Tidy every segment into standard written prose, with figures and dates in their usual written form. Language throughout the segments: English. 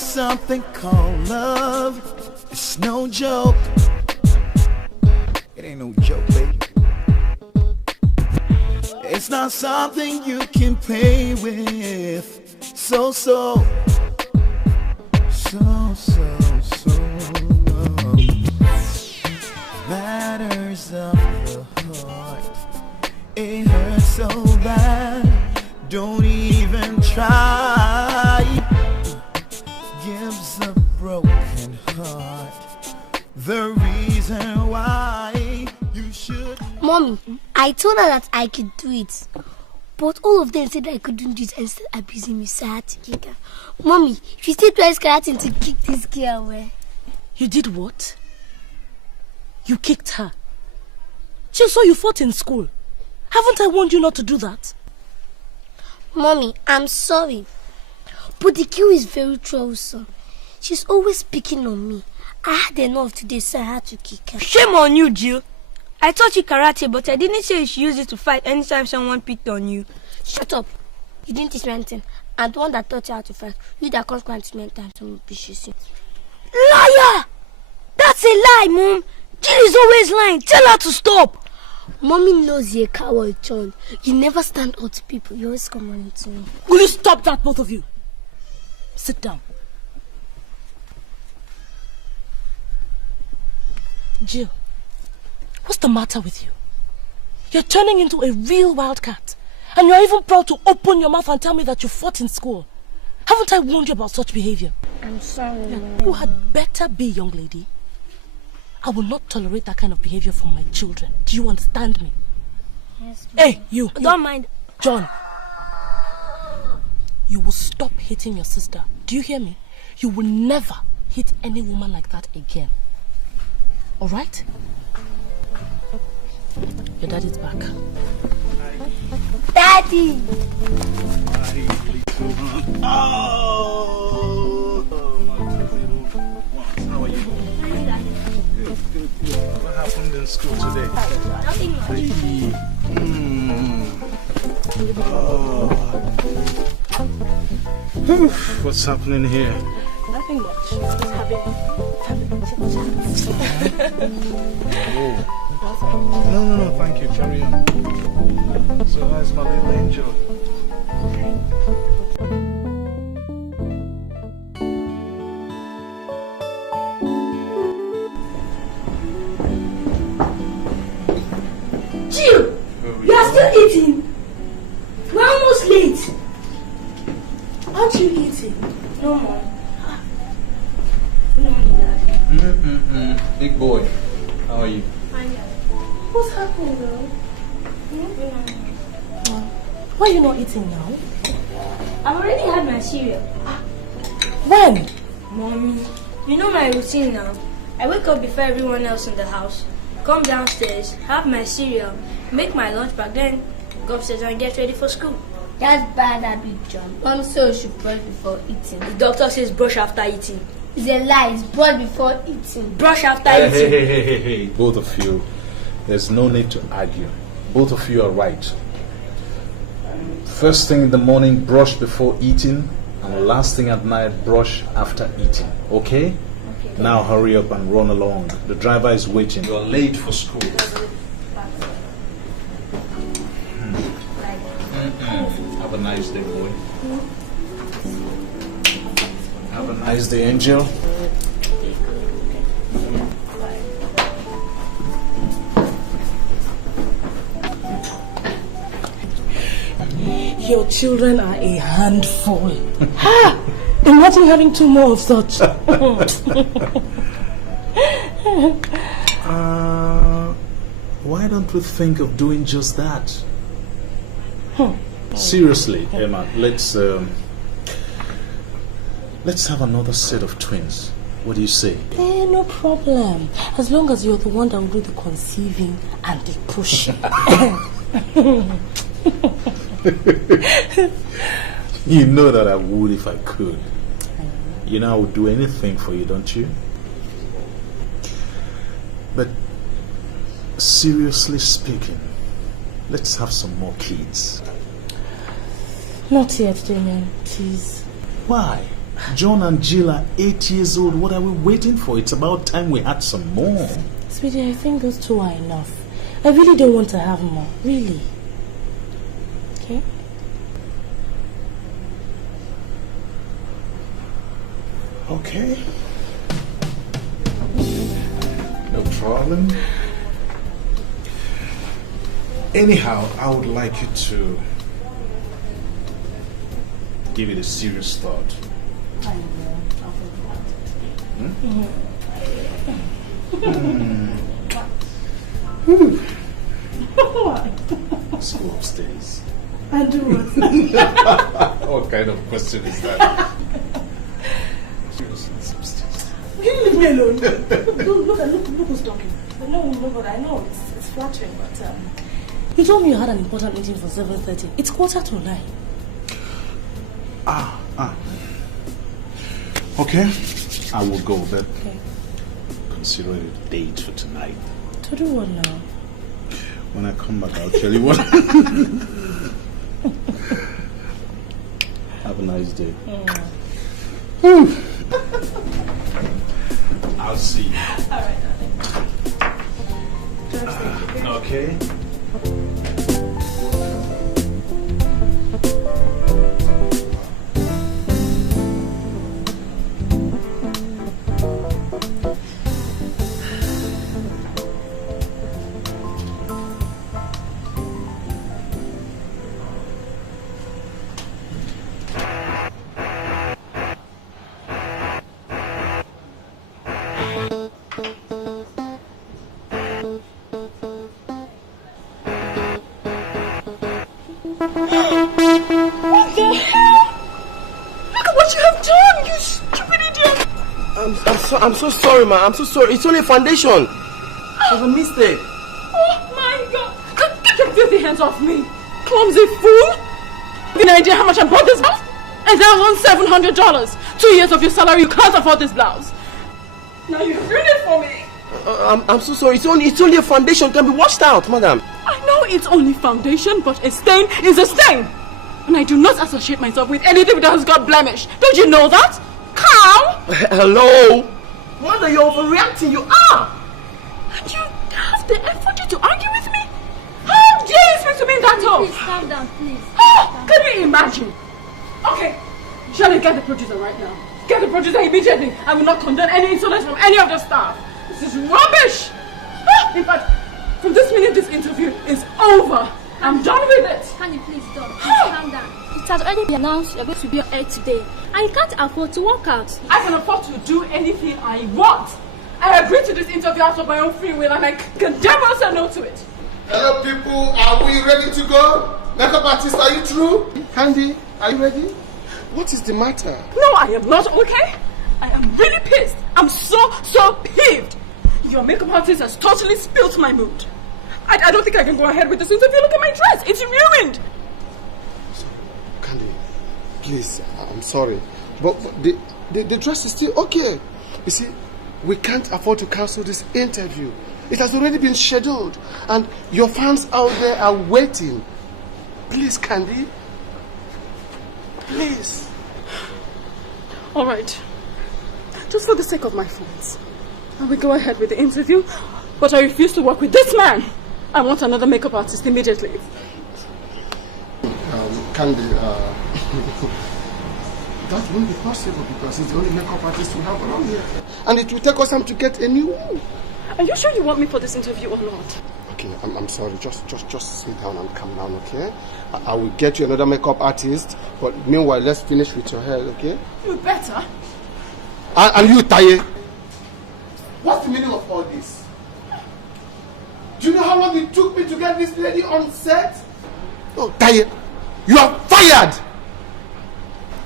something called love. It's no joke. It ain't no joke, baby. It's not something you can play with. So matters of the heart. It hurts so bad. Don't even try. Gives a broken heart the reason why you should. Mommy, I told her that I could do it, but all of them said I couldn't do it and started abusing me, so I had to kick her. Mommy, she still tries karate to kick this girl away. You did what? You kicked her? She saw you fought in school. Haven't I warned you not to do that? Mommy, I'm sorry, but the girl is very troublesome. She's always picking on me. I had enough today, so I had to kick her. Shame on you, Jill. I taught you karate, but I didn't say you should use it to fight anytime someone picked on you. Shut up. You didn't teach me anything. I'm the one that taught you how to fight. You that can't quite many times someone pushes you. Liar! That's a lie, Mom. Jill is always lying. Tell her to stop. Mommy knows you're a coward, John. You never stand out to people. You always come on to me. Will you stop that, both of you? Sit down. Jill, what's the matter with you? You're turning into a real wildcat. And you're even proud to open your mouth and tell me that you fought in school. Haven't I warned you about such behavior? I'm sorry, Mom. You had better be, young lady. I will not tolerate that kind of behavior from my children. Do you understand me? Yes, Mom. Hey, you. Don't mind. John. You will stop hitting your sister. Do you hear me? You will never hit any woman like that again. Alright? Your daddy's back. Daddy! Oh, how are you? Good. What happened in school today? Nothing much. What's happening here? Nothing much. Just having No, thank you. Carry on. So how's my little angel? Jill, you are still eating. We're almost late. Aren't you eating? No, Mom. Big boy, how are you? What's happening now? Why are you not eating now? I've already had my cereal. When? Mommy, you know my routine now. I wake up before everyone else in the house, come downstairs, have my cereal, make my lunch pack, then go upstairs and get ready for school. That's bad habit, John. Mom says you should brush before eating. The doctor says brush after eating. It's a lie. It's brush before eating. Brush after eating. Hey, both of you, there's no need to argue. Both of you are right. First thing in the morning, brush before eating, and last thing at night, brush after eating. Okay? Now hurry up and run along. The driver is waiting. You are late for school. Have a nice day, boy. Have a nice day, Angel. Your children are a handful. Ha! Imagine having two more of such. Why don't we think of doing just that? Seriously, Emma, let's have another set of twins. What do you say? No problem. As long as you're the one that will do the conceiving and the pushing. You know that I would if I could. You know I would do anything for you, don't you? But seriously speaking, let's have some more kids. Not yet, Damien, please. Why? John and Jill are 8 years old. What are we waiting for? It's about time we had some more. Sweetie, I think those 2 are enough. I really don't want to have more. Really. Okay? Okay. No problem. Anyhow, I would like you to give it a serious thought. I will. Let's go upstairs. I do what? What kind of question is that? Can you leave me alone? Look who's talking. No, but I know it's flattering, but you told me you had an important meeting for 7:30. It's 8:45. Okay, I will go, but Okay. consider it a date for tonight. To do what now? When I come back, I'll tell you what. Have a nice day. I'll see you. All right, darling. Okay. I'm so sorry, man. I'm so sorry. It's only a foundation. It was a mistake. Oh my God! Get your filthy hands off me! Clumsy fool! Any idea how much I bought this blouse? And that wants $700. 2 years of your salary, you can't afford this blouse. Now you ruined it for me. I'm so sorry. It's only a foundation. It can be washed out, madam. I know it's only foundation, but a stain is a stain. And I do not associate myself with anything that has got blemish. Don't you know that? Cow! Hello? Mother, you're overreacting. You are. And you have the effort to argue with me? How dare you speak to me in that tone? Please calm down, please. Oh, can you imagine? Okay, shall I get the producer right now? Get the producer immediately. I will not condone any insolence from any of the staff. This is rubbish. In fact, from this minute this interview is over. I'm done with it. Can you please stop? Please calm down. It has already been announced you're going to be on air today. And you can't afford to walk out. I can afford to do anything I want. I agreed to this interview out of my own free will and I can damn well say no to it. Hello people, are we ready to go? Makeup artist, are you through? Candy, are you ready? What is the matter? No, I am not okay. I am really pissed. I'm so peeved. Your makeup artist has totally spilt my mood. I don't think I can go ahead with this interview. Look at my dress. It's ruined. Candy, please, I'm sorry. But the dress is still okay. You see, we can't afford to cancel this interview. It has already been scheduled. And your fans out there are waiting. Please, Candy. Please. All right. Just for the sake of my fans, I will go ahead with the interview, but I refuse to work with this man. I want another makeup artist immediately. Candy, that won't be possible because he's the only makeup artist we have around here. And it will take us time to get a new one. Are you sure you want me for this interview or not? Okay, I'm sorry. Just sit down and calm down, okay? I will get you another makeup artist, but meanwhile, let's finish with your hair, okay? You better. And you, Taye. What's the meaning of all this? Do you know how long it took me to get this lady on set? Oh, Taye, you are fired!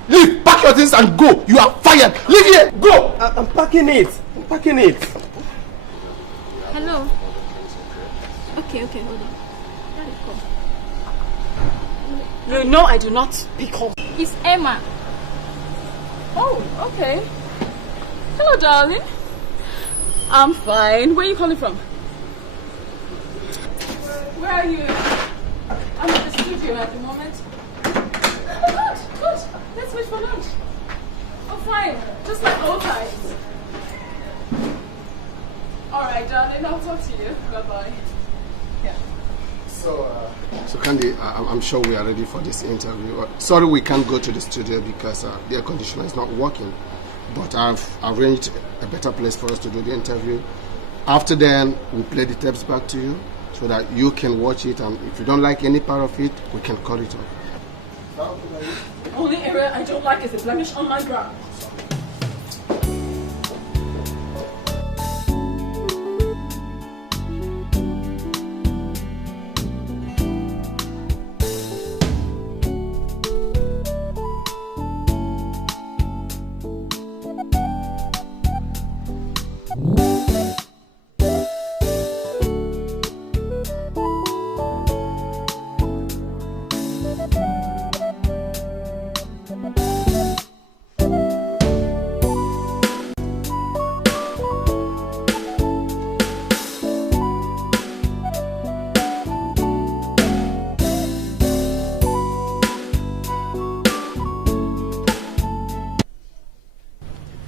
Leave, pack your things and go. You are fired. Leave here, go! I'm packing it. Hello. Okay, hold on. Let it go. You know I do not pick up. It's Emma. Oh, okay. Hello, darling. I'm fine. Where are you calling from? Where are you? I'm at the studio at the moment. Oh, good. Let's wait for lunch. Oh, fine. Just like old times. Alright, darling, I'll talk to you. Bye-bye. Yeah. So Candy, I'm sure we are ready for this interview. Sorry we can't go to the studio because the air conditioner is not working. But I've arranged a better place for us to do the interview. After then, we'll play the tapes back to you so that you can watch it, and if you don't like any part of it, we can cut it off. The only area I don't like is the blemish on my brow.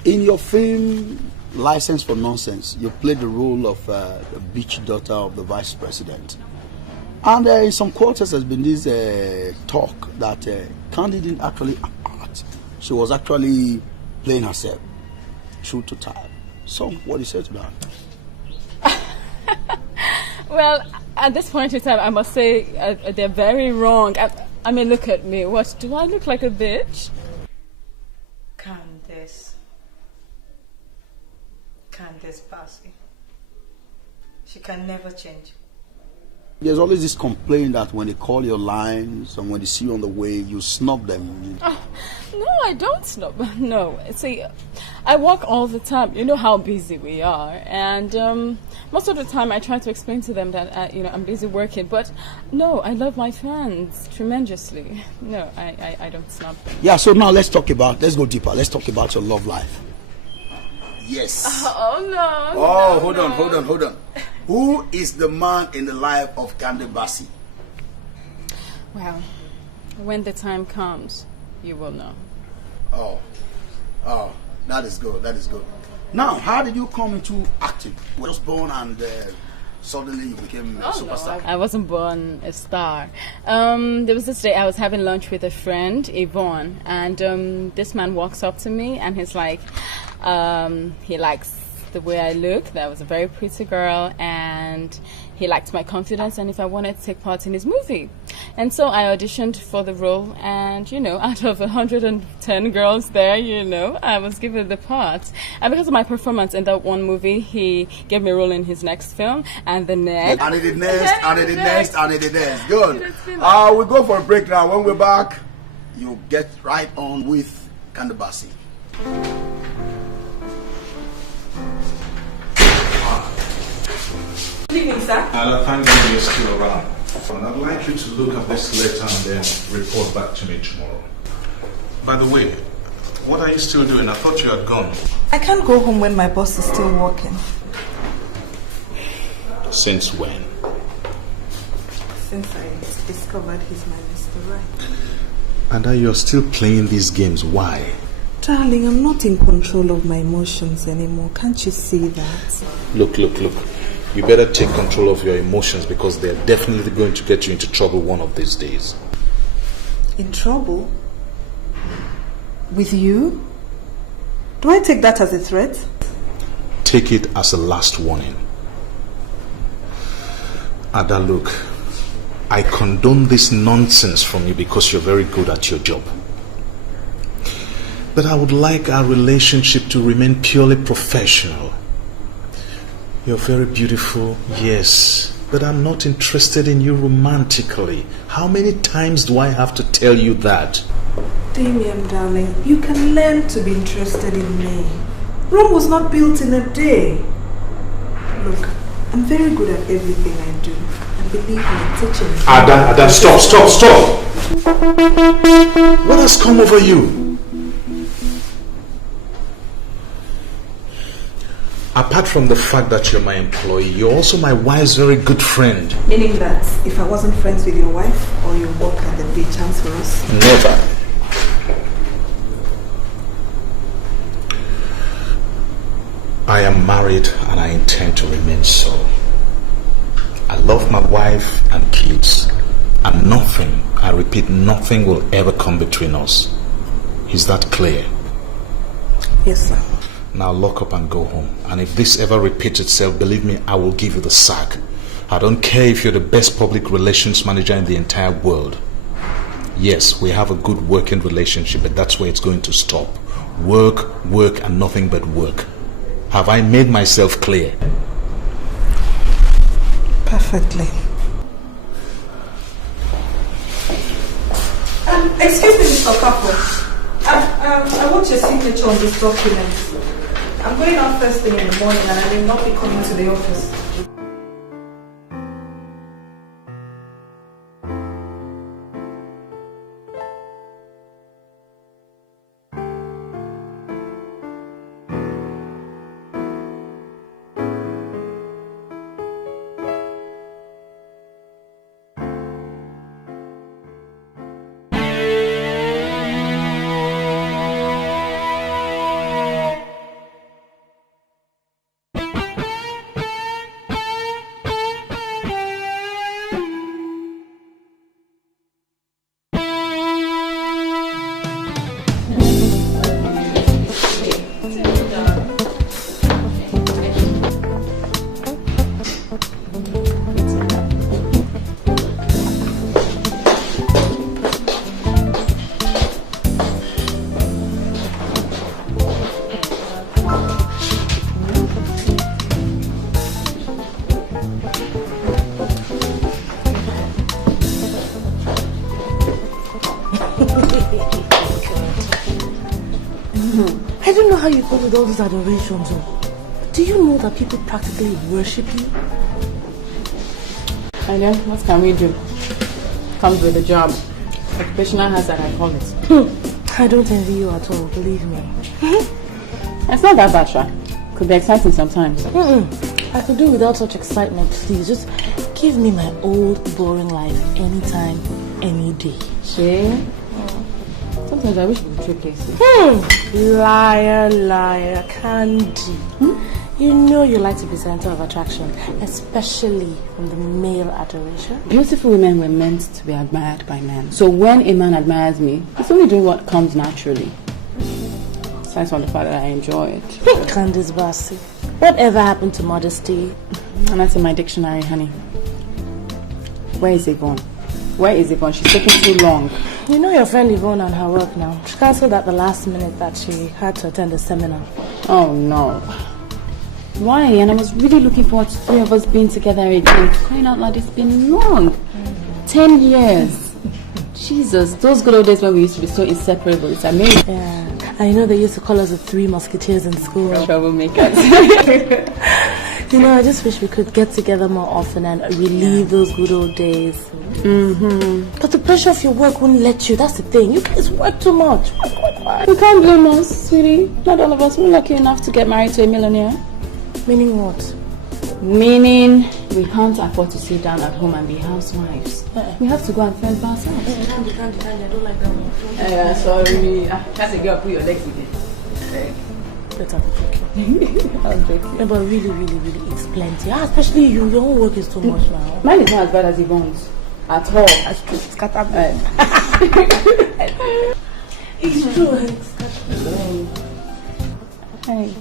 In your film License for Nonsense, you played the role of the beach daughter of the vice president. And in some quarters there's been this talk that Candy didn't actually act. She was actually playing herself, true to type. So, what do you say to that? Well, at this point in time, I must say they're very wrong. I mean, look at me. What, do I look like a bitch? Candace Bassey. She can never change. There's always this complaint that when they call your lines and when they see you on the way, you snub them. Oh, no, I don't snub. No, see, I work all the time. You know how busy we are, and most of the time I try to explain to them that I'm busy working. But no, I love my fans tremendously. No, I don't snub them. Yeah. So now let's go deeper. Let's talk about your love life. Yes. Oh no. Oh, no, hold on. Who is the man in the life of Candace Bassey? Well, when the time comes, you will know. Oh, that is good. Now, how did you come into acting? You were just born and suddenly you became a superstar. No, I wasn't born a star. There was this day I was having lunch with a friend, Yvonne, and this man walks up to me and he's like, he likes the way I look. That was a very pretty girl, and he liked my confidence and if I wanted to take part in his movie. And so I auditioned for the role, and out of 110 girls there, I was given the part. And because of my performance in that one movie, he gave me a role in his next film, and the next. And the next. Good. We'll go for a break now. When we're back, you get right on with Candace Bassey. Good evening, sir. Thank you you're still around. And I'd like you to look at this letter and then report back to me tomorrow. By the way, what are you still doing? I thought you had gone. I can't go home when my boss is still working. Since when? Since I discovered he's my Mr. Right. And you're still playing these games. Why? Darling, I'm not in control of my emotions anymore. Can't you see that? Look. You better take control of your emotions because they're definitely going to get you into trouble one of these days. In trouble? With you? Do I take that as a threat? Take it as a last warning. Ada, look, I condone this nonsense from you because you're very good at your job. But I would like our relationship to remain purely professional. You're very beautiful, yes, but I'm not interested in you romantically. How many times do I have to tell you that? Damien, darling, you can learn to be interested in me. Rome was not built in a day. Look, I'm very good at everything I do. And believe me, teaching. Ada, stop! What has come over you? Apart from the fact that you're my employee, you're also my wife's very good friend. Meaning that if I wasn't friends with your wife or you work at the beach house for us? Never. married and I intend to remain so. I love my wife and kids, and nothing, I repeat, nothing will ever come between us. Is that clear? Yes, sir. Now lock up and go home. And if this ever repeats itself, believe me, I will give you the sack. I don't care if you're the best public relations manager in the entire world. Yes, we have a good working relationship, but that's where it's going to stop. Work, work, and nothing but work. Have I made myself clear? Perfectly. Excuse me, Mr. Kapo. I want your signature on this document. I'm going out first thing in the morning and I will not be coming to the office. I don't know how you go with all these adorations. Do you know that people practically worship you? I know. What can we do? Comes with the job. Occupational hazard, I call it. I don't envy you at all, believe me. It's not that bad, Sha. Could be exciting sometimes. I could do without such excitement, please. Just give me my old, boring life anytime, any day. See? Sometimes I wish we could trade places. Liar, liar, Candy. You know you like to be center of attraction, especially from the male adoration. Beautiful women were meant to be admired by men. So when a man admires me, he's only doing what comes naturally. Aside from the fact that I enjoy it. Candice Bassi. Whatever happened to modesty? And that's in my dictionary, honey. Where is Yvonne? Where is Yvonne? She's taking too long. You know your friend Yvonne and her work now. She cancelled at the last minute that she had to attend the seminar. Oh no. Why? And I was really looking forward to three of us being together again. Crying out loud, it's been long. 10 years. Jesus, those good old days when we used to be so inseparable. It's amazing. Yeah. I know they used to call us the Three Musketeers in school. Troublemakers. You know, I just wish we could get together more often and relive those good old days. But the pressure of your work won't let you. That's the thing. You guys work too much. We can't blame us, sweetie. Not all of us were lucky enough to get married to a millionaire. Meaning what? Meaning we can't afford to sit down at home and be housewives. We have to go and fend for ourselves. Candy, I don't like that one. Sorry. That's a girl, put your legs again. Better be joking. I'm joking. Yeah, but really, it's plenty. Especially you. Your own work is too much now. Mine is not as bad as Yvonne's. At all. That's true. It's scattered. It's true. It's scattered. Hey.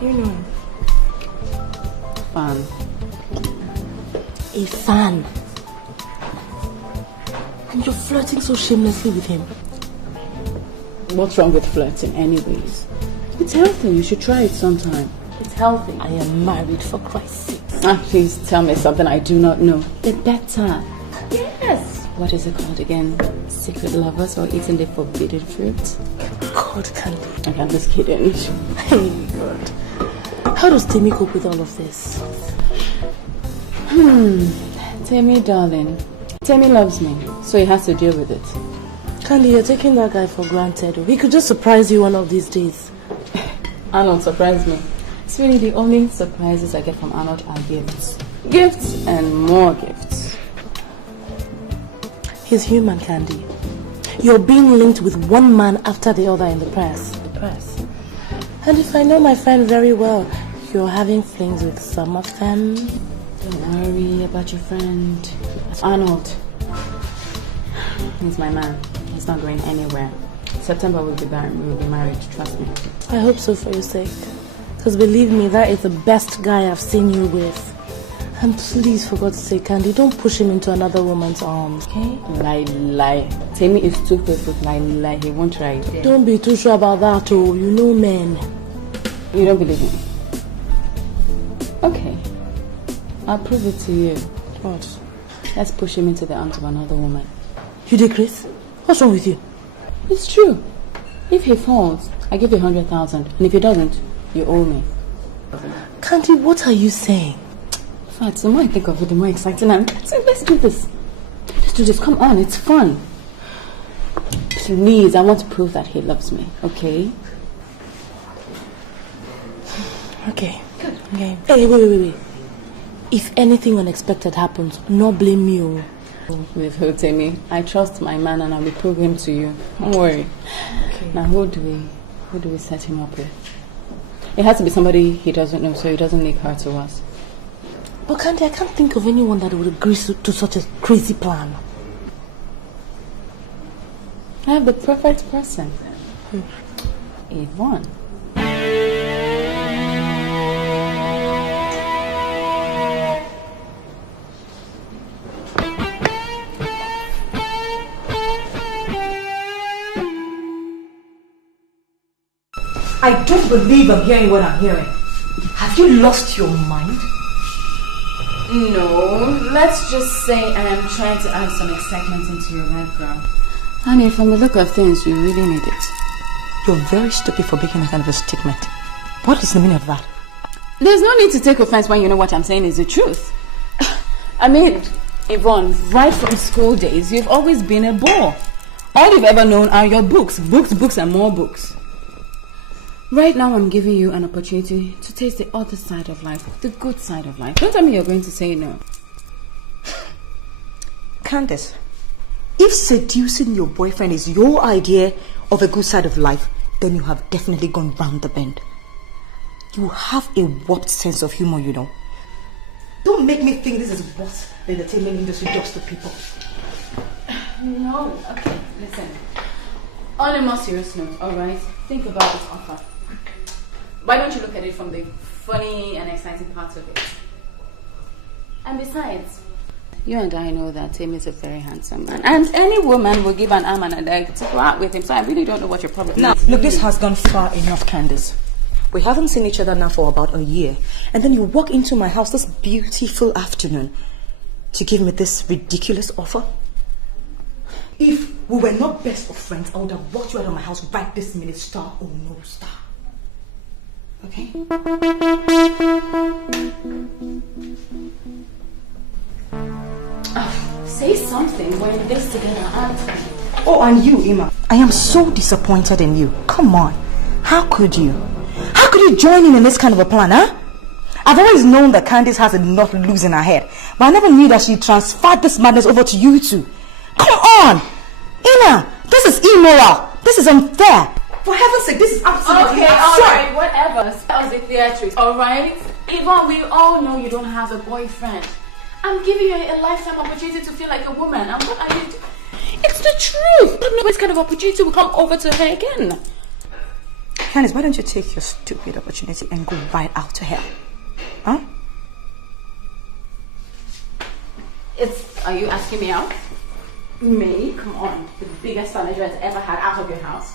You know, Fan. A fan. And you're flirting so shamelessly with him. What's wrong with flirting anyways? It's healthy. You should try it sometime. It's healthy. I am married, for Christ's sake. Please tell me something I do not know. The better. Yes. What is it called again? Secret lovers or eating the forbidden fruit? God, Candy. Okay, I'm just kidding. Hey, God. How does Timmy cope with all of this? Timmy, darling. Temi loves me, so he has to deal with it. Candy, you're taking that guy for granted. He could just surprise you one of these days. Arnold surprised me. It's really the only surprises I get from Arnold are gifts. Gifts and more gifts. He's human, Candy. You're being linked with one man after the other in the press. And if I know my friend very well, you're having flings with some of them. Don't worry about your friend. Arnold. He's my man. He's not going anywhere. September we'll be married, trust me. I hope so for your sake. Because believe me, that is the best guy I've seen you with. And please, for God's sake, Candy, don't push him into another woman's arms, okay? Lie. Temi is too faithful. Lie. He won't try it. Don't be too sure about that, oh. You know men. You don't believe me? Okay. I'll prove it to you. What? Let's push him into the arms of another woman. You did, Chris? What's wrong with you? It's true. If he falls, I give you 100,000. And if he doesn't, you owe me. Candy, what are you saying? In fact, the more I think of it, the more exciting I'm. So let's do this. Let's do this. Come on, it's fun. Please, I want to prove that he loves me, okay? Okay. Good. Okay. Hey, wait. If anything unexpected happens, no blame me. With who, Temi? I trust my man and I will prove him to you. Don't worry. Okay. Now, who do we set him up with? It has to be somebody he doesn't know, so he doesn't leak her to us. But Candy, I can't think of anyone that would agree to such a crazy plan. I have the perfect person. Yvonne. I don't believe I'm hearing what I'm hearing. Have you lost your mind? No, let's just say I am trying to add some excitement into your life, girl. Honey, from the look of things, you really need it. You're very stupid for making that kind of a statement. What is the meaning of that? There's no need to take offense when you know what I'm saying is the truth. I mean, Yvonne, right from school days, you've always been a bore. All you've ever known are your books, and more books. Right now, I'm giving you an opportunity to taste the other side of life, the good side of life. Don't tell me you're going to say no. Candace, if seducing your boyfriend is your idea of a good side of life, then you have definitely gone round the bend. You have a warped sense of humor, you know. Don't make me think this is what the entertainment industry does to people. No, okay, listen. On a more serious note, alright? Think about this offer. Why don't you look at it from the funny and exciting part of it? And besides, you and I know that Tim is a very handsome man. And any woman will give an arm and a leg to go out with him. So I really don't know what your problem is. Now, look, this has gone far enough, Candace. We haven't seen each other now for about a year. And then you walk into my house this beautiful afternoon to give me this ridiculous offer. If we were not best of friends, I would have walked you out of my house right this minute, star or no star. Okay? Say something. We're in this together, aren't we? Oh, and you, Ima. I am so disappointed in you. Come on. How could you? How could you join in this kind of a plan, huh? I've always known that Candace has a lot loose in her head. But I never knew that she transferred this madness over to you two. Come on! Ina, this is immoral. This is unfair. For heaven's sake, this is absolutely okay, absurd. alright, whatever. That was the theatrics, alright? Yvonne, we all know you don't have a boyfriend. I'm giving you a lifetime opportunity to feel like a woman. And what are you doing? It's the truth. I don't know which kind of opportunity will come over to her again. Candace, why don't you take your stupid opportunity and go right out to hell? Huh? Are you asking me out? Me? Come on. The biggest manager has ever had out of your house.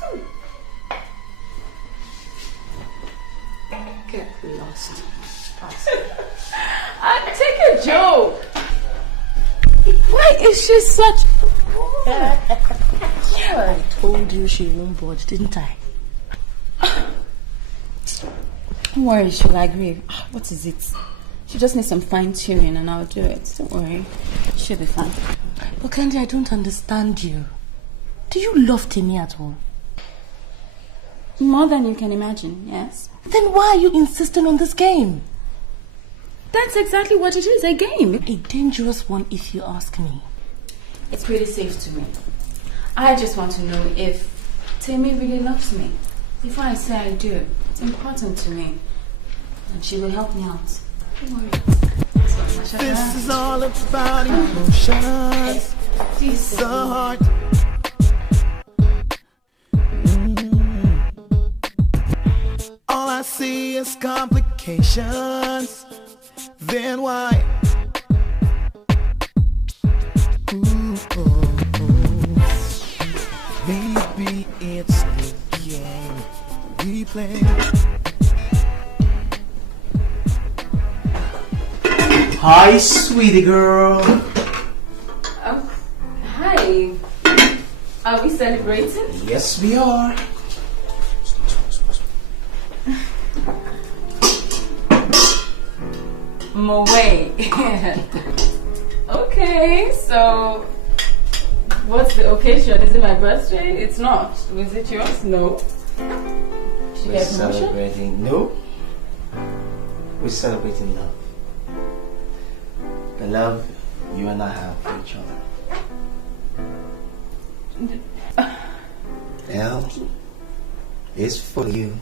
Get lost. I take a joke. Why is she such... I told you she won't budge, didn't I? Don't worry, she'll agree. What is it? She just needs some fine tuning and I'll do it. Don't worry. She'll be fine. But Candy, I don't understand you. Do you love Timmy at all? More than you can imagine, yes. Then why are you insisting on this game? That's exactly what it is, a game. A dangerous one if you ask me. It's pretty safe to me. I just want to know if Timmy really loves me. Before I say I do, it's important to me. And she will help me out. Don't worry. This is all about emotions. The heart. All I see is complications. Then why? Ooh, maybe it's the game we play. Hi, sweetie girl. Oh, hi. Are we celebrating? Yes, we are. Moe. Okay, so what's the occasion? Is it my birthday? It's not. Was it yours? No. Did you We're get promotion? celebrating. No. We're celebrating love. The love you and I have for each other. L is for you.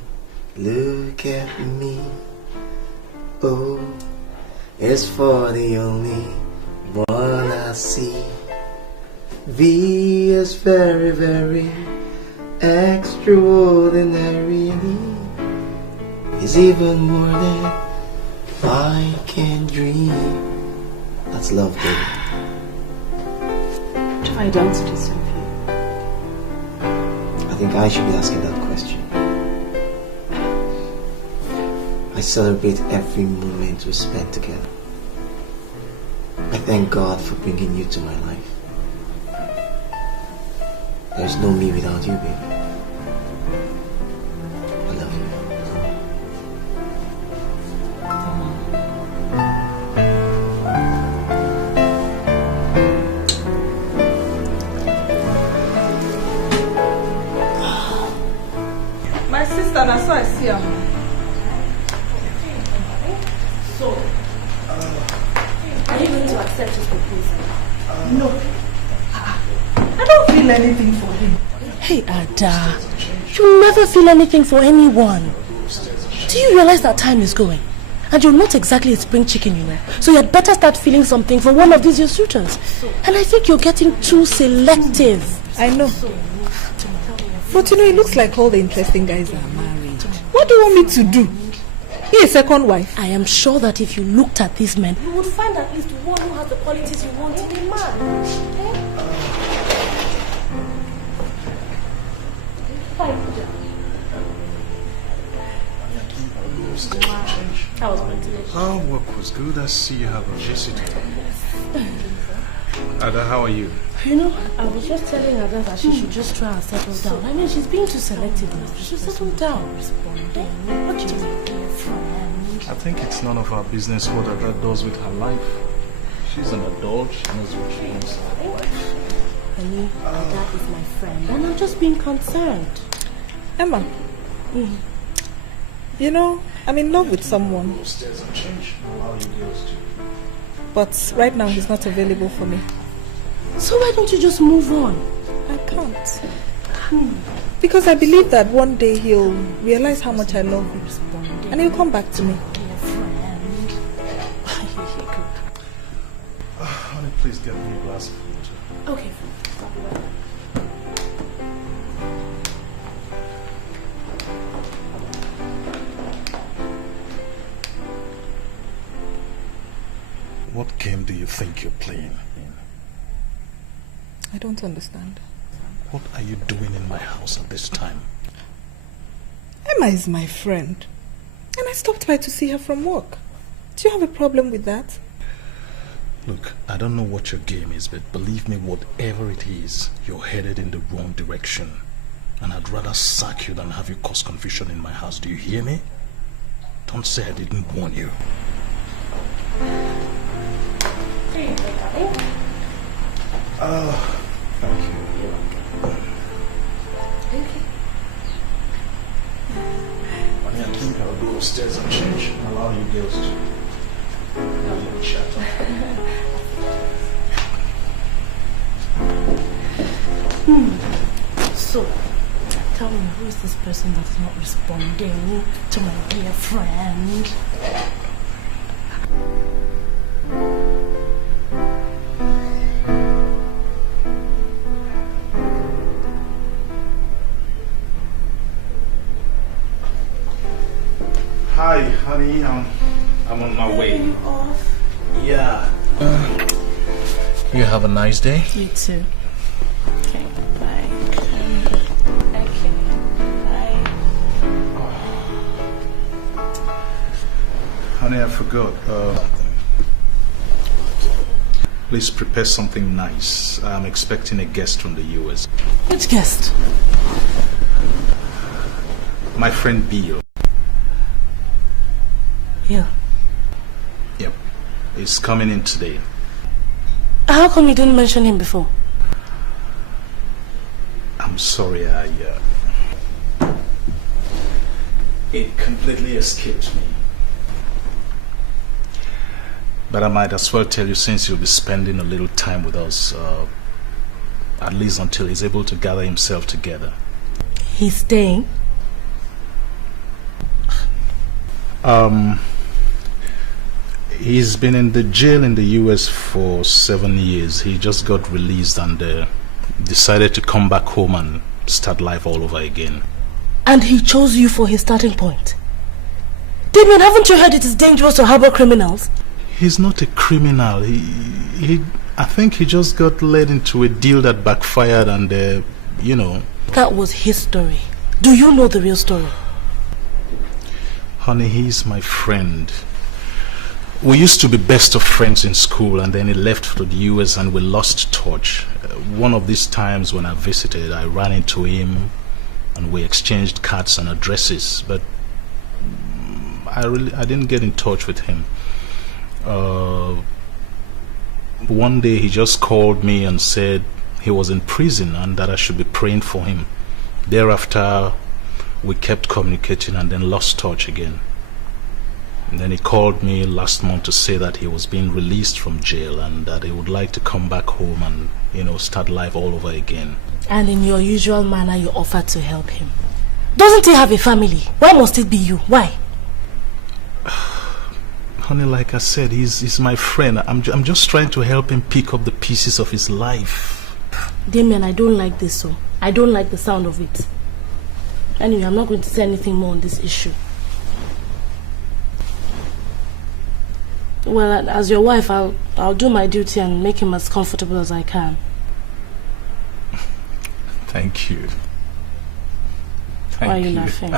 Look at me. O is for the only one I see. V is very, very extraordinary. And E is even more than I can dream. That's love, baby. What have I done to deserve you? I think I should be asking that question. I celebrate every moment we spend together. I thank God for bringing you to my life. There's no me without you, baby. I love you. My sister, that's why I see her. So, are you going to accept his proposal? No. I don't feel anything for him. Hey, Ada. You never feel anything for anyone. Do you realize that time is going? And you're not exactly a spring chicken, you know. So you'd better start feeling something for one of these your suitors. And I think you're getting too selective. I know. But you know, it looks like all the interesting guys are married. What do you want me to do? Be a second wife? I am sure that if you looked at these men, you would find at least one who has the qualities you want in a man. How work was good. I see you have a visitor. Ada, how are you? You know, I was just telling her that she should just try and settle down. I mean, she's being too selective now. She should settle down. What do you think? I think it's none of our business what Ada does with her life. She's an adult. She knows what she wants. Honey, Ada is my friend, and I'm just being concerned. Emma, you know, I'm in love with someone. But right now he's not available for me. So why don't you just move on? I can't. Because I believe that one day he'll realize how much I love him. And he'll come back to me. Honey, please get me a glass of water. Okay. What game do you think you're playing? I don't understand. What are you doing in my house at this time? Emma is my friend. And I stopped by to see her from work. Do you have a problem with that? Look, I don't know what your game is, but believe me, whatever it is, you're headed in the wrong direction. And I'd rather sack you than have you cause confusion in my house. Do you hear me? Don't say I didn't warn you. Oh, thank you. You're welcome. Okay. I think I'll go upstairs and change and allow you girls to have a chat. So, tell me, who is this person that is not responding to my dear friend? Hi, honey. I'm on my way. Are you off? Yeah. You have a nice day. You too. Okay, bye. Okay, bye. Honey, I forgot. Please prepare something nice. I'm expecting a guest from the US. Which guest? My friend Bill. Yeah. Yep. He's coming in today. How come you didn't mention him before? I'm sorry, it completely escaped me. But I might as well tell you, since you'll be spending a little time with us, at least until he's able to gather himself together. He's staying? He's been in the jail in the US for 7 years. He just got released and decided to come back home and start life all over again. And he chose you for his starting point? Damien, haven't you heard it is dangerous to harbor criminals? He's not a criminal. I think he just got led into a deal that backfired and, you know. That was his story. Do you know the real story? Honey, he's my friend. We used to be best of friends in school, and then he left for the US and we lost touch. One of these times when I visited, I ran into him and we exchanged cards and addresses, but I didn't get in touch with him. One day he just called me and said he was in prison and that I should be praying for him. Thereafter, we kept communicating and then lost touch again. And then he called me last month to say that he was being released from jail and that he would like to come back home and, you know, start life all over again. And in your usual manner, you offered to help him. Doesn't he have a family? Why must it be you? Why? Honey, like I said, he's my friend. I'm just trying to help him pick up the pieces of his life. Damien, I don't like this, so I don't like the sound of it. Anyway, I'm not going to say anything more on this issue. Well, as your wife, I'll do my duty and make him as comfortable as I can. Thank you. Why are you laughing?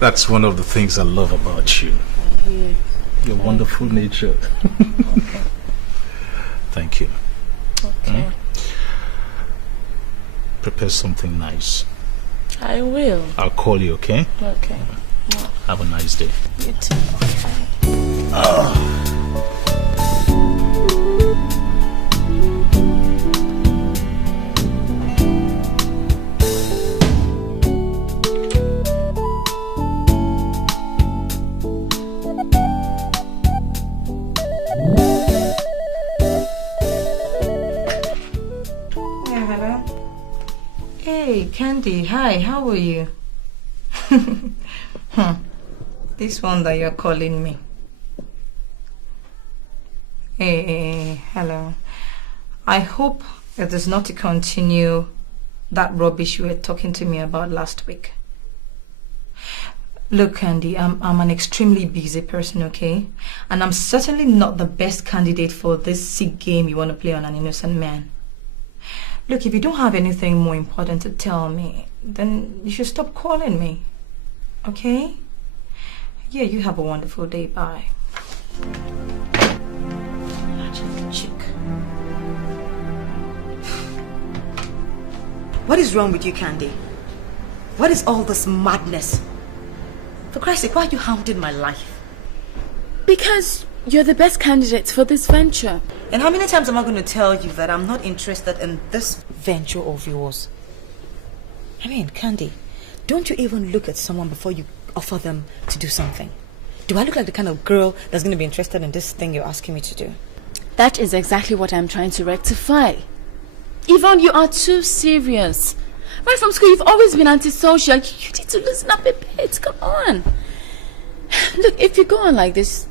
That's one of the things I love about you. Your wonderful nature. Thank you. Okay. Prepare something nice. I will. I'll call you, okay? Okay. Have a nice day. You too. Hey, Candy. Hi, how are you? This one that you're calling me. Hey, hello. I hope it is not to continue that rubbish you were talking to me about last week. Look, Candy, I'm an extremely busy person, okay? And I'm certainly not the best candidate for this sick game you want to play on an innocent man. Look, if you don't have anything more important to tell me, then you should stop calling me. Okay? Yeah, you have a wonderful day. Bye. Chick. What is wrong with you, Candy? What is all this madness? For Christ's sake, why are you hounding my life? Because you're the best candidate for this venture. And how many times am I going to tell you that I'm not interested in this venture of yours? I mean, Candy, don't you even look at someone before you offer them to do something? Do I look like the kind of girl that's going to be interested in this thing you're asking me to do? That is exactly what I'm trying to rectify. Yvonne, you are too serious. Right from school, you've always been antisocial. You need to loosen up a bit. Come on. Look, if you go on like this,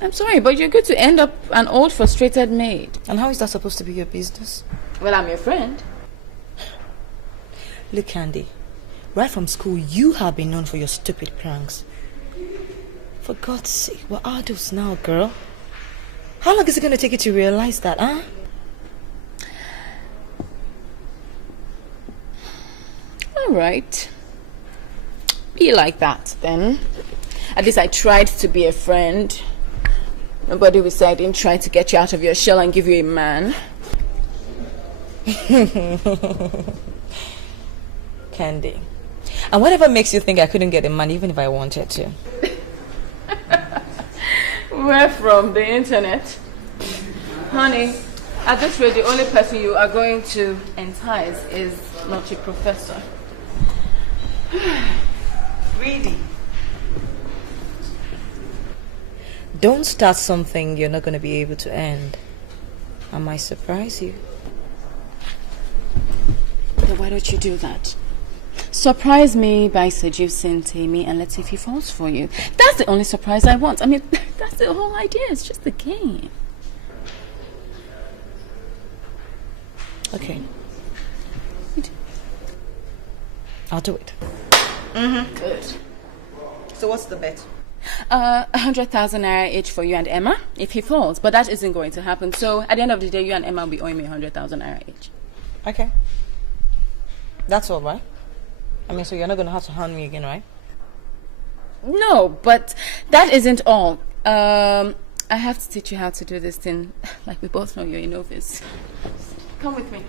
I'm sorry, but you're going to end up an old, frustrated maid. And how is that supposed to be your business? Well, I'm your friend. Look, Candy, right from school, you have been known for your stupid pranks. For God's sake, we're adults now, girl. How long is it going to take you to realize that, huh? All right. Be like that, then. At least I tried to be a friend. Nobody will say I didn't try to get you out of your shell and give you a man. Candy. And whatever makes you think I couldn't get a man even if I wanted to? Where from? The internet? Honey, at this rate, the only person you are going to entice is not your professor. Really? Don't start something you're not going to be able to end. I might surprise you. Then why don't you do that? Surprise me by seducing Tammy and let's see if he falls for you. That's the only surprise I want. I mean, that's the whole idea. It's just a game. Okay. I'll do it. Good. So what's the bet? 100,000 naira each for you and Emma if he falls. But that isn't going to happen. So at the end of the day, you and Emma will be owing me 100,000 naira each. Okay. That's all right. I mean, so you're not going to have to hand me again, right? No, but that isn't all. I have to teach you how to do this thing. Like we both know you're a novice. Come with me.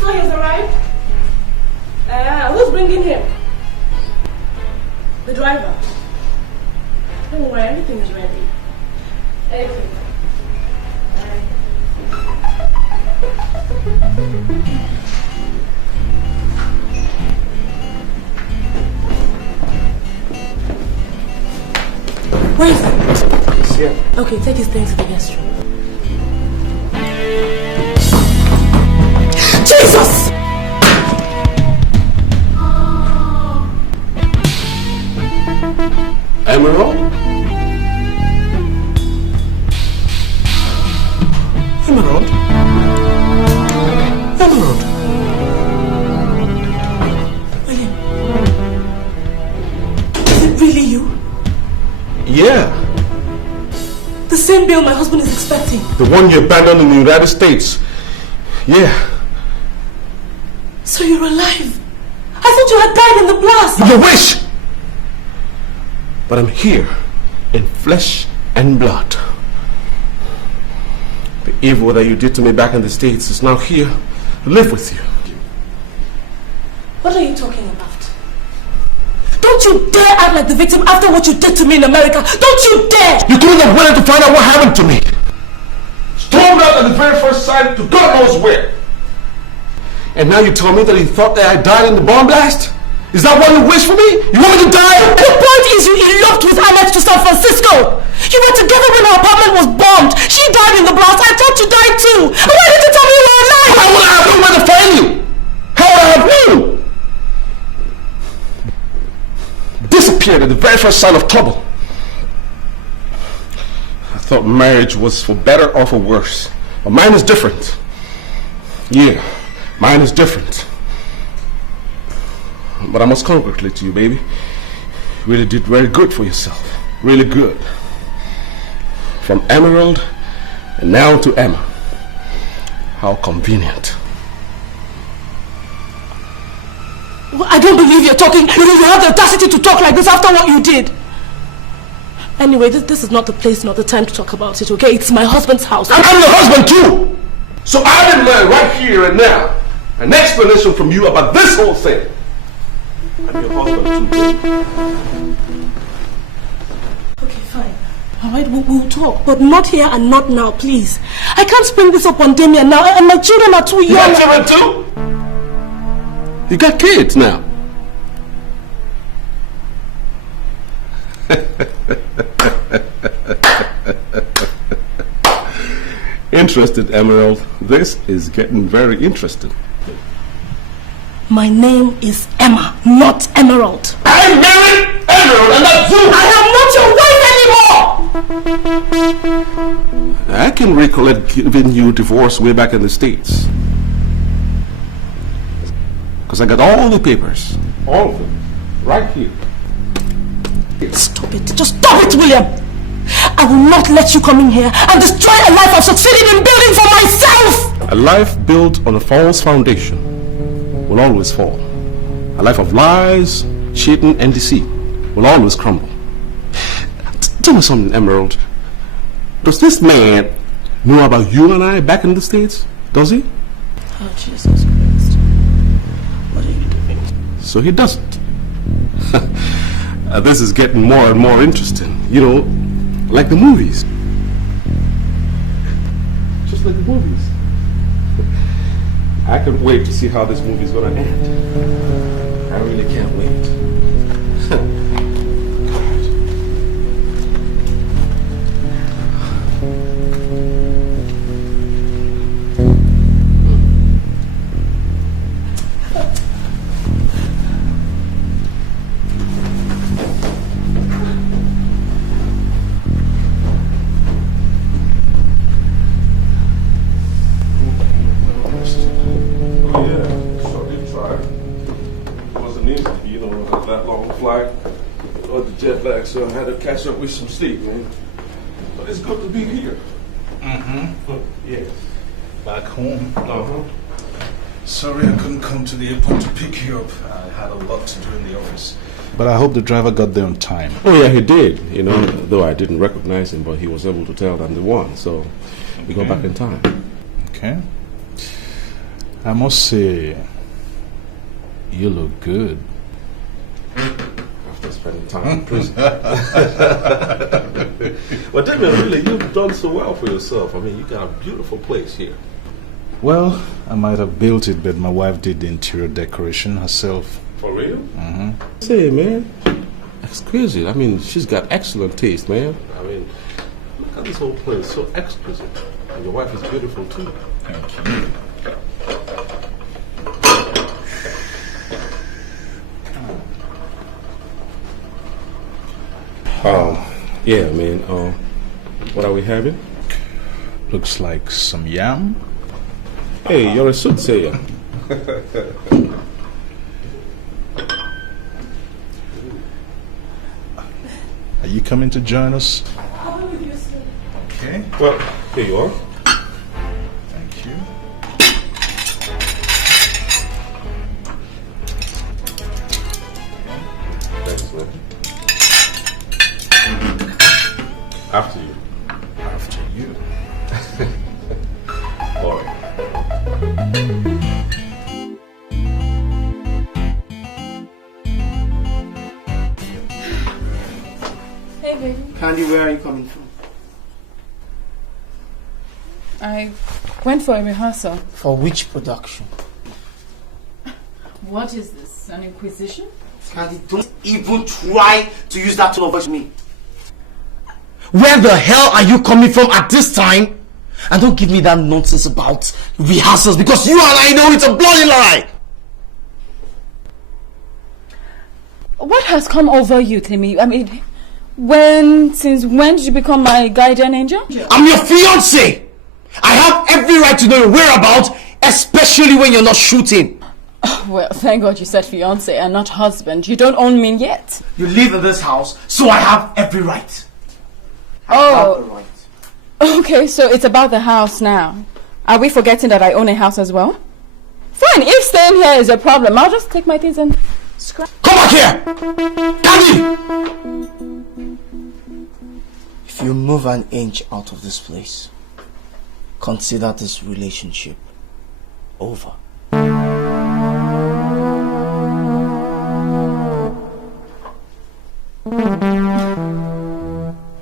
So he's arrived? Who's bringing him? The driver. Don't worry, everything is ready. Everything. Where is it? He's here. Okay, take his things to the guest room. Jesus! Emerald? Emerald? Emerald? William. Is it really you? Yeah. The same bill my husband is expecting. The one you abandoned in the United States. Yeah. So you're alive? I thought you had died in the blast. You wish! But I'm here in flesh and blood. The evil that you did to me back in the States is now here to live with you. What are you talking about? Don't you dare act like the victim after what you did to me in America. Don't you dare! You couldn't have waited to find out what happened to me. Stormed out at the very first sight to God knows where. And now you tell me that he thought that I died in the bomb blast? Is that what you wish for me? You want me to die? The point is you eloped with Annette to San Francisco. You were together when her apartment was bombed. She died in the blast. I thought you died too. Why did you tell me you were alive? How would I have known where to find you? How would I have known? Disappeared at the very first sign of trouble. I thought marriage was for better or for worse. But mine is different. Yeah, mine is different. But I must congratulate you, baby. You really did very good for yourself. Really good. From Emerald and now to Emma. How convenient. Well, I don't believe you're talking. You have the audacity to talk like this after what you did. Anyway, this is not the place, not the time to talk about it, okay? It's my husband's house. I'm your husband too! So I demand right here and now an explanation from you about this whole thing. I'm your husband too. Okay, fine. Alright, we'll talk, but not here and not now, please. I can't spring this up on Damien now, and my children are too young. You got children too? You got kids now. Interested, Emerald. This is getting very interesting. My name is Emma, not Emerald. I'm married Emerald and not you! I am not your wife anymore! I can recollect giving you a divorce way back in the States. Because I got all the papers. All of them. Right here. Stop it. Just stop it, William! I will not let you come in here and destroy a life I've succeeded in building for myself! A life built on a false foundation will always fall. A life of lies, cheating, and deceit will always crumble. Tell me something, Emerald. Does this man know about you and I back in the States? Does he? Oh, Jesus Christ. What are you doing? So he doesn't. This is getting more and more interesting. You know, like the movies. Just like the movies. I can't wait to see how this movie is going to end. I really can't wait. So I had to catch up with some sleep, man. But it's good to be here. Yes. Back home. Sorry I couldn't come to the airport to pick you up. I had a lot to do in the office. But I hope the driver got there on time. Oh yeah, he did. You know, though I didn't recognize him, but he was able to tell I'm the one. So we got back in time. Okay. I must say, you look good. After spending time in prison. Well, David, really, you've done so well for yourself. I mean, you got a beautiful place here. Well, I might have built it, but my wife did the interior decoration herself. For real? Say, man, that's crazy. I mean, she's got excellent taste, man. I mean, look at this whole place, so exquisite. And your wife is beautiful, too. Thank you. Yeah, man. What are we having? Looks like some yam. Hey, you're a soothsayer. Are you coming to join us? Okay. Well, here you are. Thank you. Thanks, man. After you. After you. Boy. Hey, baby. Candy, where are you coming from? I went for a rehearsal. For which production? What is this? An inquisition? Candy, don't even try to use that tone of voice with me. Where the hell are you coming from at this time? And don't give me that nonsense about rehearsals, because you and I know it's a bloody lie. What has come over you, Timmy? I mean, since when did you become my guardian angel? I'm your fiancé. I have every right to know your whereabouts, especially when you're not shooting. Oh, well, thank God you said fiancé and not husband. You don't own me yet. You live in this house, so I have every right. Oh, okay, so it's about the house now. Are we forgetting that I own a house as well? Fine, if staying here is a problem, I'll just take my things and scrap. Come back here! Candy! If you move an inch out of this place, consider this relationship over.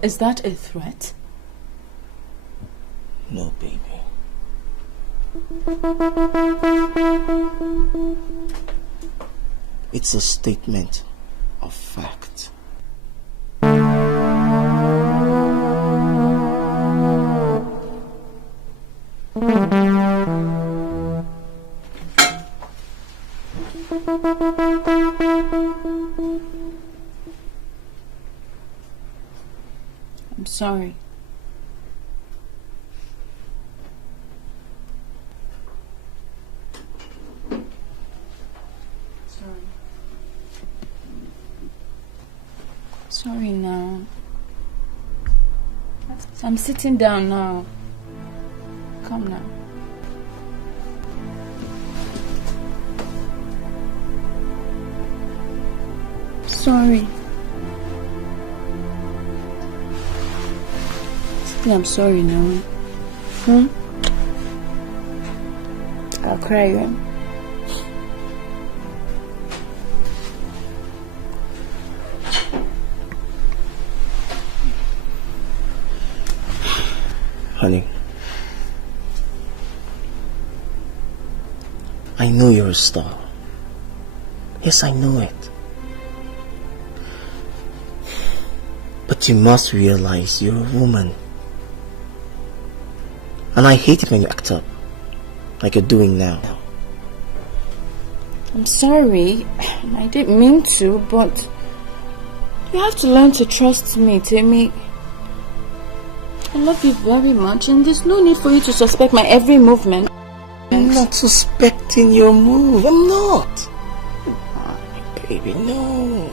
Is that a threat? No, baby. It's a statement of fact. I'm sorry. Sorry now. I'm sitting down now. Come now. Sorry. I'm sorry now. I'll cry then. Honey, I know you're a star. Yes, I know it. But you must realize you're a woman. And I hate it when you act up, like you're doing now. I'm sorry. I didn't mean to, but you have to learn to trust me, Timmy. I love you very much, and there's no need for you to suspect my every movement. I'm not suspecting your move. I'm not. Baby, no.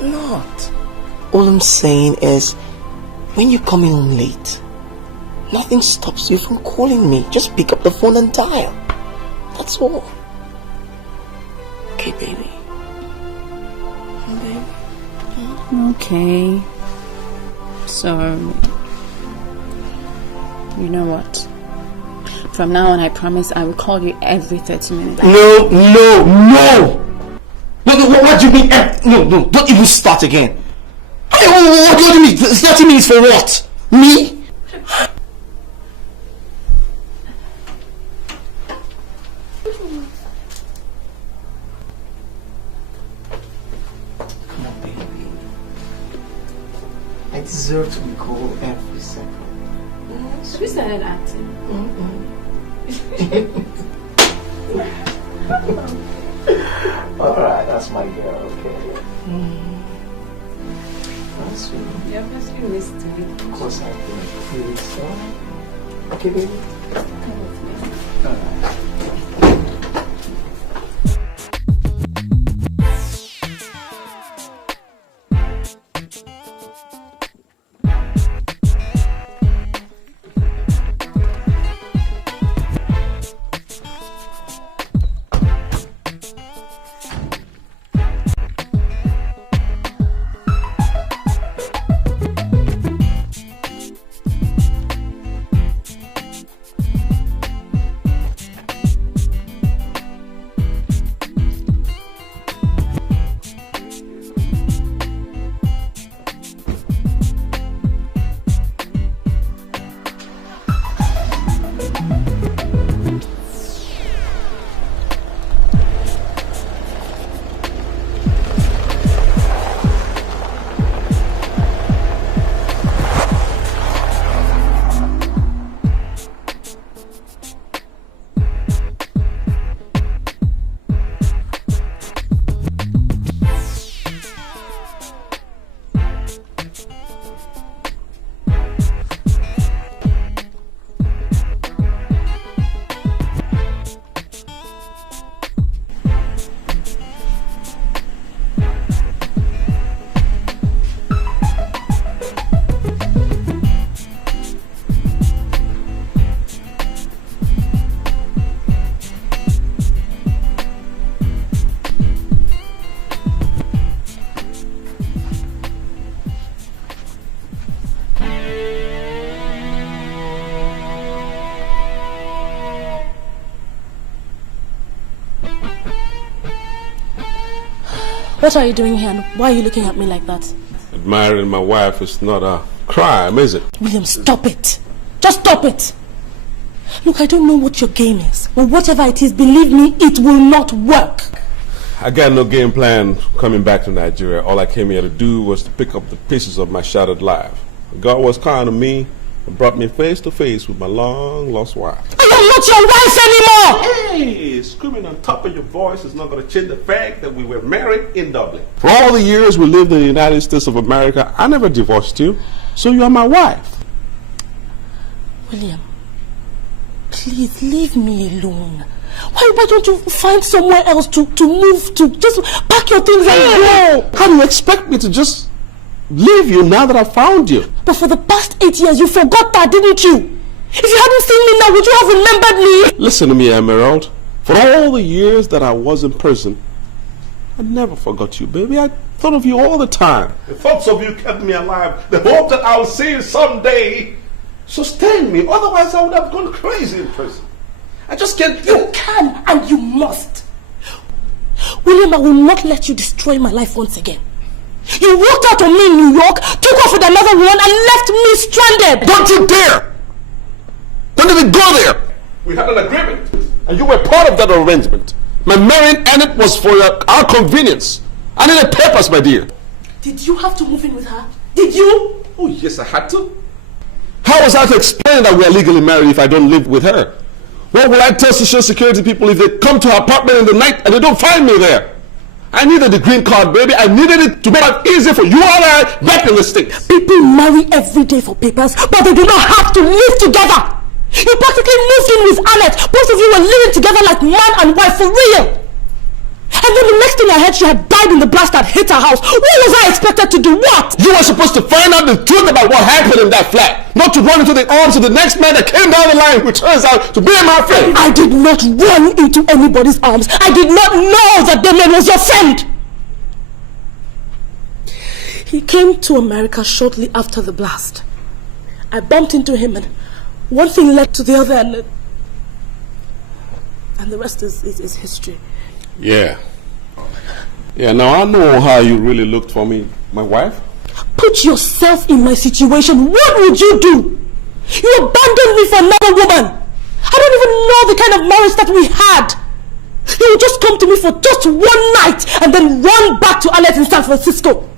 Not. All I'm saying is, when you're coming home late, nothing stops you from calling me. Just pick up the phone and dial. That's all. Okay, baby. Okay. So, you know what? From now on, I promise I will call you every 30 minutes. No! What do you mean? No, don't even start again. What do you mean? 30 minutes for what? Me? Come on, baby. I deserve to be called every second. Have you started acting? Alright, that's my girl, okay? That's sweet. You obviously missed it. Of course I did. So. Okay, baby? Come with me. Alright. What are you doing here and why are you looking at me like that? Admiring my wife is not a crime, is it? William, stop it. Just stop it. Look, I don't know what your game is, but whatever it is, believe me, it will not work. I got no game plan coming back to Nigeria. All I came here to do was to pick up the pieces of my shattered life. God was kind to me and brought me face to face with my long-lost wife. I am not your wife anymore! Hey, screaming on top of your voice is not going to change the fact that we were married in Dublin. For all the years we lived in the United States of America, I never divorced you, so you are my wife. William, please leave me alone. Why don't you find somewhere else to move to? Just pack your things and go. How do you expect me to just leave you now that I found you? But for the past 8 years, you forgot that, didn't you? If you hadn't seen me now, would you have remembered me? Listen to me, Emerald. For all the years that I was in prison, I never forgot you, baby. I thought of you all the time. The thoughts of you kept me alive. The hope that I'll see you someday sustained me. Otherwise, I would have gone crazy in prison. I just can't. You can and you must. William, I will not let you destroy my life once again. You walked out on me in New York, took off with another woman, and left me stranded. Don't you dare! Don't even go there! We had an agreement, and you were part of that arrangement. My marrying Annette was for our convenience. I needed papers, my dear. Did you have to move in with her? Did you? Oh, yes, I had to. How was I to explain that we are legally married if I don't live with her? What will I tell Social Security people if they come to our apartment in the night and they don't find me there? I needed the green card, baby. I needed it to make it easy for you and I back in the States. People marry every day for papers, but they do not have to live together. You practically moved in with Annette. Both of you were living together like man and wife for real. And then the next thing I heard, she had died in the blast that hit her house. What was I expected to do? What? You were supposed to find out the truth about what happened in that flat. Not to run into the arms of the next man that came down the line who turns out to be my friend. I did not run into anybody's arms. I did not know that the man was your friend. He came to America shortly after the blast. I bumped into him and one thing led to the other and the rest is history. Yeah. Yeah, now I know how you really looked for me, my wife. Put yourself in my situation. What would you do? You abandoned me for another woman. I don't even know the kind of marriage that we had. You would just come to me for just one night and then run back to Annette in San Francisco.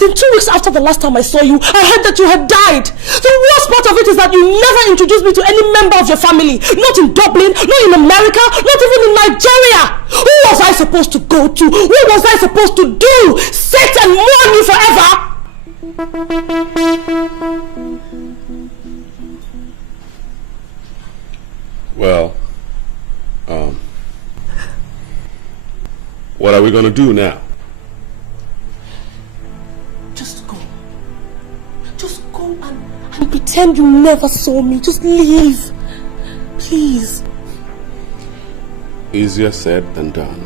Then 2 weeks after the last time I saw you, I heard that you had died. The worst part of it is that you never introduced me to any member of your family. Not in Dublin, not in America, not even in Nigeria. Who was I supposed to go to? What was I supposed to do? Sit and mourn you forever? Well, what are we going to do now? Just go and pretend you never saw me. Just leave. Please. Easier said than done.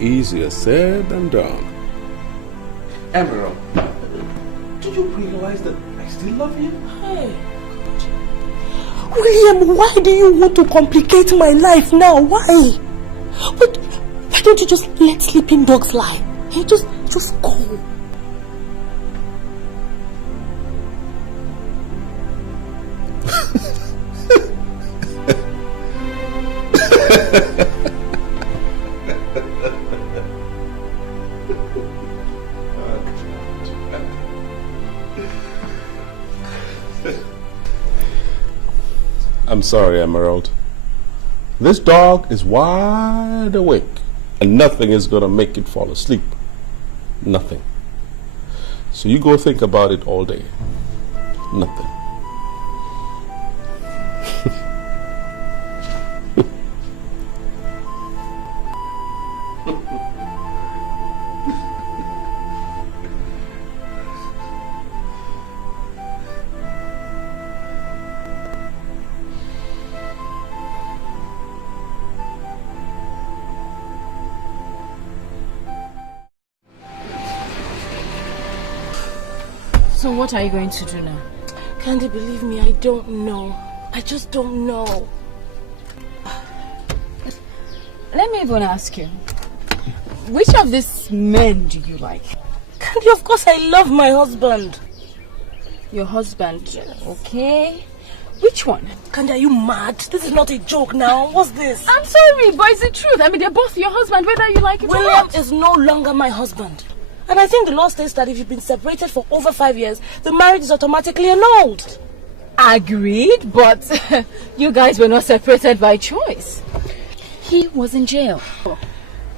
Easier said than done. Emerald, do you realize that I still love you? Hey. William, why do you want to complicate my life now? Why? But why don't you just let sleeping dogs lie? Hey, just go. I'm sorry, Emerald. This dog is wide awake, and nothing is going to make it fall asleep. Nothing. So you go think about it all day. Nothing. So what are you going to do now? Candy, believe me, I don't know. I just don't know. Let me even ask you. Which of these men do you like? Candy, of course I love my husband. Your husband, okay. Which one? Candy, are you mad? This is not a joke now. What's this? I'm sorry, but it's the truth. I mean, they're both your husband, whether you like it or William not. is no longer my husband. And I think the law states that if you've been separated for over 5 years, the marriage is automatically annulled. Agreed, but you guys were not separated by choice. He was in jail.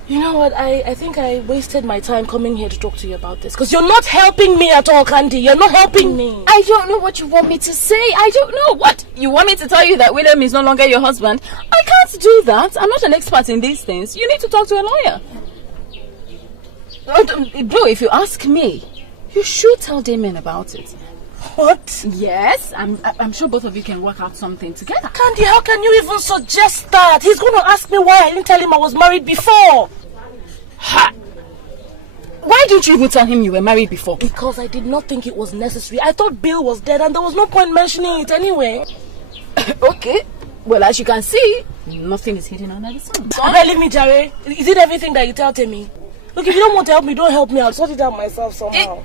You know what? I think I wasted my time coming here to talk to you about this. Because you're not helping me at all, Candy. You're not helping me. I don't know what you want me to say. I don't know. What? You want me to tell you that William is no longer your husband? I can't do that. I'm not an expert in these things. You need to talk to a lawyer. Bro, if you ask me, you should tell Damien about it. What? Yes, I'm sure both of you can work out something together. Candy, how can you even suggest that? He's going to ask me why I didn't tell him I was married before. Ha! Why didn't you even tell him you were married before? Because I did not think it was necessary. I thought Bill was dead and there was no point mentioning it anyway. Okay. Well, as you can see, nothing is hidden under the sun. Okay, leave me, Jare. Is it everything that you tell me? Look, if you don't want to help me, don't help me. I'll sort it out myself somehow.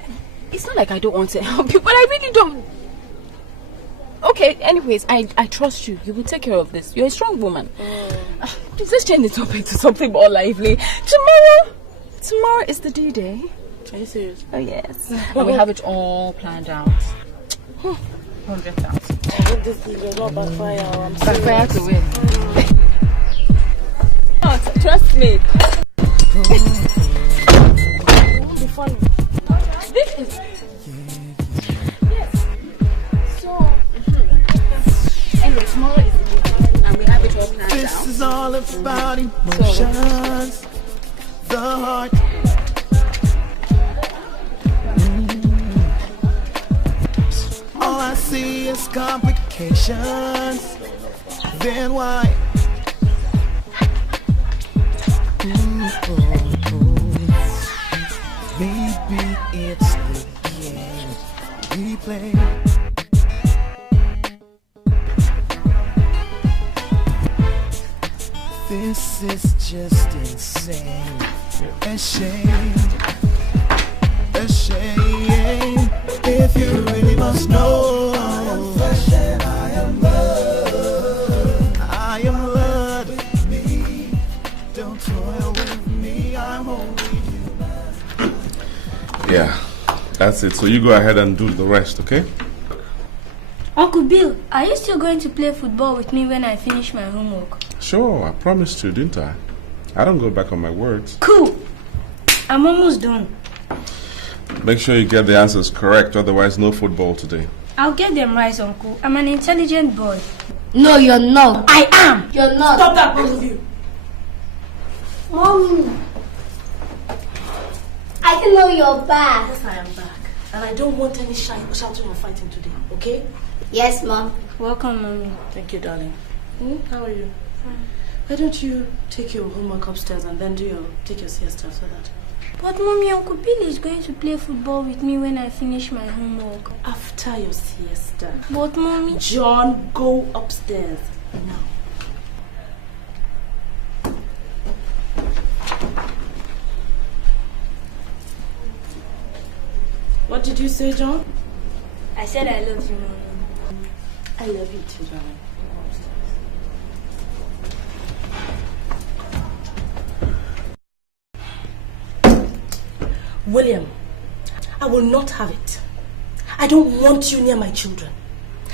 It's not like I don't want to help you, but I really don't. Okay, anyways, I trust you. You will take care of this. You're a strong woman. Please, let's change the topic to something more lively. Tomorrow is the D-Day. Are you serious? Oh, yes. And we have it all planned out. 100,000. I hope this is not backfire. I'm backfire to win. Trust me. It won't be funny. This is... Yes. So... Anyway, tomorrow is the meeting, and we have it all planned out. This is all about emotions, the heart. All I see is complications. Then why? Maybe it's the game we play. This is just insane. A shame. A shame. If you really must know, I am flesh and I am blood. I am blood. With me, don't toil with me. I'm only human. Yeah, that's it. So you go ahead and do the rest, okay? Uncle Bill, are you still going to play football with me when I finish my homework? Sure, I promised you, didn't I? I don't go back on my words. Cool. I'm almost done. Make sure you get the answers correct, otherwise no football today. I'll get them right, Uncle. I'm an intelligent boy. No, you're not. I am. You're not. Stop that, both of you. Mommy. I didn't know you're back. Yes, I am back. And I don't want any shouting or fighting today, okay? Yes, Mom. Welcome, Mommy. Thank you, darling. How are you? Why don't you take your homework upstairs and then take your siesta so that... But Mommy, Uncle Bill is going to play football with me when I finish my homework. After your siesta. But Mommy... John, go upstairs now. What did you say, John? I said I love you, Mommy. I love you too, darling. William, I will not have it. I don't want you near my children.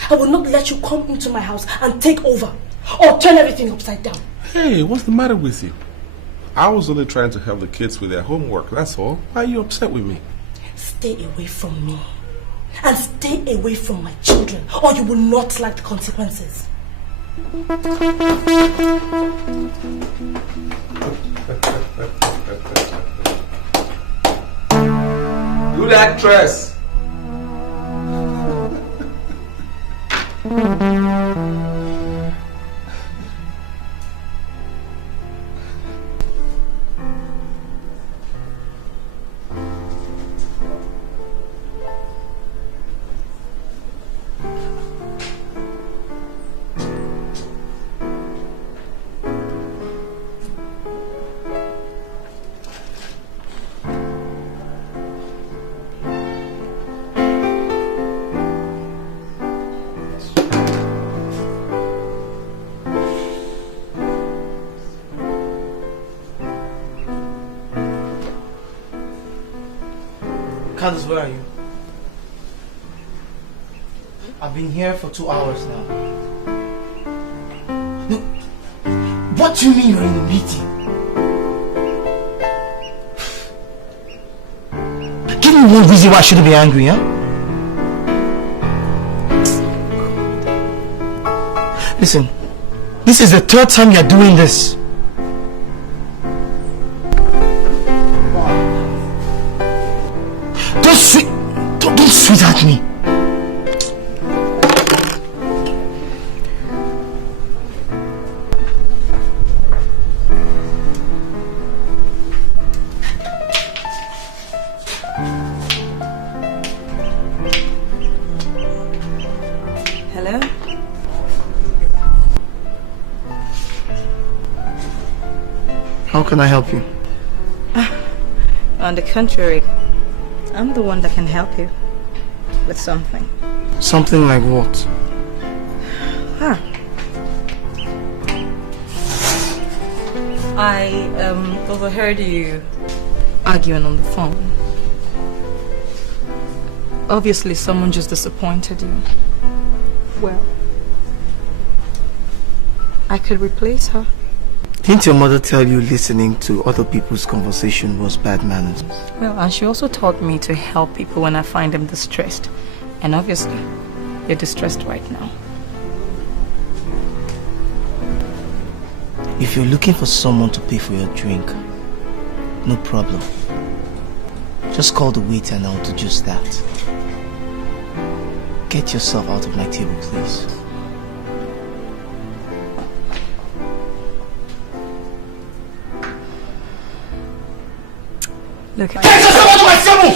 I will not let you come into my house and take over or turn everything upside down. Hey, what's the matter with you? I was only trying to help the kids with their homework, that's all. Why are you upset with me? Stay away from me. And stay away from my children, or you will not like the consequences. Good actress. Candace, where are you? I've been here for 2 hours now. No, what do you mean you're in a meeting? Give me one reason why I shouldn't be angry, huh? Listen, this is the 3rd time you're doing this. Don't sweetheart me. Hello? How can I help you? On the contrary, I'm the one that can help you with something. Something like what? Huh. I overheard you arguing on the phone. Obviously, someone just disappointed you. Well, I could replace her. Didn't your mother tell you listening to other people's conversation was bad manners? Well, and she also taught me to help people when I find them distressed. And obviously, you're distressed right now. If you're looking for someone to pay for your drink, no problem. Just call the waiter and I'll do just that. Get yourself out of my table, please. Look, get yourself out of my table!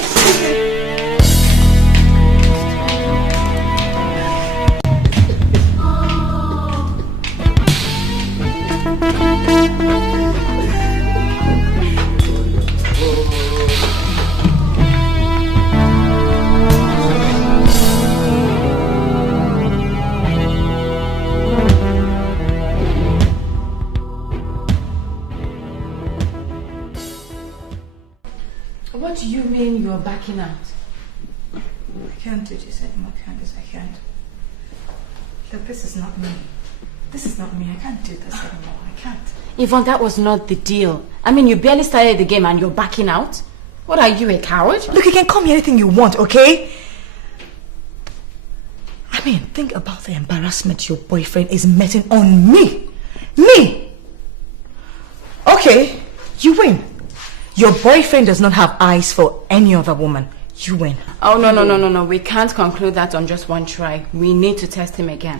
What do you mean you're backing out? I can't do this anymore, Candace. I can't. Look, this is not me. This is not me. I can't do this anymore. I can't. Yvonne, that was not the deal. I mean, you barely started the game and you're backing out? What are you, a coward? Look, you can call me anything you want, okay? I mean, think about the embarrassment your boyfriend is meting on me. Me! Okay, you win. Your boyfriend does not have eyes for any other woman. You win. Oh, no. We can't conclude that on just one try. We need to test him again.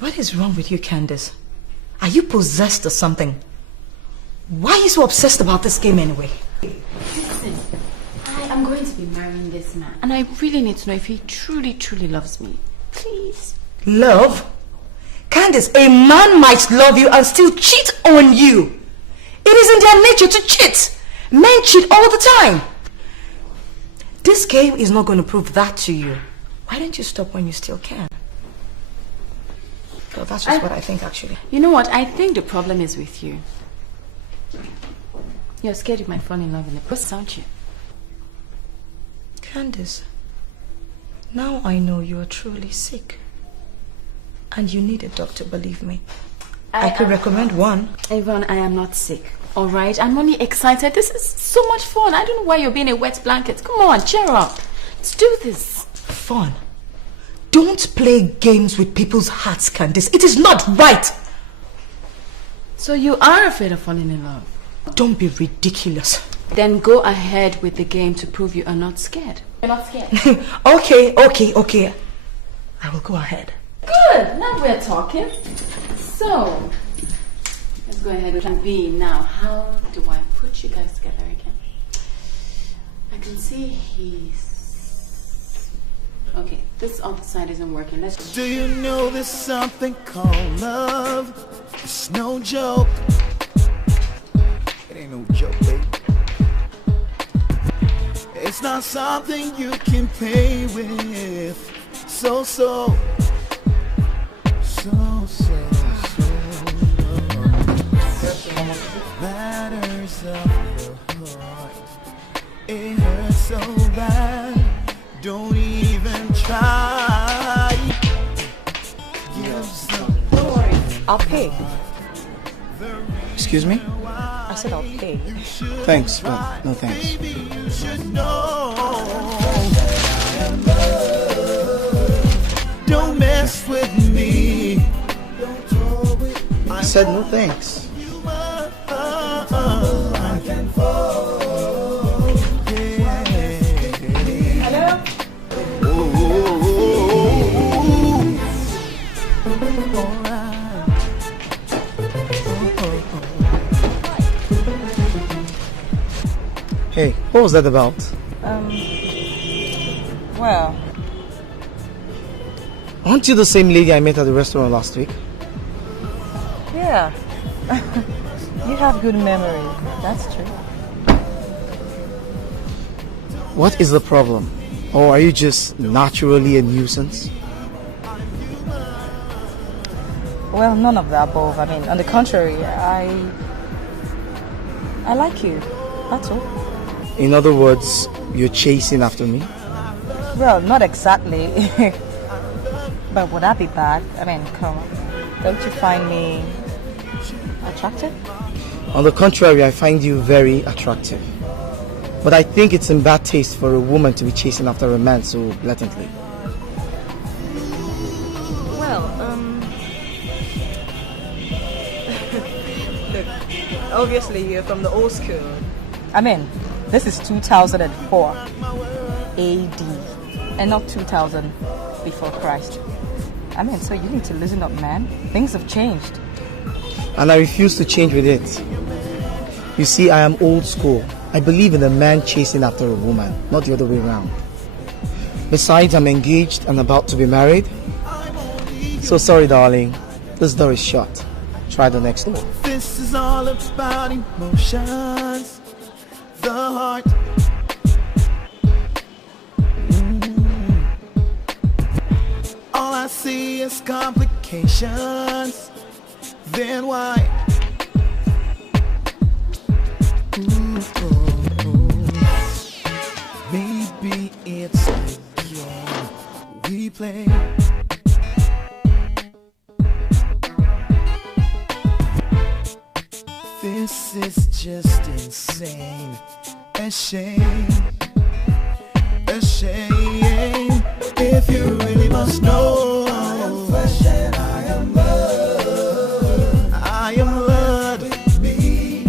What is wrong with you, Candace? Are you possessed or something? Why are you so obsessed about this game anyway? Listen, I am going to be marrying this man. And I really need to know if he truly, truly loves me. Please. Love? Candace, a man might love you and still cheat on you. It is in their nature to cheat. Men cheat all the time. This game is not going to prove that to you. Why don't you stop when you still can? Well, that's just what I think, actually. You know what? I think the problem is with you. You're scared you might fall in love in the process, aren't you? Candace, now I know you are truly sick. And you need a doctor, believe me. I could recommend one. Yvonne, I am not sick. Alright? I'm only excited. This is so much fun. I don't know why you're being a wet blanket. Come on, cheer up. Let's do this. Fun? Don't play games with people's hearts, Candace. It is not right. So you are afraid of falling in love? Don't be ridiculous. Then go ahead with the game to prove you are not scared. You're not scared? Okay. I will go ahead. Good. Now we're talking. So, let's go ahead with plan B now. How do I put you guys together again? I can see he's... Okay, this other side isn't working. Let's... Do you know there's something called love? It's no joke. It ain't no joke, baby. It's not something you can play with. So matters of the heart. It hurts so I'll pay. Excuse me? I said I'll pay. Thanks, but no thanks. Don't mess with me. I said no thanks. Hello? Hey, what was that about? Well, Aren't you the same lady I met at the restaurant last week? yeah. You have good memory. That's true. What is the problem? Or are you just naturally a nuisance? Well, none of the above. I mean, on the contrary, I like you. That's all. In other words, you're chasing after me? Well, not exactly. But would that be bad? I mean, come on. Don't you find me attractive? On the contrary, I find you very attractive. But I think it's in bad taste for a woman to be chasing after a man so blatantly. Well, look, obviously you're from the old school. I mean, this is 2004 AD and not 2000 before Christ. I mean, so you need to listen up, man. Things have changed. And I refuse to change with it. You see, I am old school. I believe in a man chasing after a woman, not the other way around. Besides, I'm engaged and about to be married. So sorry, darling. This door is shut. Try the next door. This is all about emotions. The heart. All I see is complications. Then why? Maybe it's the game we play. This is just insane. A shame. A shame. If you really must know, I am flesh and I am blood. I am blood. With me,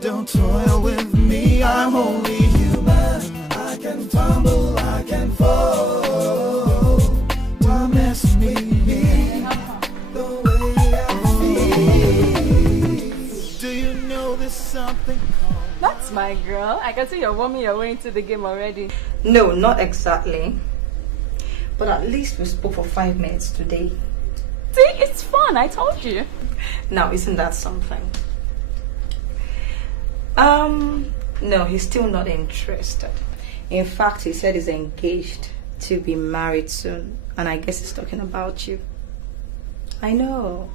don't toil with me. I'm only human. I can tumble, I can fall. Don't mess me the way I feel. Do you know there's something called? That's my girl. I can see you're warming your way into the game already. No, not exactly. But at least we spoke for 5 minutes today. See, it's fun. I told you. Now, isn't that something? No, he's still not interested. In fact, he said he's engaged to be married soon. And I guess he's talking about you. I know.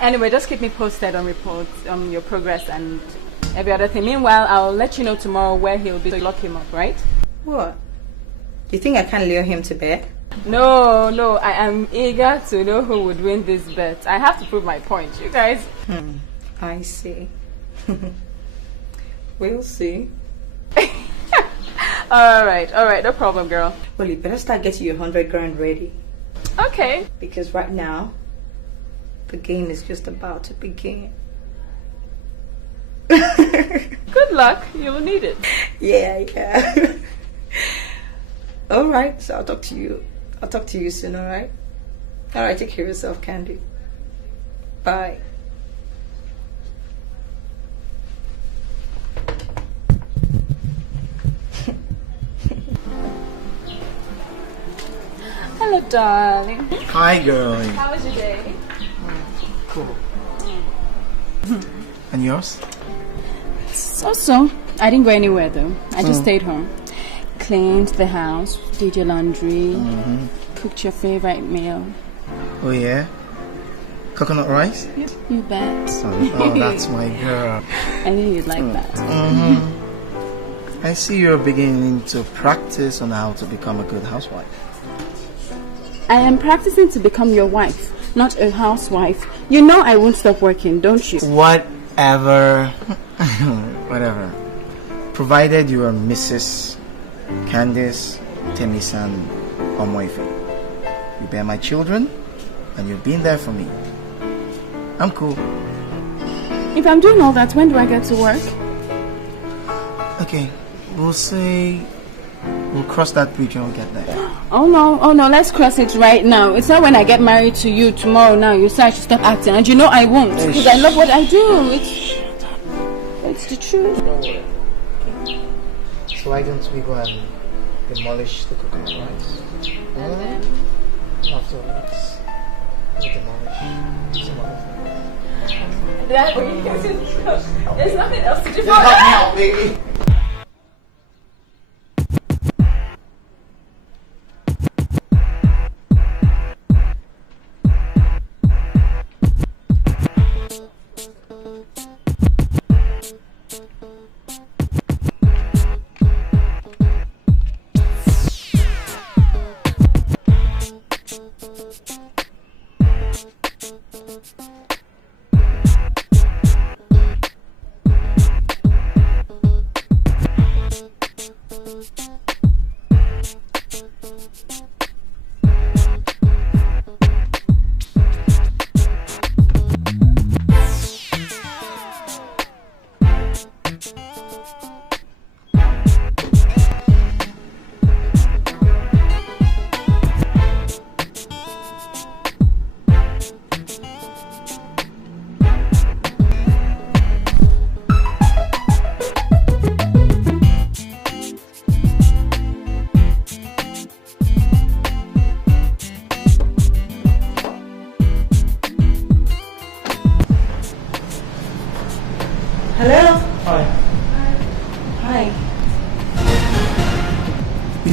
Anyway, just keep me posted on reports, on your progress and every other thing. Meanwhile, I'll let you know tomorrow where he'll be to lock him up, right? What? You think I can lure him to bed? No, I am eager to know who would win this bet. I have to prove my point. You guys. I see. We'll see. Alright, no problem, girl. Well, you better start getting your 100 grand ready. Okay. Because right now, the game is just about to begin. Good luck. You'll need it. Yeah. Alright, so I'll talk to you soon, alright? Alright, take care of yourself, Candy. Bye. Hello, darling. Hi, girl. How was your day? Cool. And yours? So. I didn't go anywhere though. I just stayed home. Cleaned the house, did your laundry, cooked your favorite meal. Oh, yeah? Coconut rice? Yep, you bet. Oh, that's my girl. I knew you'd like that. I see you're beginning to practice on how to become a good housewife. I am practicing to become your wife. not a housewife. You know I won't stop working, don't you? Whatever. Whatever. Provided you are Mrs. Candice Temisan Omoife. You bear my children, and you've been there for me. I'm cool. If I'm doing all that, when do I get to work? Okay, we'll say we'll cross that bridge when we get there. Oh no, let's cross it right now. It's not when I get married to you tomorrow now you say I should stop acting, and you know I won't, because I love what I do. It's the truth. Don't worry. So why don't we go and demolish the coconut rice? And then afterwards, we'll demolish some other things. There's nothing else to do. Just help me out, baby.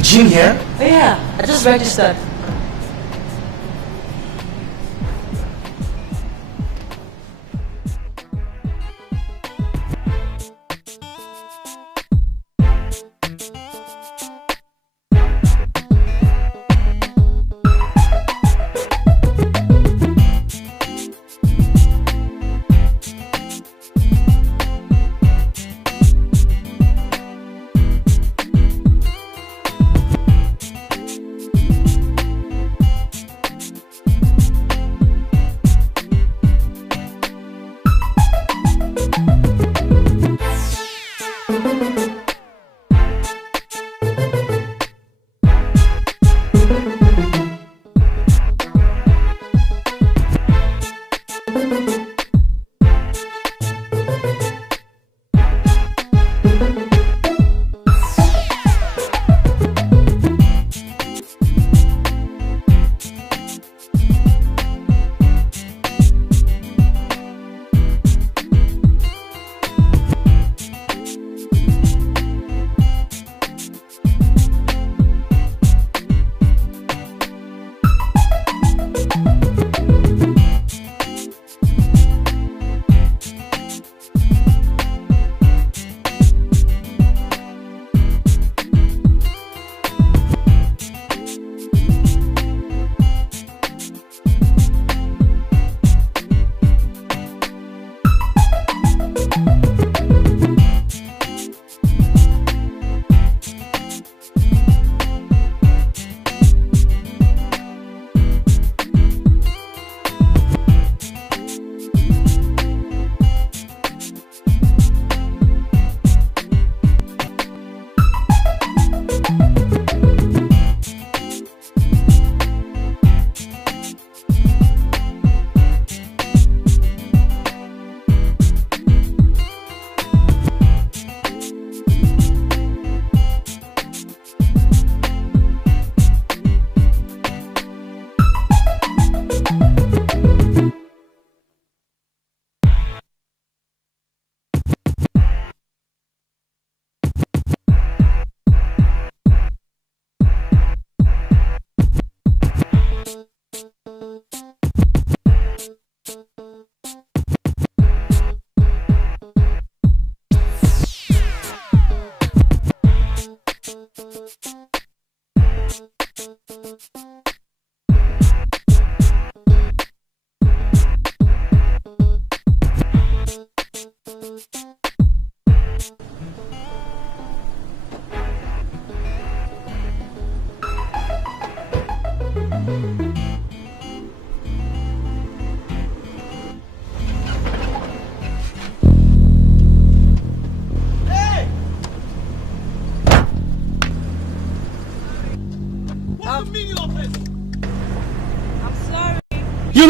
Jim here? Oh yeah, I just registered.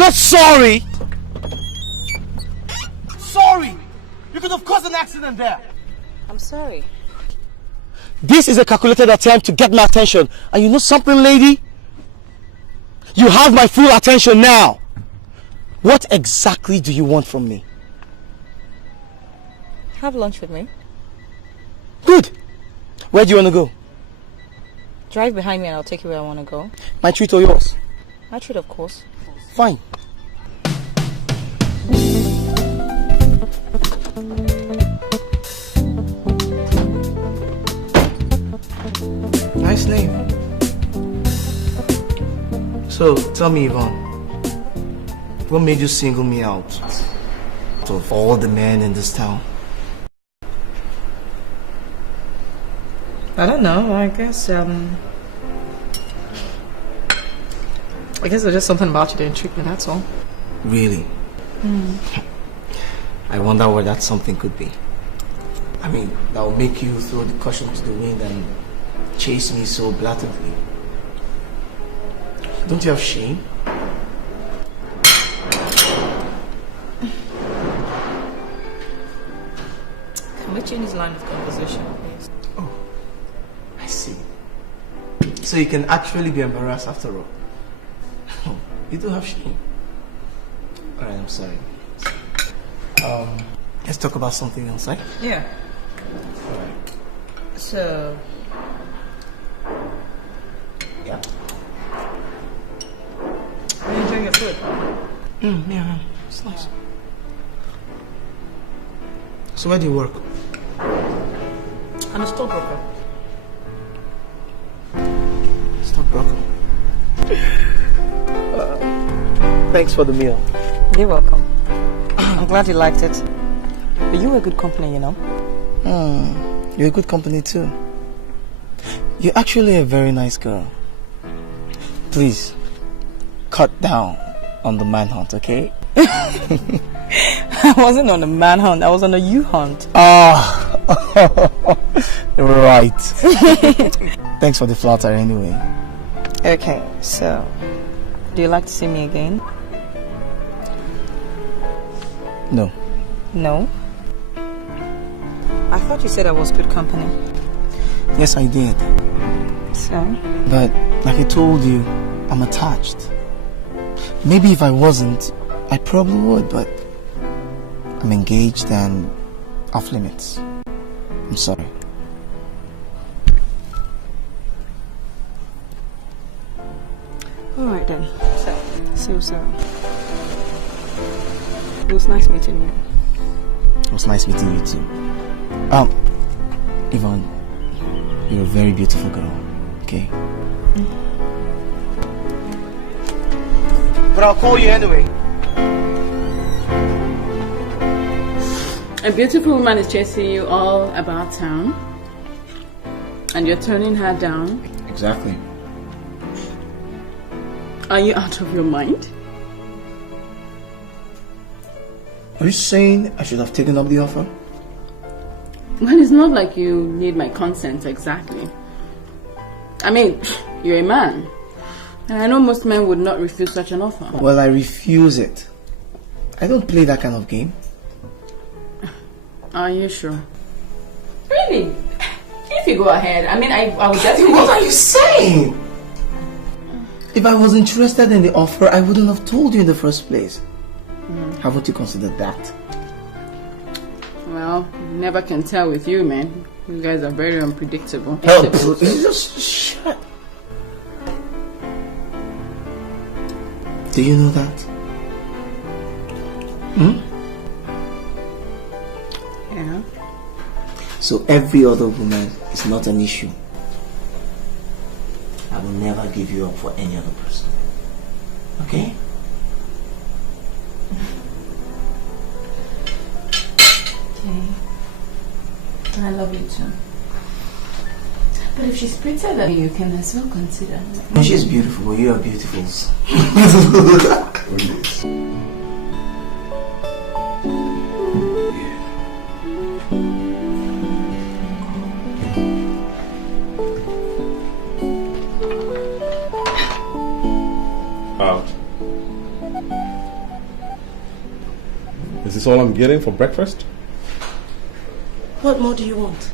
not sorry. Sorry. You could have caused an accident there. I'm sorry. This is a calculated attempt to get my attention. And you know something, lady? You have my full attention now. What exactly do you want from me? Have lunch with me. Good. Where do you want to go? Drive behind me and I'll take you where I want to go. My treat or yours? My treat, of course. Fine. Nice name. So, tell me, Yvonne, what made you single me out of all the men in this town? I don't know. I guess there's just something about you that intrigued me, that's all. Really? I wonder what that something could be. I mean, that will make you throw the caution to the wind and chase me so blatantly. Don't you have shame? Can we change this line of conversation, please? Oh, I see. So you can actually be embarrassed after all. You do have shame. Alright, I'm sorry. Let's talk about something else, right? Yeah. Alright. So... Yeah. Are you enjoying your food? Yeah, it's nice. So where do you work? I'm a stockbroker. Stockbroker? Thanks for the meal. You're welcome. I'm glad you liked it. But you were good company, you know. You're a good company too. You're actually a very nice girl. Please, cut down on the manhunt, okay? I wasn't on a manhunt, I was on a U-hunt. Right. Thanks for the flattery anyway. Okay, so, do you like to see me again? No. No? I thought you said I was good company. Yes, I did. So? But, like I told you, I'm attached. Maybe if I wasn't, I probably would, but I'm engaged and off limits. I'm sorry. Alright then. So. It was nice meeting you. It was nice meeting you too. Yvonne, you're a very beautiful girl, okay? But I'll call you anyway. A beautiful woman is chasing you all about town, and you're turning her down. Exactly. Are you out of your mind? Are you saying I should have taken up the offer? Well, it's not like you need my consent exactly. I mean, you're a man. And I know most men would not refuse such an offer. Well, I refuse it. I don't play that kind of game. Are you sure? Really? If you go ahead, I mean, I would definitely... What are you saying? If I was interested in the offer, I wouldn't have told you in the first place. Haven't you considered that? Well, you never can tell with you, man. You guys are very unpredictable. Help! Just shut. Do you know that? Yeah. So every other woman is not an issue. I will never give you up for any other person. Okay? Okay. I love you too. But if she's prettier than you, can as well consider. No, she's beautiful, but you are beautiful. Is this all I'm getting for breakfast? What more do you want?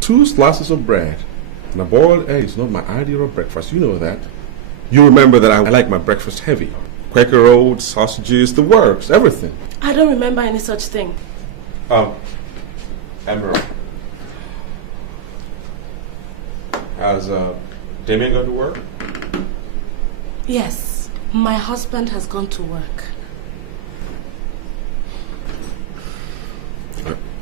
2 slices of bread and a boiled egg is not my ideal of breakfast. You know that. You remember that I like my breakfast heavy. Quaker oats, sausages, the works, everything. I don't remember any such thing. Emerald. Has Damien gone to work? Yes, my husband has gone to work.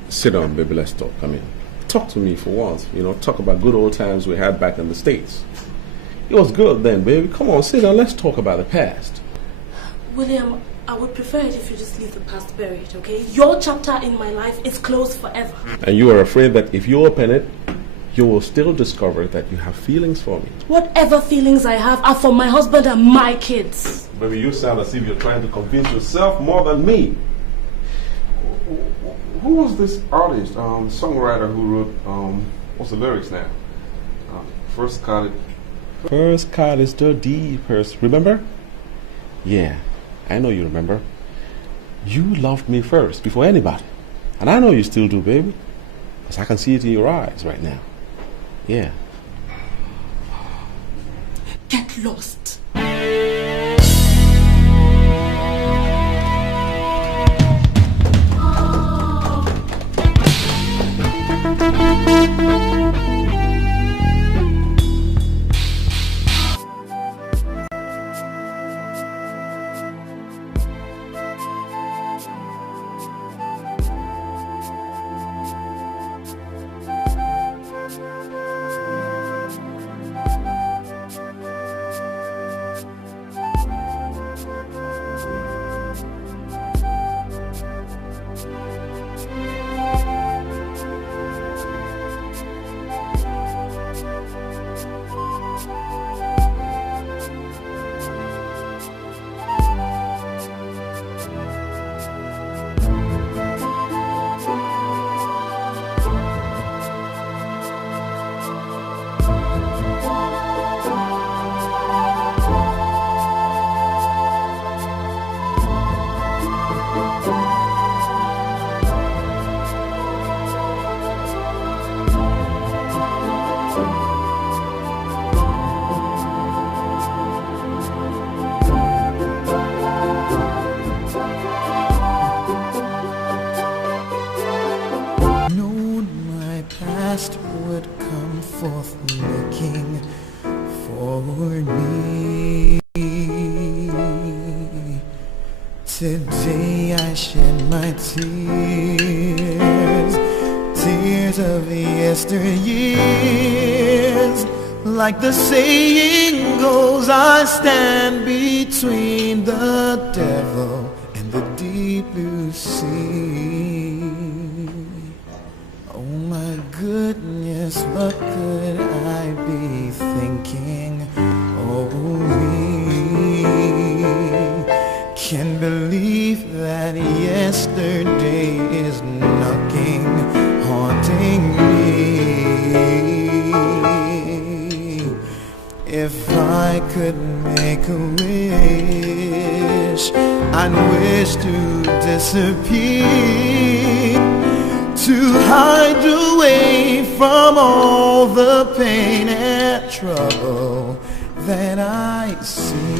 Sit down, baby, let's talk. I mean, talk to me for once. You know, talk about good old times we had back in the States. It was good then, baby. Come on, sit down, let's talk about the past. William, I would prefer it if you just leave the past buried, okay? Your chapter in my life is closed forever. And you are afraid that if you open it, you will still discover that you have feelings for me. Whatever feelings I have are for my husband and my kids. Baby, you sound as if you're trying to convince yourself more than me. Who was this artist, songwriter who wrote, what's the lyrics now? First cut is the deepest. Remember? Yeah, I know you remember. You loved me first, before anybody. And I know you still do, baby. Because I can see it in your eyes right now. Yeah. Get lost. Today I shed my tears, tears of yesteryears. Like the saying goes, I stand between the devil and the deep blue sea. Oh my goodness, what could I be thinking? Oh me, can't believe that yesterday is knocking, haunting me. If I could make a wish, I'd wish to disappear, to hide away from all the pain and trouble that I see.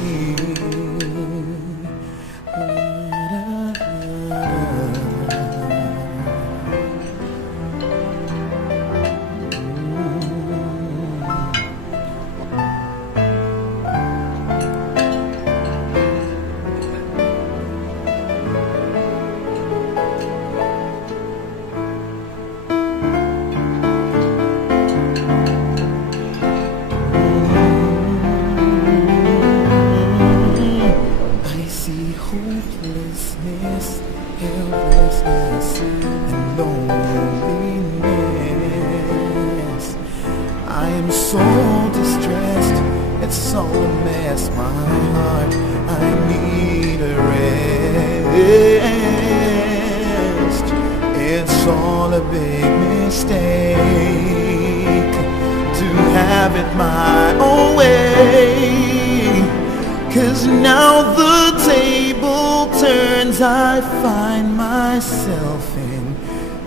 Now the table turns. I find myself in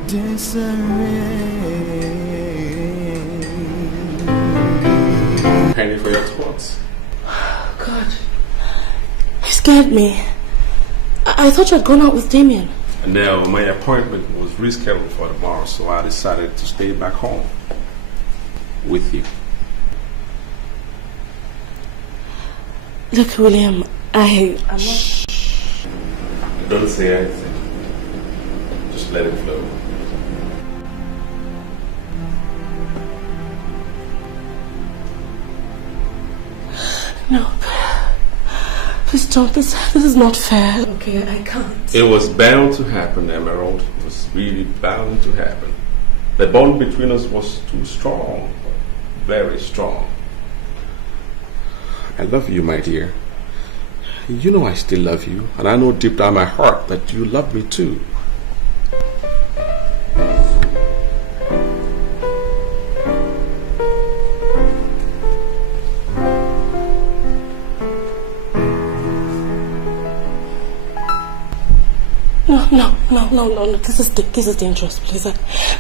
disarray. Penny for your thoughts. God. You scared me. I thought you had gone out with Damien. No, my appointment was rescheduled for tomorrow, so I decided to stay back home with you. Look, William, I'm not... Shh. Don't say anything. Just let it flow. No. Please don't. This is not fair. Okay, I can't. It was bound to happen, Emerald. It was really bound to happen. The bond between us was too strong. Very strong. I love you, my dear. You know I still love you, and I know deep down my heart that you love me too. No. This is dangerous, please.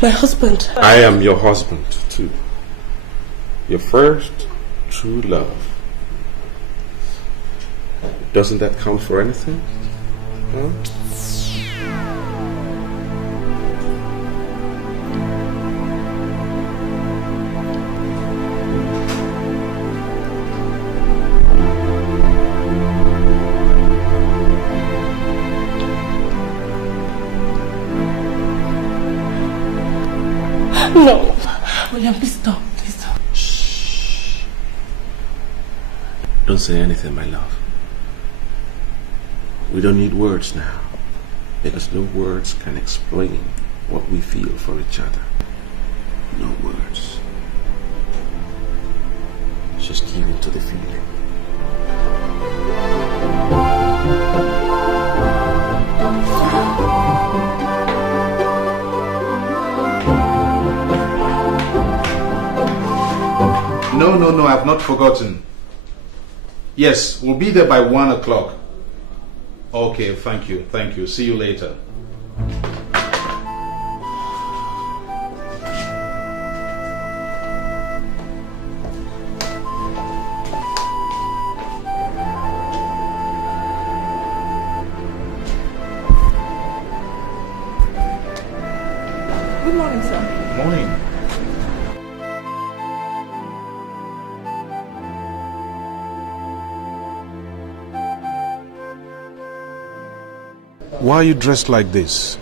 My husband. I am your husband too. Your first true love. Doesn't that count for anything? Huh? No. William, please stop. Please stop. Shh. Don't say anything, my love. We don't need words now, because no words can explain what we feel for each other. No words. Just give in to the feeling. No, I've not forgotten. Yes, we'll be there by 1 o'clock. Okay, thank you. See you later. Good morning, sir. Morning. Why are you dressed like this?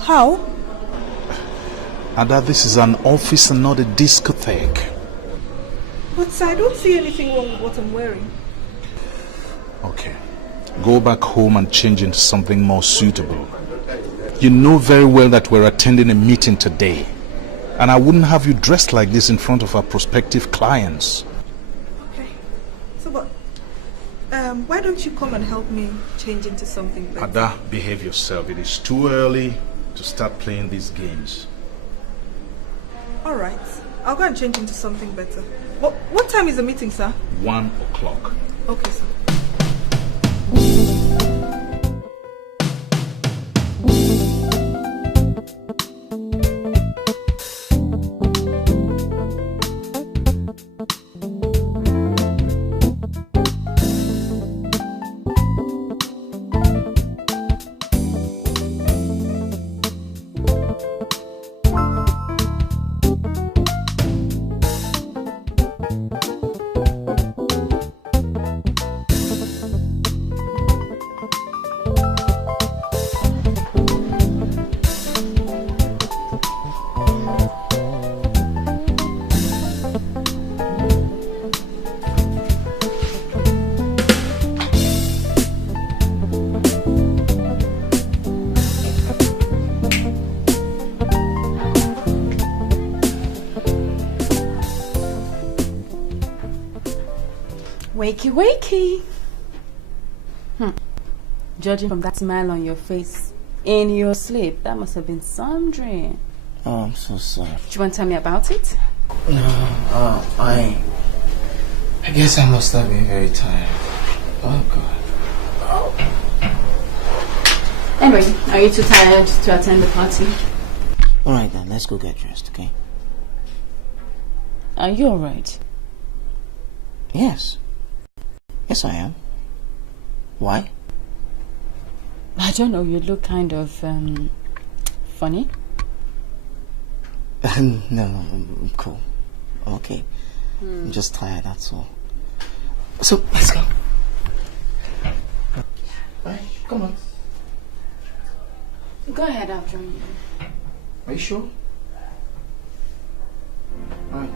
How? Ada, this is an office and not a discotheque. But sir, I don't see anything wrong with what I'm wearing. Okay. Go back home and change into something more suitable. You know very well that we're attending a meeting today. And I wouldn't have you dressed like this in front of our prospective clients. Okay. So, but why don't you come and help me change into something better? Ada, behave yourself. It is too early to start playing these games. Alright. I'll go and change into something better. What time is the meeting, sir? 1 o'clock. Okay, sir. Wakey. Judging from that smile on your face in your sleep, that must have been some dream. Oh, I'm so sorry. Do you want to tell me about it? No, I guess I must have been very tired. Oh, God. Anyway, are you too tired to attend the party? Alright then, let's go get dressed, okay? Are you alright? Yes. Yes, I am. Why? I don't know, you look kind of, funny. No, I'm cool. I'm okay. I'm just tired, that's all. So, let's go. Bye, come on. Go ahead, I'll join you. Are you sure? Alright.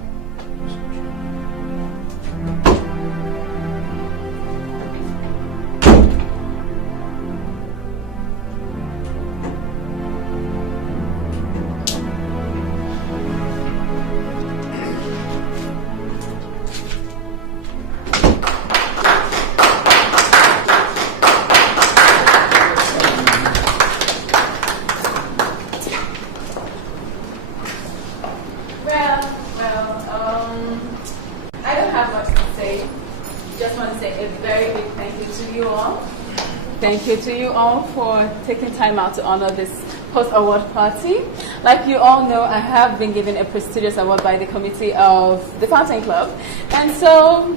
Thank you to you all for taking time out to honor this post-award party. Like you all know, I have been given a prestigious award by the committee of the Fountain Club. And so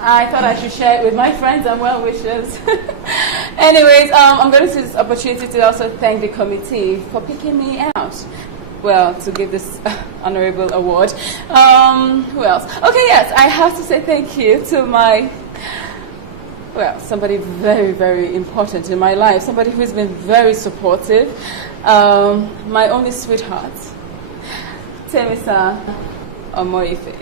I thought I should share it with my friends and well-wishers. Anyways, I'm going to use this opportunity to also thank the committee for picking me out. Well, to give this honorable award. Who else? Okay, yes, I have to say thank you to my... Well, somebody very, very important in my life. Somebody who's been very supportive. My only sweetheart, Temisa Omoife.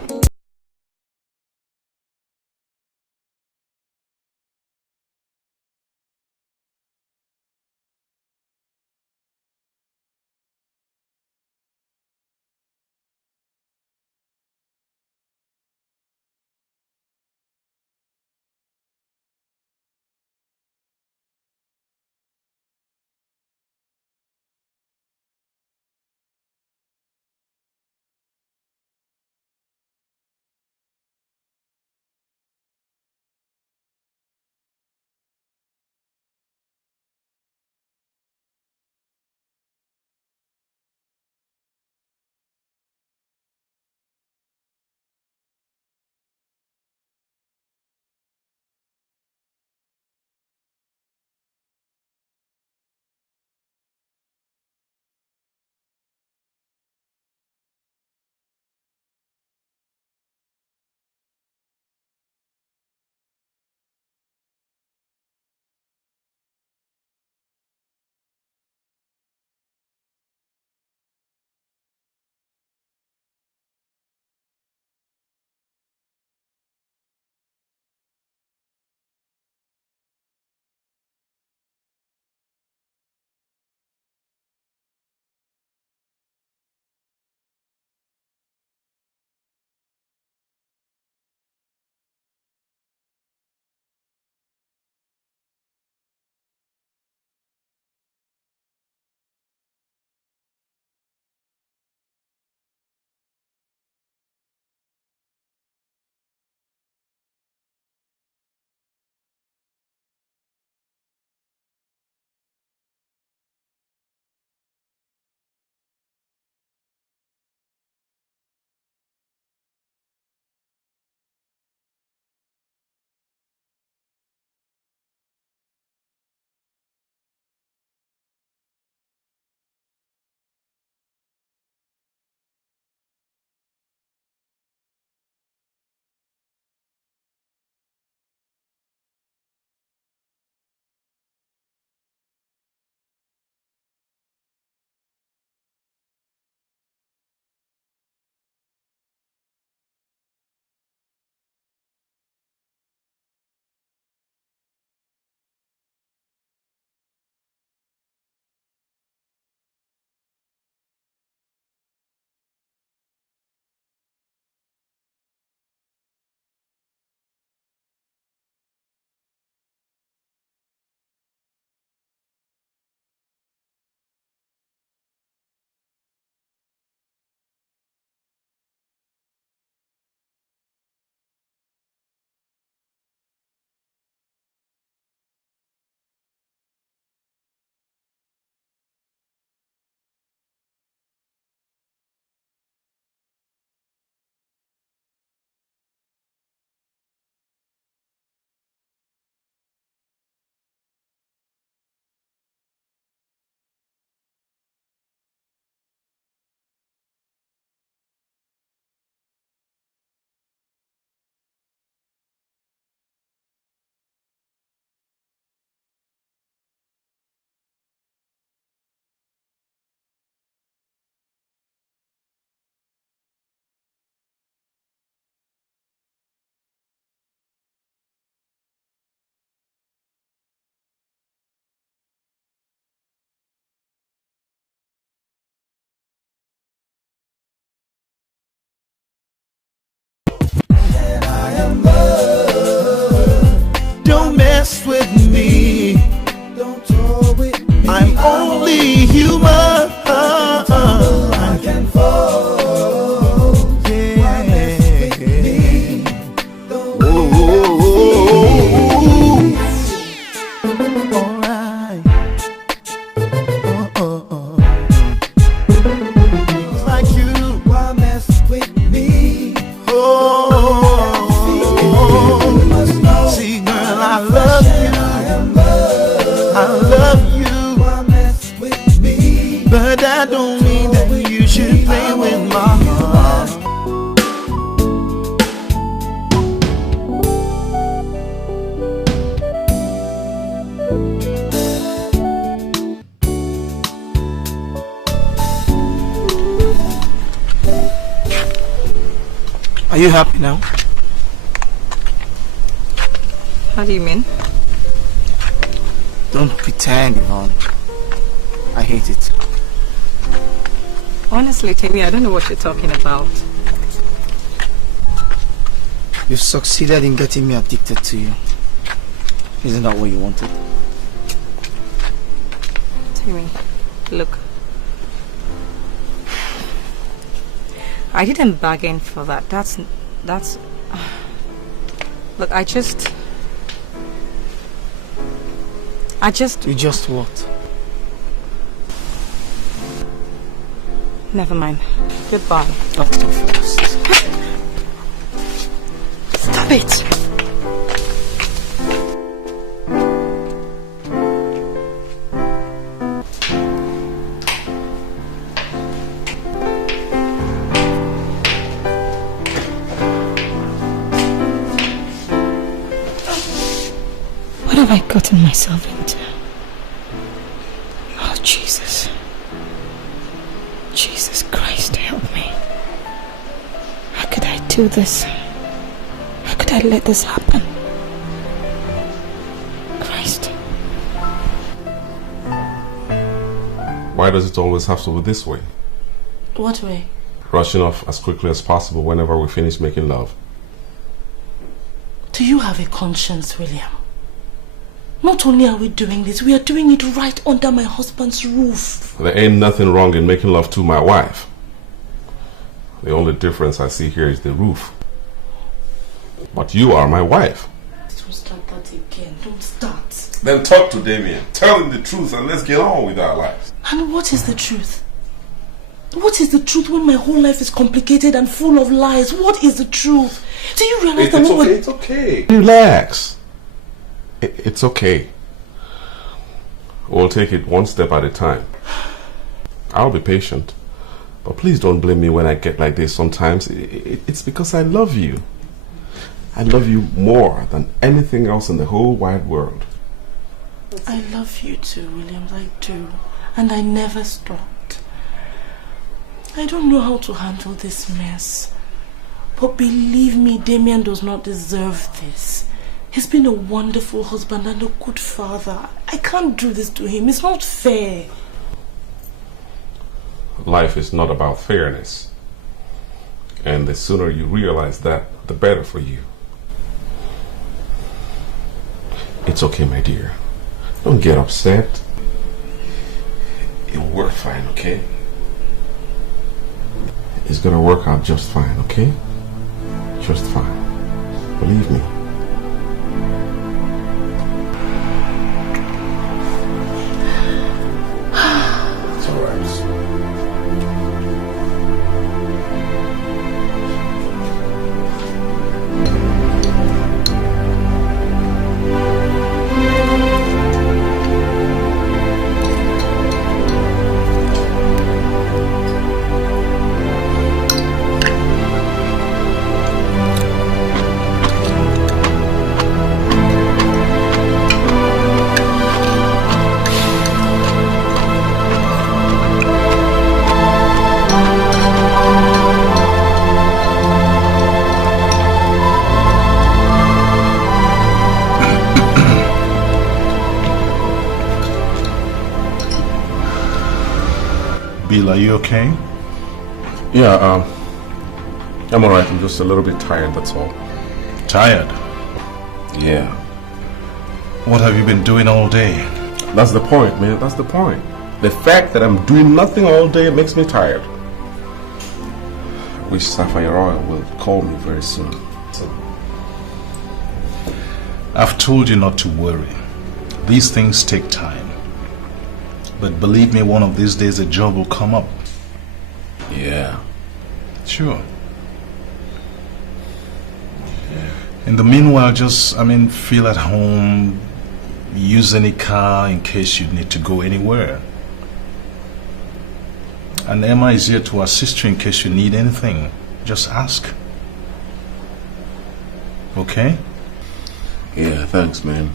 I love you. But that don't mean that you should play with my heart. Are you happy now? How do you mean? Don't pretend, Yvonne. I hate it. Honestly, Timmy, I don't know what you're talking about. You've succeeded in getting me addicted to you. Isn't that what you wanted? Timmy, look. I didn't bargain for that. That's... Look, I just... You just what? Never mind. Goodbye. Let's go first. Stop it! What have I gotten myself into? Oh, Jesus. Jesus Christ, help me. How could I do this? How could I let this happen? Christ. Why does it always have to be this way? What way? Rushing off as quickly as possible whenever we finish making love. Do you have a conscience, William? Not only are we doing this, we are doing it right under my husband's roof. There ain't nothing wrong in making love to my wife. The only difference I see here is the roof. But you are my wife. Don't start that again. Don't start. Then talk to Damien. Tell him the truth and let's get on with our lives. And what is the truth? What is the truth when my whole life is complicated and full of lies? What is the truth? Do you realize that it's okay. Relax. It's okay. We'll take it one step at a time. I'll be patient. But please don't blame me when I get like this sometimes. It's because I love you. I love you more than anything else in the whole wide world. I love you too, Williams. I do. And I never stopped. I don't know how to handle this mess. But believe me, Damien does not deserve this. He's been a wonderful husband and a good father. I can't do this to him. It's not fair. Life is not about fairness. And the sooner you realize that, the better for you. It's okay, my dear. Don't get upset. It'll work fine, okay? It's gonna work out just fine, okay? Just fine. Believe me. It's alright. Bill, are you okay? Yeah, I'm alright. I'm just a little bit tired, that's all. Tired? Yeah. What have you been doing all day? That's the point, man. That's the point. The fact that I'm doing nothing all day makes me tired. I wish Sapphire Oil will call me very soon. I've told you not to worry. These things take time. But believe me, one of these days a job will come up. Yeah. Sure. In the meanwhile, just, feel at home, use any car in case you need to go anywhere. And Emma is here to assist you in case you need anything. Just ask. Okay? Yeah, thanks, man.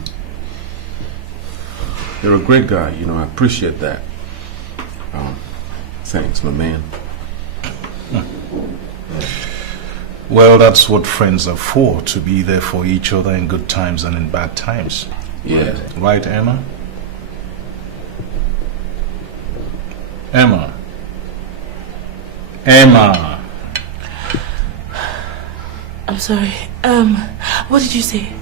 You're a great guy, you know, I appreciate that. Thanks, my man. Well, that's what friends are for, to be there for each other in good times and in bad times. Yeah. Right, Emma? Emma. Emma. I'm sorry. What did you say?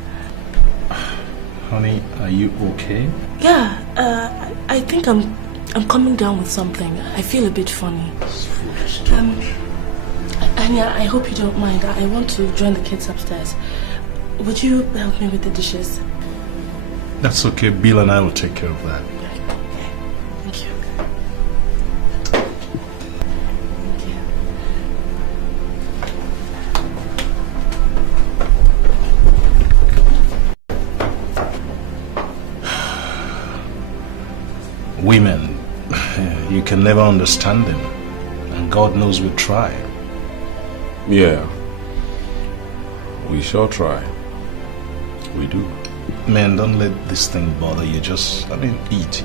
Honey, are you okay? Yeah, I think I'm coming down with something. I feel a bit funny. Anya, I hope you don't mind. I want to join the kids upstairs. Would you help me with the dishes? That's okay. Bill and I will take care of that. Thank you. Women, you can never understand them. And God knows we try. Yeah. We sure try. We do. Man, don't let this thing bother you. Just, eat.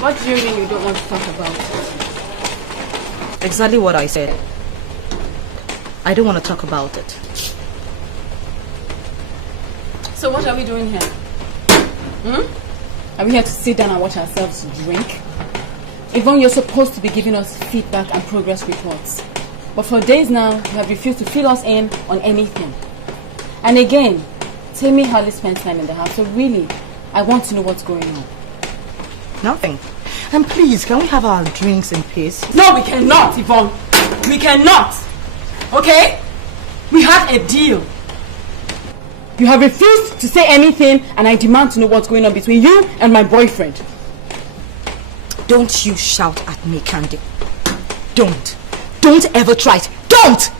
What do you mean you don't want to talk about it? Exactly what I said. I don't want to talk about it. So what are we doing here? Are we here to sit down and watch ourselves drink? Yvonne, you're supposed to be giving us feedback and progress reports. But for days now, you have refused to fill us in on anything. And again, Tammy hardly spends time in the house, so really, I want to know what's going on. Nothing. And please, can we have our drinks in peace? No, we cannot, Yvonne. We cannot. Okay? We had a deal. You have refused to say anything, and I demand to know what's going on between you and my boyfriend. Don't you shout at me, Candy. Don't ever try it. Don't!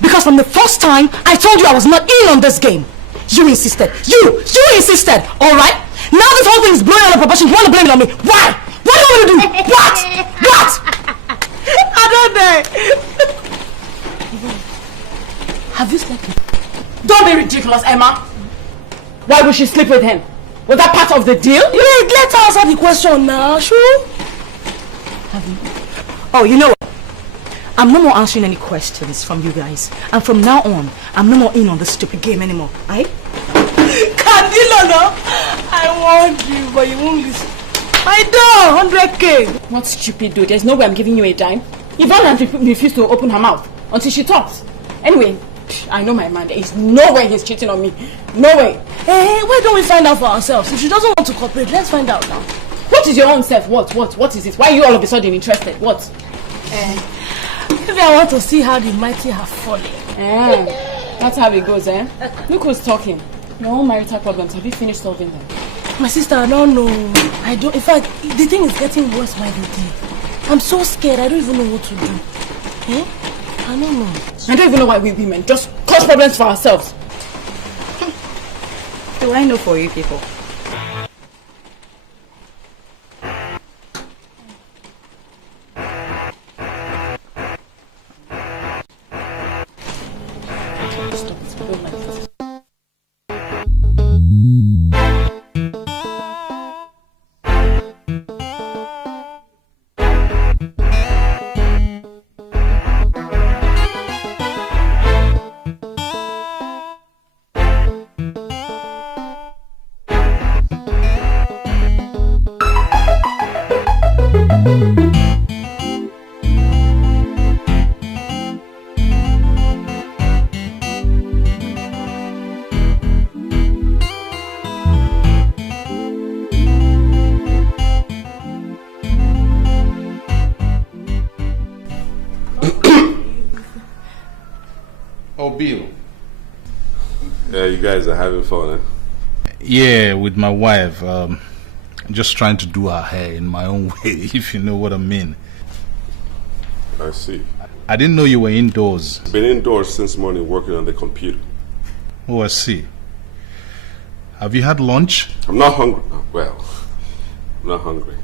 Because from the first time, I told you I was not in on this game. You insisted. You insisted. Alright? Now this whole thing is blowing out of proportion. You want to blame it on me. Why? What do you want to do? What? I don't know. Have you slept with him? Don't be ridiculous, Emma. Why would she sleep with him? Was that part of the deal? Wait, let's answer the question now, sure? Have you? Oh, you know what? I'm no more answering any questions from you guys. And from now on, I'm no more in on this stupid game anymore. Aight? Candila, no? I want you, but you won't listen. I don't, 100K. What stupid dude? There's no way I'm giving you a dime. Yvonne has refused to open her mouth until she talks. Anyway, I know my man. There is no way he's cheating on me. No way. Hey, why don't we find out for ourselves? If she doesn't want to cooperate, let's find out now. What is your own self? What is it? Why are you all of a sudden interested? What? Maybe I want to see how the mighty have fallen. That's how it goes, eh? Look who's talking. Your own marital problems, have you finished solving them? My sister, I don't know. In fact, the thing is getting worse by the day. I'm so scared, I don't even know what to do. Eh? I don't know. I don't even know why we women just cause problems for ourselves. Do I know for you people? Bill. Yeah, you guys are having fun, eh? Yeah, with my wife. I'm just trying to do her hair in my own way, if you know what I mean. I see. I didn't know you were indoors. Been indoors since morning working on the computer. Oh, I see. Have you had lunch? I'm not hungry. Well, I'm not hungry.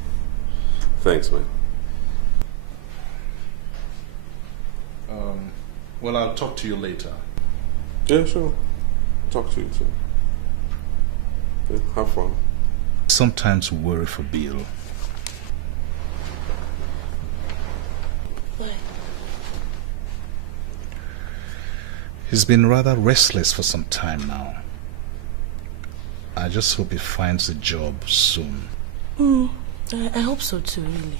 Thanks, man. Well, I'll talk to you later. Yeah, sure. Talk to you too. Yeah, have fun. Sometimes worry for Bill. Why? He's been rather restless for some time now. I just hope he finds a job soon. I hope so too, really.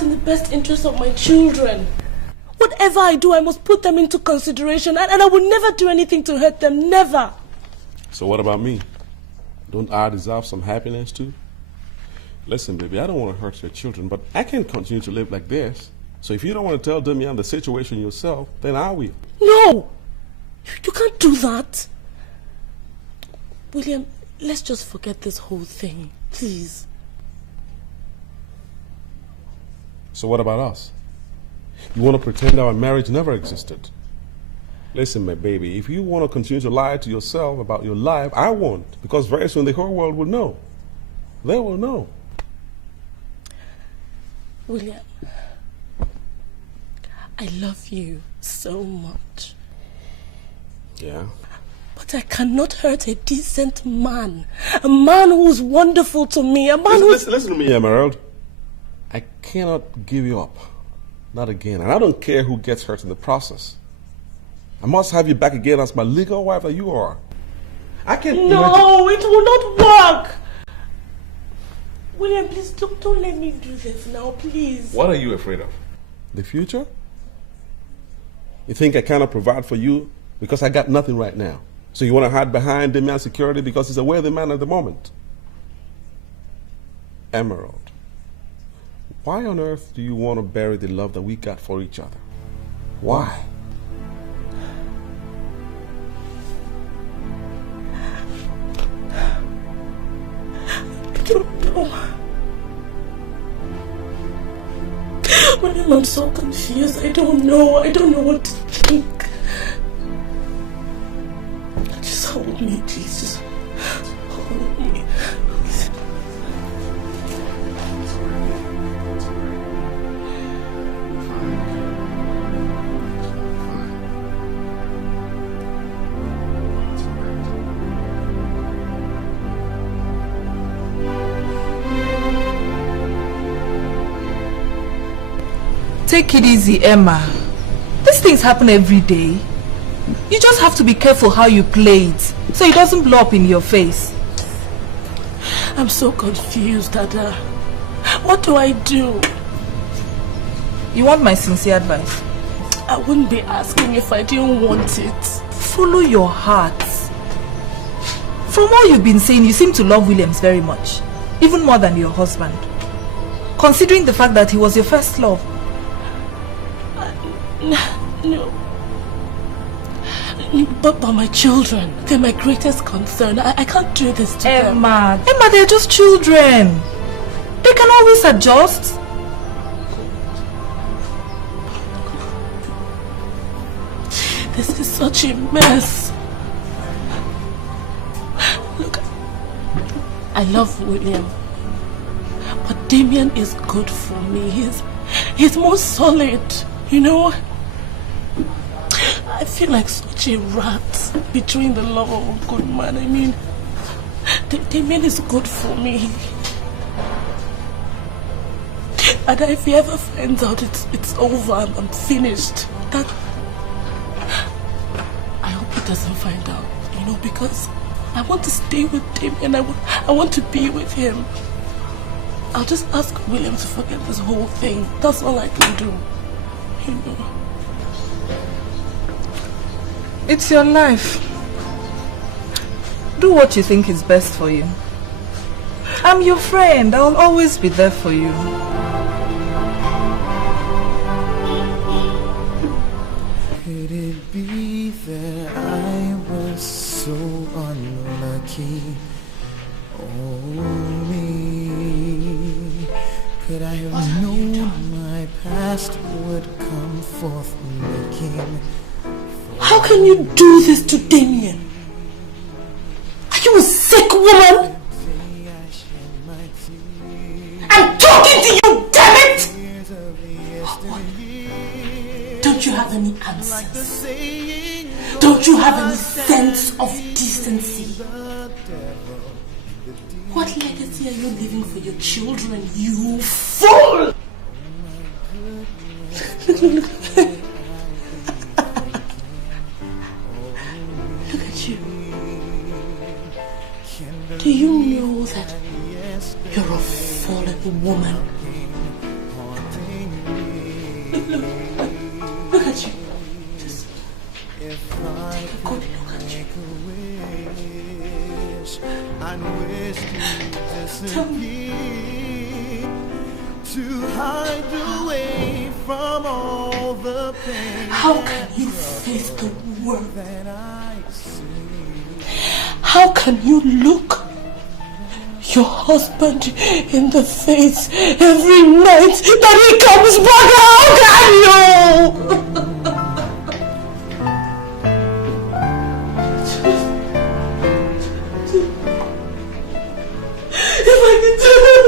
In the best interest of my children. Whatever I do, I must put them into consideration, and I will never do anything to hurt them, never. So what about me? Don't I deserve some happiness too? Listen, baby, I don't want to hurt your children, but I can't continue to live like this. So if you don't want to tell Damian the situation yourself, then I will. No! You can't do that. William, let's just forget this whole thing, please. So what about us? You want to pretend our marriage never existed? Listen, my baby, if you want to continue to lie to yourself about your life, I won't. Because very soon the whole world will know. They will know. William, I love you so much. Yeah? But I cannot hurt a decent man. A man who's wonderful to me. A man Listen to me, Emerald. I cannot give you up. Not again. And I don't care who gets hurt in the process. I must have you back again as my legal wife that you are. I can't No, it will not work. William, please don't let me do this now, please. What are you afraid of? The future? You think I cannot provide for you because I got nothing right now? So you want to hide behind the man's security because he's a worthy man at the moment? Emerald. Why on earth do you want to bury the love that we got for each other? Why? I don't know. When I'm so confused, I don't know what to think. Just hold me, please. Just hold me. Please. Take it easy, Emma. These things happen every day. You just have to be careful how you play it, so it doesn't blow up in your face. I'm so confused, Dada. What do I do? You want my sincere advice? I wouldn't be asking if I didn't want it. Follow your heart. From all you've been saying, you seem to love Williams very much. Even more than your husband. Considering the fact that he was your first love. No. But my children, they're my greatest concern. I can't do this to them. Emma, they're just children. They can always adjust. This is such a mess. Look, I love William, but Damien is good for me. He's more solid, you know. I feel like such a rat between the love of a good man. I mean, Damien is good for me. And if he ever finds out it's over, I'm finished. That I hope he doesn't find out, you know, because I want to stay with Damien. I want to be with him. I'll just ask William to forget this whole thing. That's all I can do, you know. It's your life. Do what you think is best for you. I'm your friend. I'll always be there for you. Could it be that I was so unlucky? Oh me, could I have known my past would come forth looking? How can you do this to Damien? Are you a sick woman? I'm talking to you, damn it! Don't you have any answers? Don't you have any sense of decency? What legacy are you leaving for your children, you fool? Look. Look at you. Do you know that you're a fallen woman? Look at you. Just take a good look at you. Tell me. To hide away from all the pain. How can you face the world? How can you look your husband in the face every night that he comes back? How can you? If I could tell.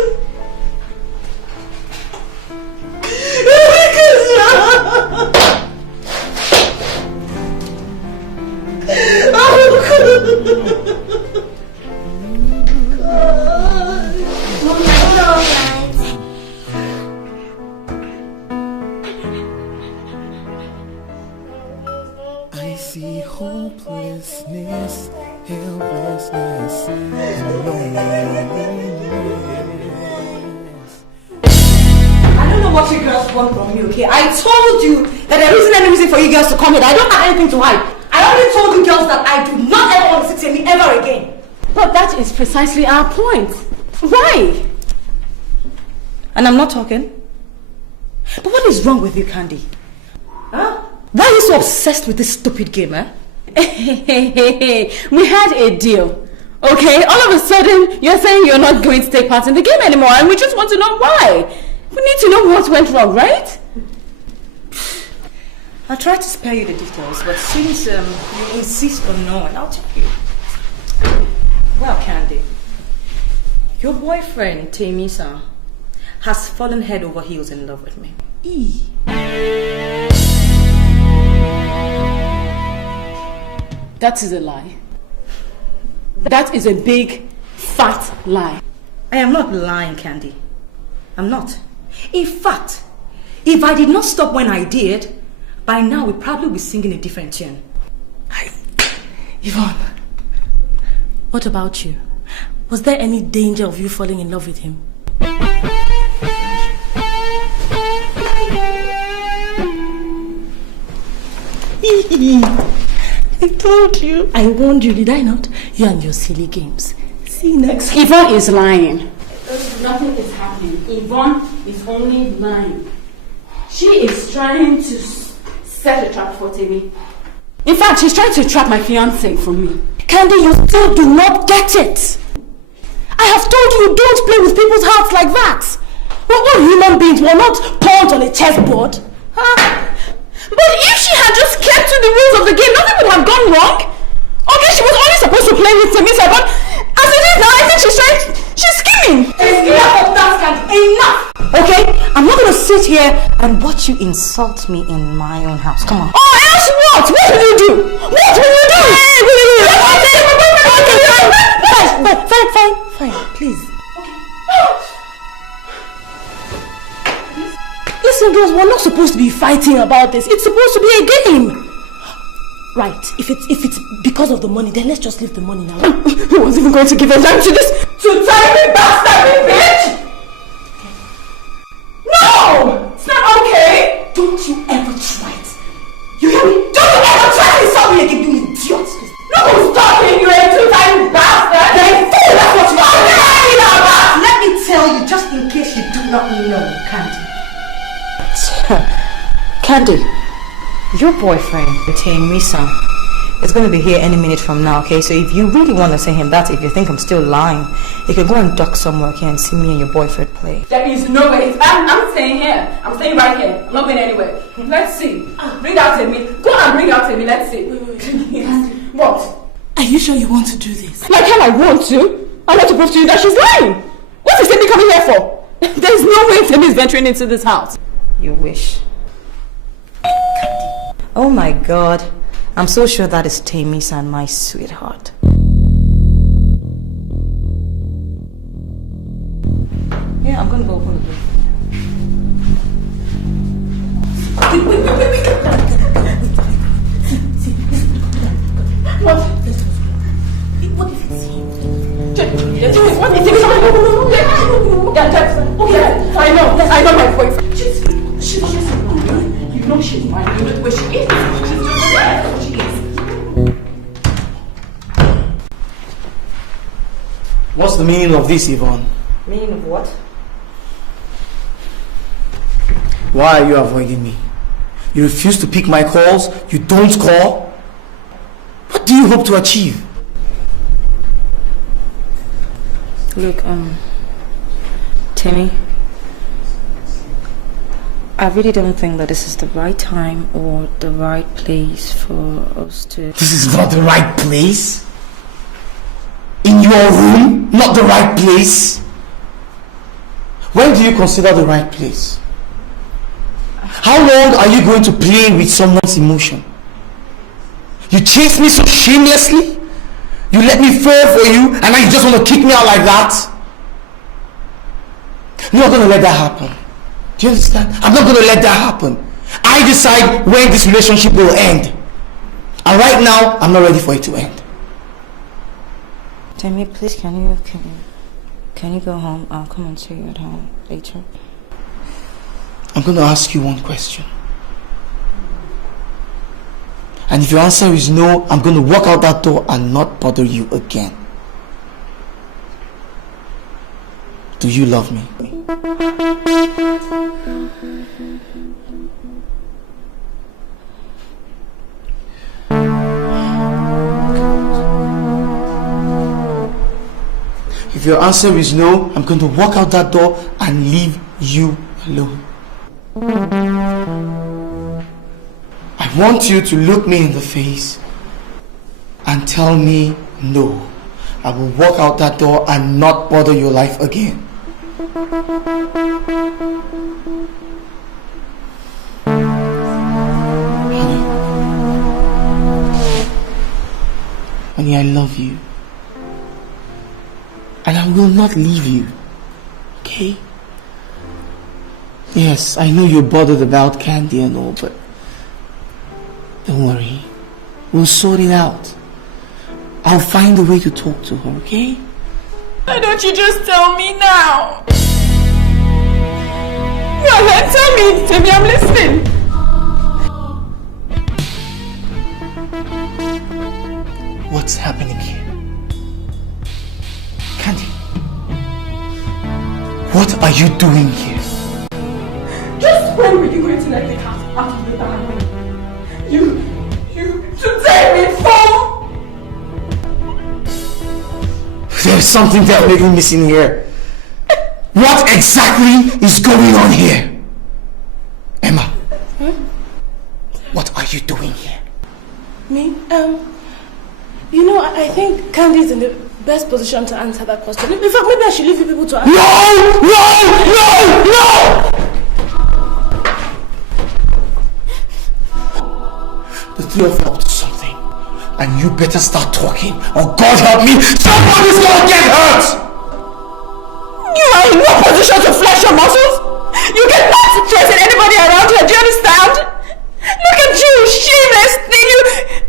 I see hopelessness, helplessness, and loneliness. I don't know what you girls want from me, okay? I told you that there isn't any reason for you girls to come here. I don't have anything to hide. I already told you girls that I do not ever want to sit here ever again. But that is precisely our point. Why? And I'm not talking. But what is wrong with you, Candy? Huh? Why are you so obsessed with this stupid game, eh? We had a deal. Okay, all of a sudden you're saying you're not going to take part in the game anymore, and we just want to know why. We need to know what went wrong, right? I'll try to spare you the details, but since you insist on knowing, I'll tell you. Well, Candy, your boyfriend, Temisa, has fallen head over heels in love with me. That is a lie. That is a big, fat lie. I am not lying, Candy. I'm not. In fact, if I did not stop when I did, by now we'd probably be singing a different tune. I Yvonne, what about you? Was there any danger of you falling in love with him? I told you. I warned you, did I not? You and your silly games. See next. Yvonne is lying. Nothing is happening. Yvonne is only lying. She is trying to set a trap for Timmy. In fact, she's trying to trap my fiancé for me. Candy, you still do not get it. I have told you, don't play with people's hearts like that. We're human beings. We're not pawns on a chessboard. Huh? But if she had just kept to the rules of the game, nothing would have gone wrong. Okay, she was only supposed to play with Timmy, but as it is now, I think she's scheming. Enough of that, Candy. Enough! Okay, I'm not going to sit here and watch you insult me in my own house. Come on. Oh, else what? What will you do? What will you do? Fine, please. Listen, girls, we're not supposed to be fighting about this. It's supposed to be a game. Right, if it's because of the money, then let's just leave the money now. Who was even going to give a dime to this two-timing bastard bitch? No! It's not okay! Don't you ever try it. You hear me? Don't you ever try to insult me again, you idiot! No one's talking, you two-timing bastard! You're a fool, that's what you are! Let me tell you, just in case you do not know, Candy. Candy, your boyfriend, Temisa, is going to be here any minute from now, okay? So if you really want to say him that, if you think I'm still lying, you can go and duck somewhere, okay, and see me and your boyfriend play. There is no way. I'm staying here. I'm staying right here. I'm not going anywhere. Let's see. Bring out Timmy. Go and bring out Timmy. Let's see. What? Are you sure you want to do this? Like hell I want to. I want to prove to you that she's lying. What is Timmy coming here for? There's no way Timmy is venturing into this house. You wish. Oh my God. I'm so sure that is Temisa and my sweetheart. Yeah, I'm gonna go open the door. Wait. What? What if it's him? What if it's him? Yeah, I know my boyfriend. She's you know she's mine. You know where she is. She's just there. She is. What's the meaning of this, Yvonne? Meaning of what? Why are you avoiding me? You refuse to pick my calls. You don't call. What do you hope to achieve? Look, Timmy, I really don't think that this is the right time or the right place for us to... This is not the right place? In your room? Not the right place? When do you consider the right place? How long are you going to play with someone's emotion? You chased me so shamelessly? You let me fall for you and now you just want to kick me out like that? You're not going to let that happen. Do you understand? I'm not going to let that happen. I decide when this relationship will end. And right now, I'm not ready for it to end. Timmy, please, can you go home? I'll come and see you at home later. I'm going to ask you one question. And if your answer is no, I'm going to walk out that door and not bother you again. Do you love me? If your answer is no, I'm going to walk out that door and leave you alone. I want you to look me in the face and tell me no. I will walk out that door and not bother your life again. Honey, I love you. And I will not leave you. Okay? Yes, I know you're bothered about Candy and all, but don't worry. We'll sort it out. I'll find a way to talk to her, okay? Why don't you just tell me now? Well, then tell me, Timmy, I'm listening. What's happening here? Candy, what are you doing here? Just when were you going to let the cat out of the bag? You today before? There's something definitely missing here. What exactly is going on here? Emma, what are you doing here? Me? You know, I think Candy's in the best position to answer that question. In fact, maybe I should leave you people to answer. No! The three of you are up to something. And you better start talking, or God help me, somebody's gonna get hurt! You are in no position to flex your muscles. You cannot threaten anybody around here, do you understand? Look at you, shameless thing.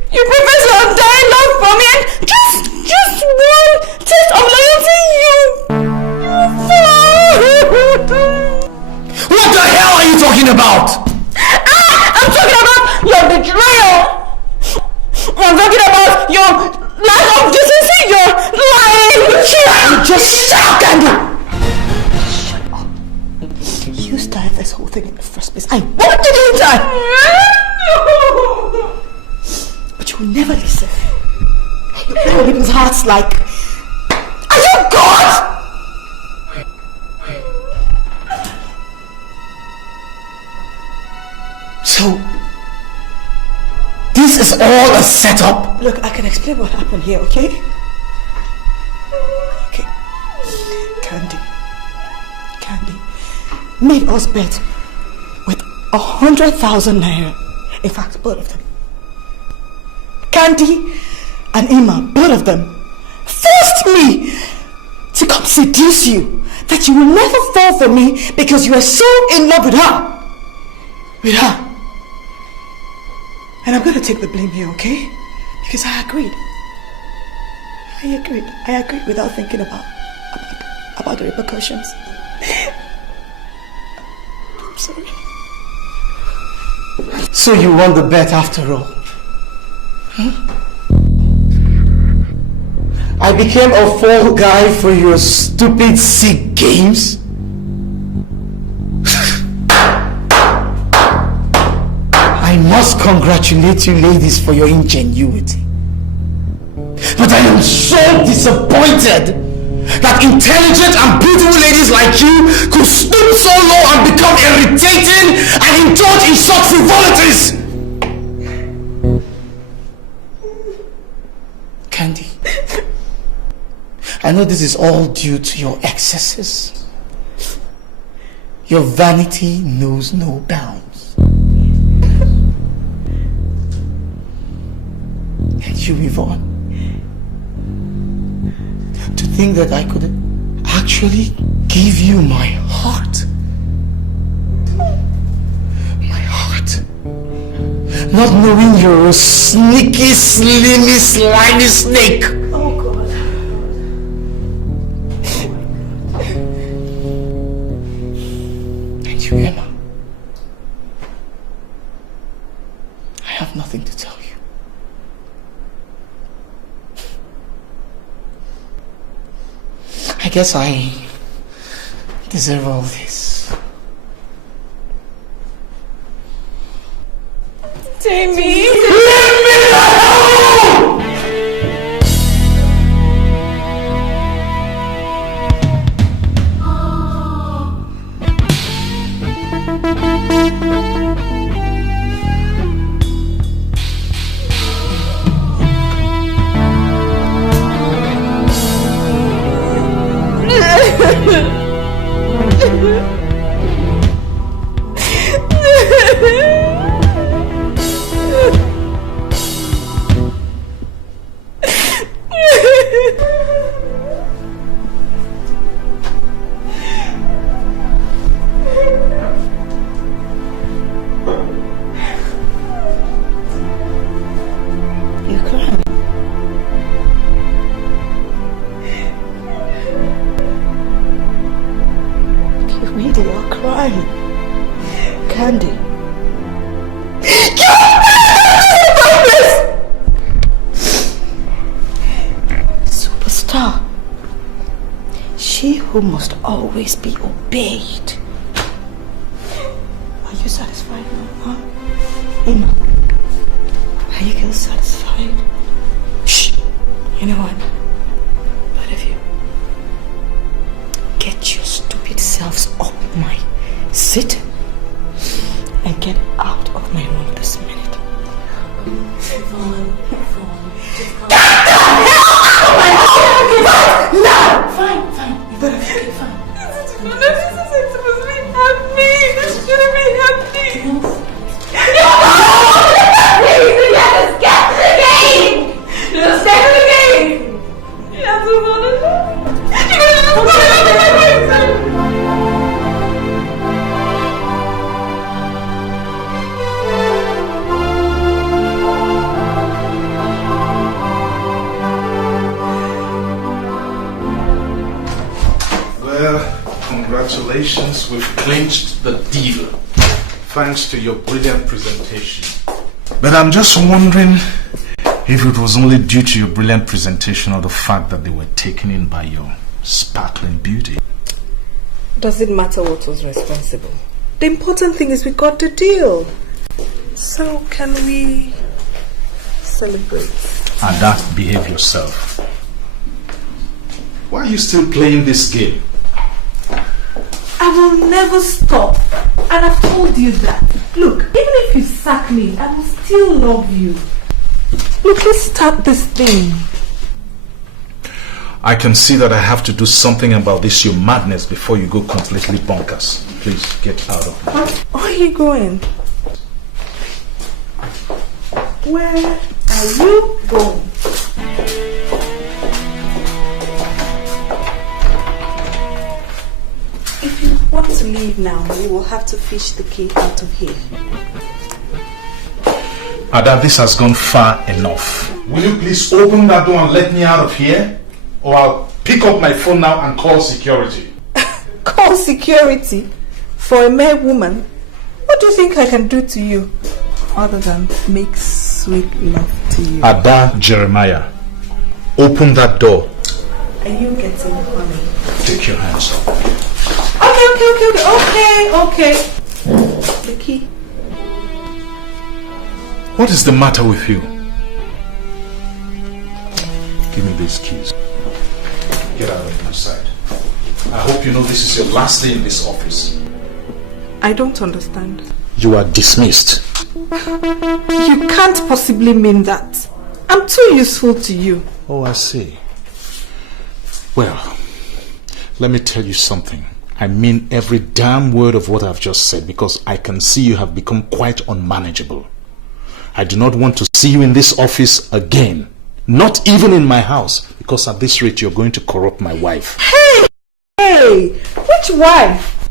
You profess your undying love for me and just one taste of loyalty, you What the hell are you talking about? I'm talking about your betrayal. I'm talking about your lack of decency, your lying. Just shut up, Shut up. You started this whole thing in the first place. I wanted you to die. But you will never listen. You play with people's hearts like... Are you God? So, this is all a setup? Look, I can explain what happened here, okay? Okay. Candy made us bet with 100,000 naira. In fact, both of them. Candy and Ima, both of them, forced me to come seduce you. That you will never fall for me because you are so in love with her. And I'm going to take the blame here, okay? Because I agreed. I agreed without thinking about the repercussions. I'm sorry. So you won the bet after all? Huh? I became a fall guy for your stupid, sick games? I must congratulate you ladies for your ingenuity. But I am so disappointed that intelligent and beautiful ladies like you could stoop so low and become irritating and indulge in such frivolities. Candy, I know this is all due to your excesses. Your vanity knows no bounds. And you, Yvonne, to think that I could actually give you my heart. My heart. Not knowing you're a sneaky, slimy, slimy snake. Oh God. And you, Emma, I have nothing to tell you. I guess I deserve all this. Jamie! Leave me alone! You are crying. Candy. Superstar. She who must always be obeyed. Are you satisfied now, huh? Ima, are you girls satisfied? Shh! You know what? Both of you, get your stupid selves up my seat and get out of my room this minute. Get the hell out of my home! Now! Fine. Both of you, fine. This is supposed to be happy. This shouldn't be happy. Yes, get the game! Just get the game! Yes, Well, congratulations, we've clinched the deal. Thanks to your brilliant presentation. But I'm just wondering if it was only due to your brilliant presentation or the fact that they were taken in by your sparkling beauty. Does it matter what was responsible? The important thing is we got the deal. So can we celebrate? Ada, behave yourself. Why are you still playing this game? I will never stop. And I've told you that. Look, even if you sack me, I will still love you. Look, let's start this thing. I can see that I have to do something about this your madness before you go completely bonkers. Please get out of here. Where are you going? Where are you going? If you want to leave now, you will have to fish the key out of here. Ada, this has gone far enough. Will you please open that door and let me out of here? Or I'll pick up my phone now and call security. Call security? For a mere woman? What do you think I can do to you? Other than make sweet love to you. Ada Jeremiah, open that door. Are you getting honey? Take your hands off. Okay. The key. What is the matter with you? Give me these keys. Get out of my sight. I hope you know this is your last day in this office. I don't understand. You are dismissed. You can't possibly mean that. I'm too useful to you. Oh, I see. Well, let me tell you something. I mean every damn word of what I've just said because I can see you have become quite unmanageable. I do not want to see you in this office again. Not even in my house, because at this rate you're going to corrupt my wife. Hey! Which wife?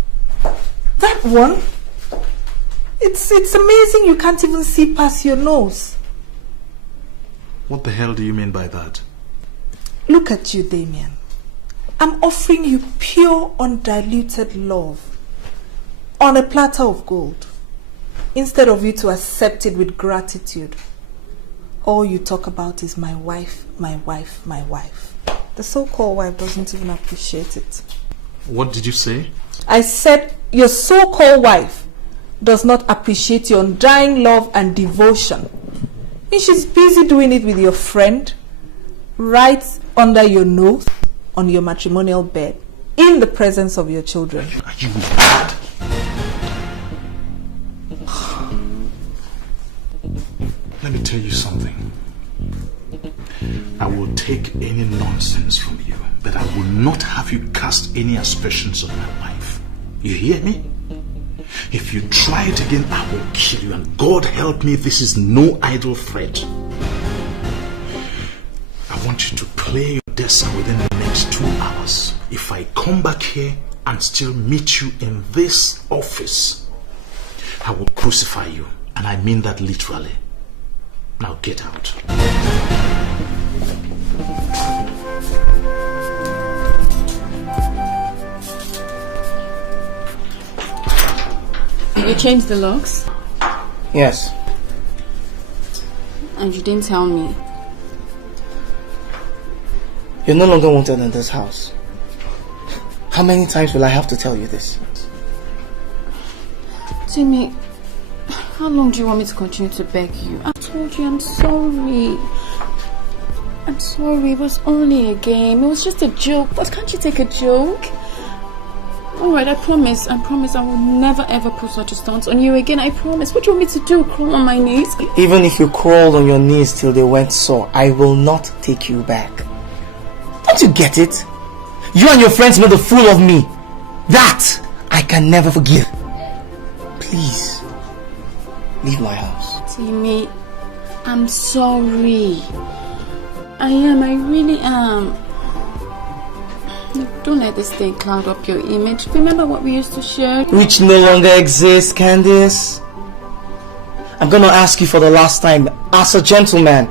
That one? It's amazing you can't even see past your nose. What the hell do you mean by that? Look at you, Damien. I'm offering you pure, undiluted love on a platter of gold. Instead of you to accept it with gratitude, all you talk about is my wife, my wife, my wife. The so-called wife doesn't even appreciate it. What did you say? I said your so-called wife does not appreciate your undying love and devotion. And she's busy doing it with your friend, right under your nose, on your matrimonial bed, in the presence of your children. Are you mad? Let me tell you something. I will take any nonsense from you, but I will not have you cast any aspersions on my wife. You hear me? If you try it again, I will kill you, and God help me, this is no idle threat. I want you to play your destiny within the next 2 hours. If I come back here and still meet you in this office, I will crucify you, and I mean that literally. Now get out. You changed the locks? Yes. And you didn't tell me. You're no longer wanted in this house. How many times will I have to tell you this? Timmy, how long do you want me to continue to beg you? I told you I'm sorry. I'm sorry, it was only a game. It was just a joke. But can't you take a joke? Alright, I promise I will never ever put such a stunt on you again. I promise. What do you want me to do? Crawl on my knees? Even if you crawled on your knees till they went sore, I will not take you back. Don't you get it? You and your friends made a fool of me. That I can never forgive. Please, leave my house. Timmy, I'm sorry. I really am. Don't let this thing cloud up your image. Remember what we used to share? Which no longer exists, Candice. I'm gonna ask you for the last time, as a gentleman,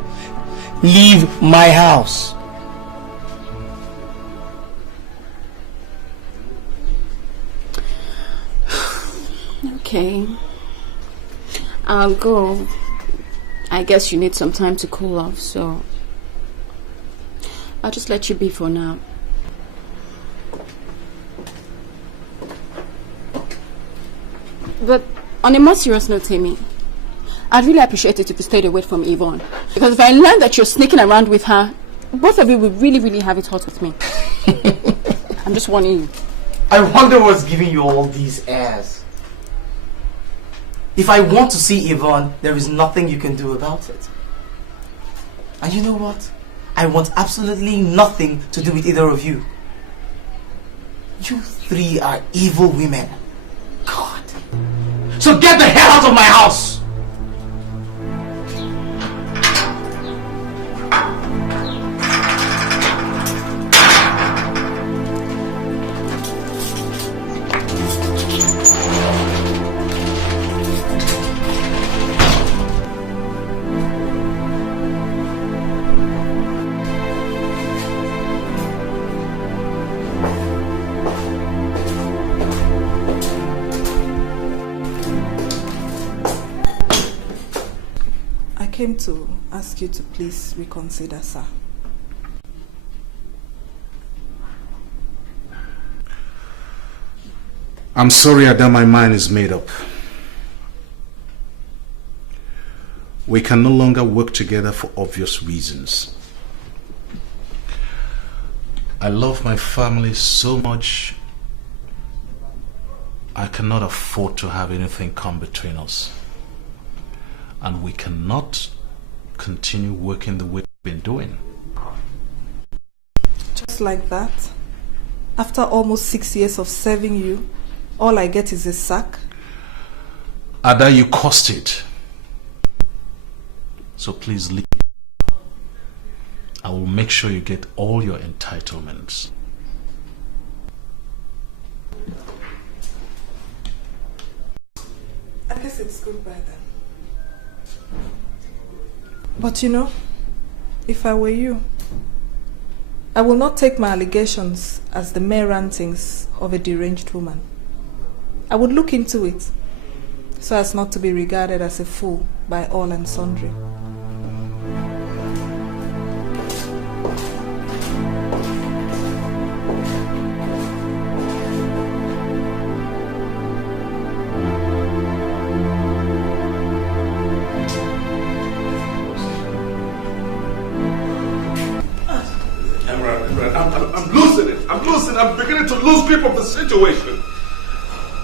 leave my house. Okay. I'll go. I guess you need some time to cool off, so I'll just let you be for now. But on a more serious note, Timmy, I'd really appreciate it if you stayed away from Yvonne. Because if I learn that you're sneaking around with her, both of you will really have it hot with me. I'm just warning you. I wonder what's giving you all these airs. If I want to see Yvonne, there is nothing you can do about it. And you know what? I want absolutely nothing to do with either of you. You three are evil women. God. So get the hell out of my house! I came to ask you to please reconsider, sir. I'm sorry, Ada, my mind is made up. We can no longer work together for obvious reasons. I love my family so much, I cannot afford to have anything come between us. And we cannot continue working the way we've been doing. Just like that? After almost 6 years of serving you, all I get is a sack? Ada, you cost it. So please leave. I will make sure you get all your entitlements. I guess it's goodbye then. But you know, if I were you, I will not take my allegations as the mere rantings of a deranged woman. I would look into it so as not to be regarded as a fool by all and sundry. I'm beginning to lose grip of the situation.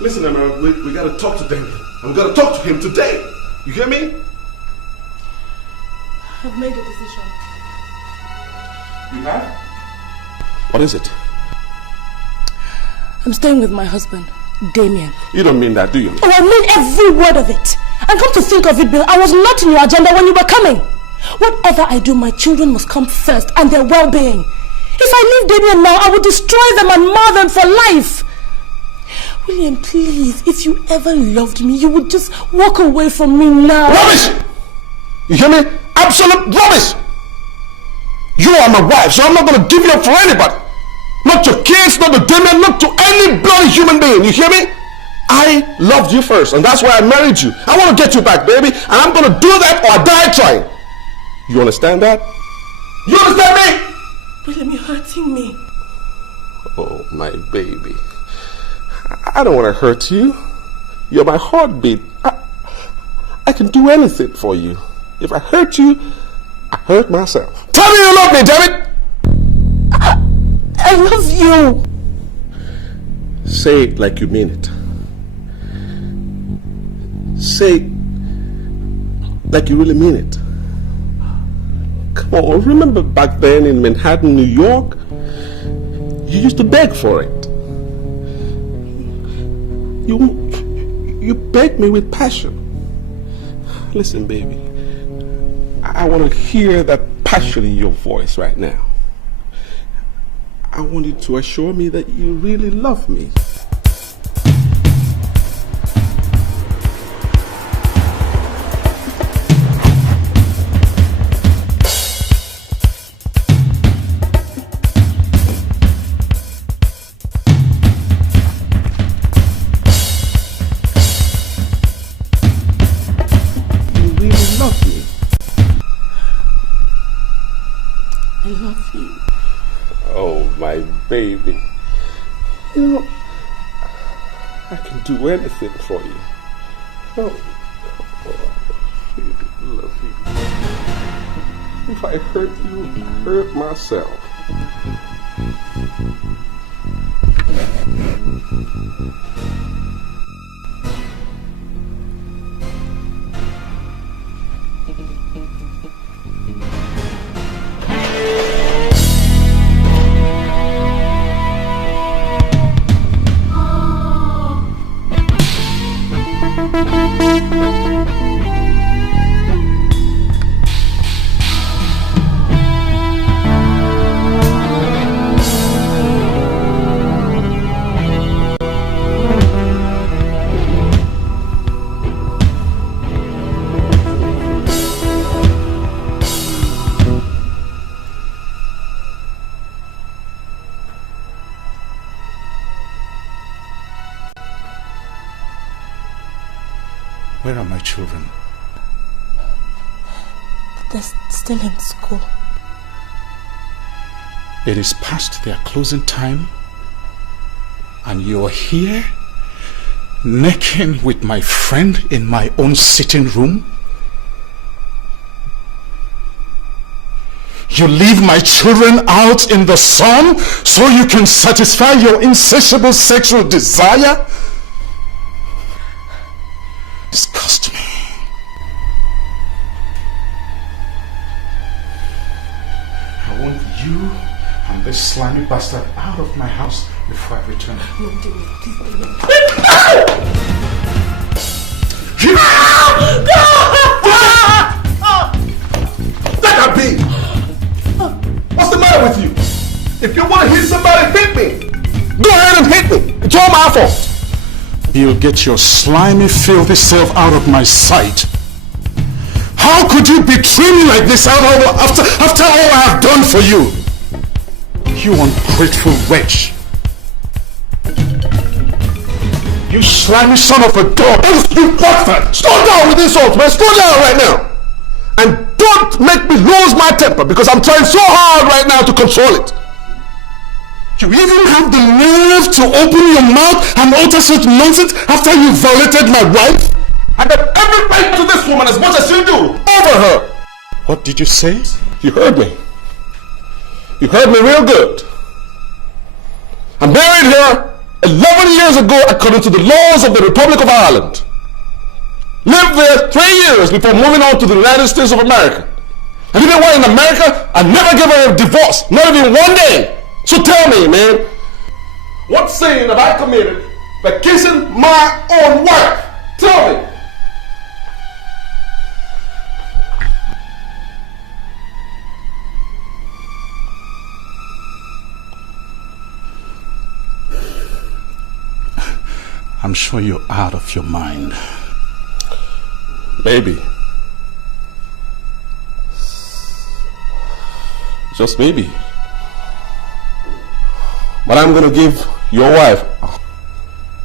Listen, Emma, we gotta talk to Damien. And we gotta talk to him today. You hear me? I've made a decision. You have? What is it? I'm staying with my husband, Damien. You don't mean that, do you? Oh, I mean every word of it. And come to think of it, Bill, I was not in your agenda when you were coming. Whatever I do, my children must come first and their well-being. If I leave Damien now, I will destroy them and mar them for life. William, please, if you ever loved me, you would just walk away from me now. Rubbish! You hear me? Absolute rubbish! You are my wife, so I'm not going to give you up for anybody. Not to kids, not to Damien, not to any bloody human being. You hear me? I loved you first, and that's why I married you. I want to get you back, baby, and I'm going to do that or I die trying. You understand that? You understand me? William, you're hurting me. Oh, my baby. I don't want to hurt you. You're my heartbeat. I can do anything for you. If I hurt you, I hurt myself. Tell me you love me, damn it! I love you. Say it like you mean it. Say it like you really mean it. Come on, remember back then in Manhattan, New York? You used to beg for it. You begged me with passion. Listen, baby. I want to hear that passion in your voice right now. I want you to assure me that you really love me. Baby, you know, I can do anything for you. Oh, I love you. If I hurt you, I hurt myself. Where are my children? They're still in school. It is past their closing time, and you're here, necking with my friend in my own sitting room? You leave my children out in the sun so you can satisfy your insatiable sexual desire? Disgust me. I want you and this slimy bastard out of my house before I return. No, Jimmy, please don't. Let her be! What's the matter with you? If you want to hit somebody, hit me! Go ahead and hit me! It's all my fault! You'll get your slimy, filthy self out of my sight. How could you betray me like this after all I have done for you? You ungrateful wretch. You slimy son of a dog. You bastard! Slow down with insults, man! Slow down right now! And don't make me lose my temper because I'm trying so hard right now to control it. You even have the nerve to open your mouth and utter such nonsense after you violated my wife? I got every right to this woman as much as you do, over her. What did you say? You heard me. You heard me real good. I married her 11 years ago according to the laws of the Republic of Ireland. Lived there 3 years before moving on to the United States of America. And you know what? In America, I never gave her a divorce, not even one day. So tell me, man, what sin have I committed by kissing my own wife? Tell me. I'm sure you're out of your mind. Maybe. Just maybe. But I'm going to give your wife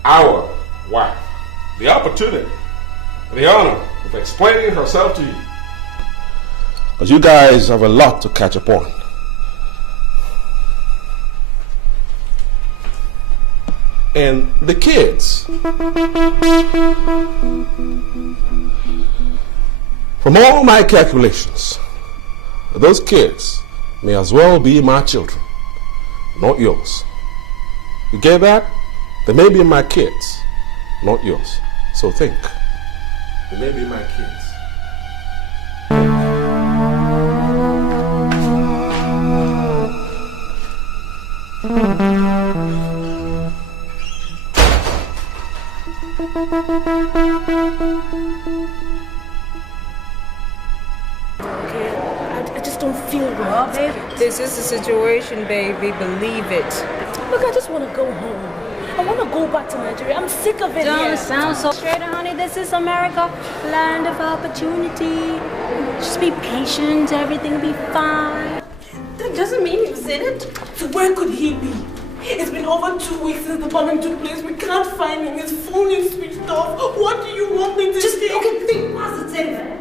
our wife the opportunity, the honor of explaining herself to you. Because you guys have a lot to catch up on. And the kids, from all my calculations, those kids may as well be my children, not yours. You get that? They may be my kids, not yours. So think. They may be my kids. I just don't feel right. This is the situation, baby. Believe it. Look, I just want to go home. I want to go back to Nigeria. I'm sick of it. Don't here. sound so straight, honey. This is America, land of opportunity. Just be patient. Everything will be fine. That doesn't mean you've seen it. So where could he be? It's been over 2 weeks since the bombing took place. We can't find him. His phone is switched off. What do you want me to Just do? okay, think positive.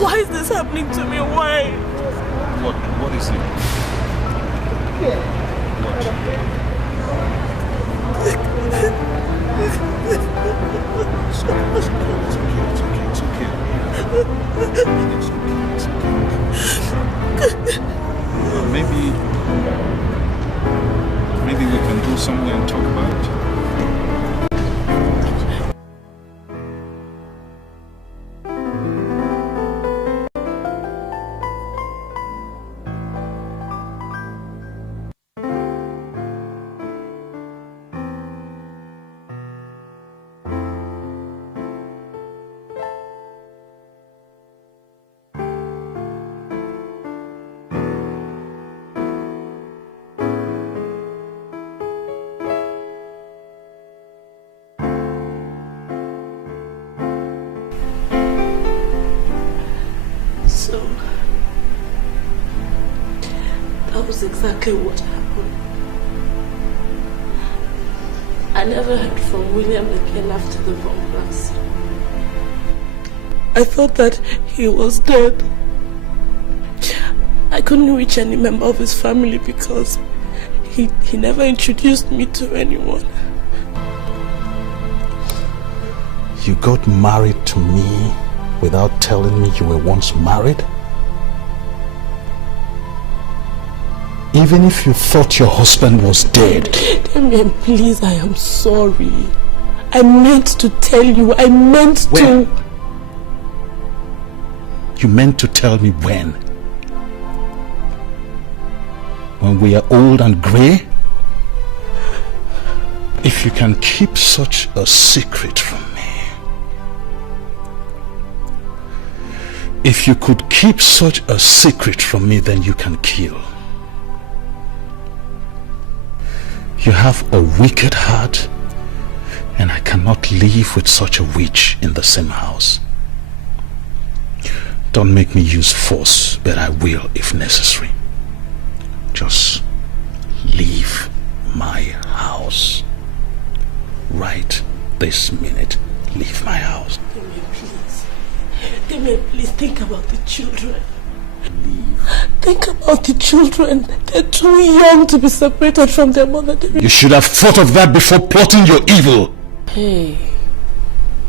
Why is this happening to me? Why? What is it? Maybe we can go somewhere and talk about it. Exactly what happened. I never heard from William again after the bomb blast. I thought that he was dead. I couldn't reach any member of his family because he never introduced me to anyone. You got married to me without telling me you were once married? Even if you thought your husband was dead. Emem, please, I am sorry. I meant to tell you. I meant when? to. You meant to tell me when? When we are old and grey? If you can keep such a secret from me. If you could keep such a secret from me, then you can kill. You have a wicked heart, and I cannot live with such a witch in the same house. Don't make me use force, but I will if necessary. Just leave my house. Right this minute, leave my house. Emem, please. Emem, please think about the children. Leave. Think about the children. They're too young to be separated from their mother. You should have thought of that before plotting your evil. Hey,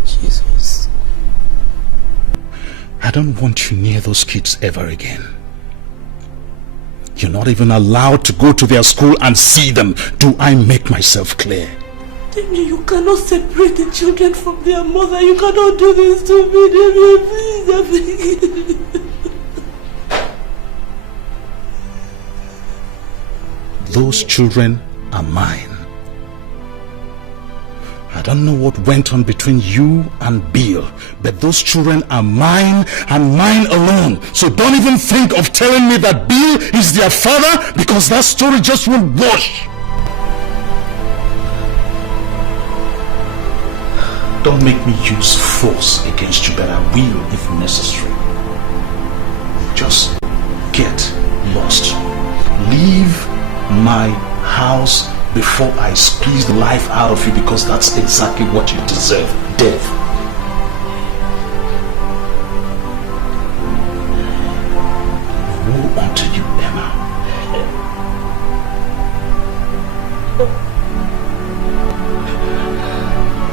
Jesus. I don't want you near those kids ever again. You're not even allowed to go to their school and see them. Do I make myself clear? Demi, you cannot separate the children from their mother. You cannot do this to me, Demi. Please, Those children are mine. I don't know what went on between you and Bill, but those children are mine and mine alone. So don't even think of telling me that Bill is their father, because that story just won't wash. Don't make me use force against you, but I will if necessary. Just get lost. Leave my house before I squeeze the life out of you, because that's exactly what you deserve. Death. Woe unto you, Emma.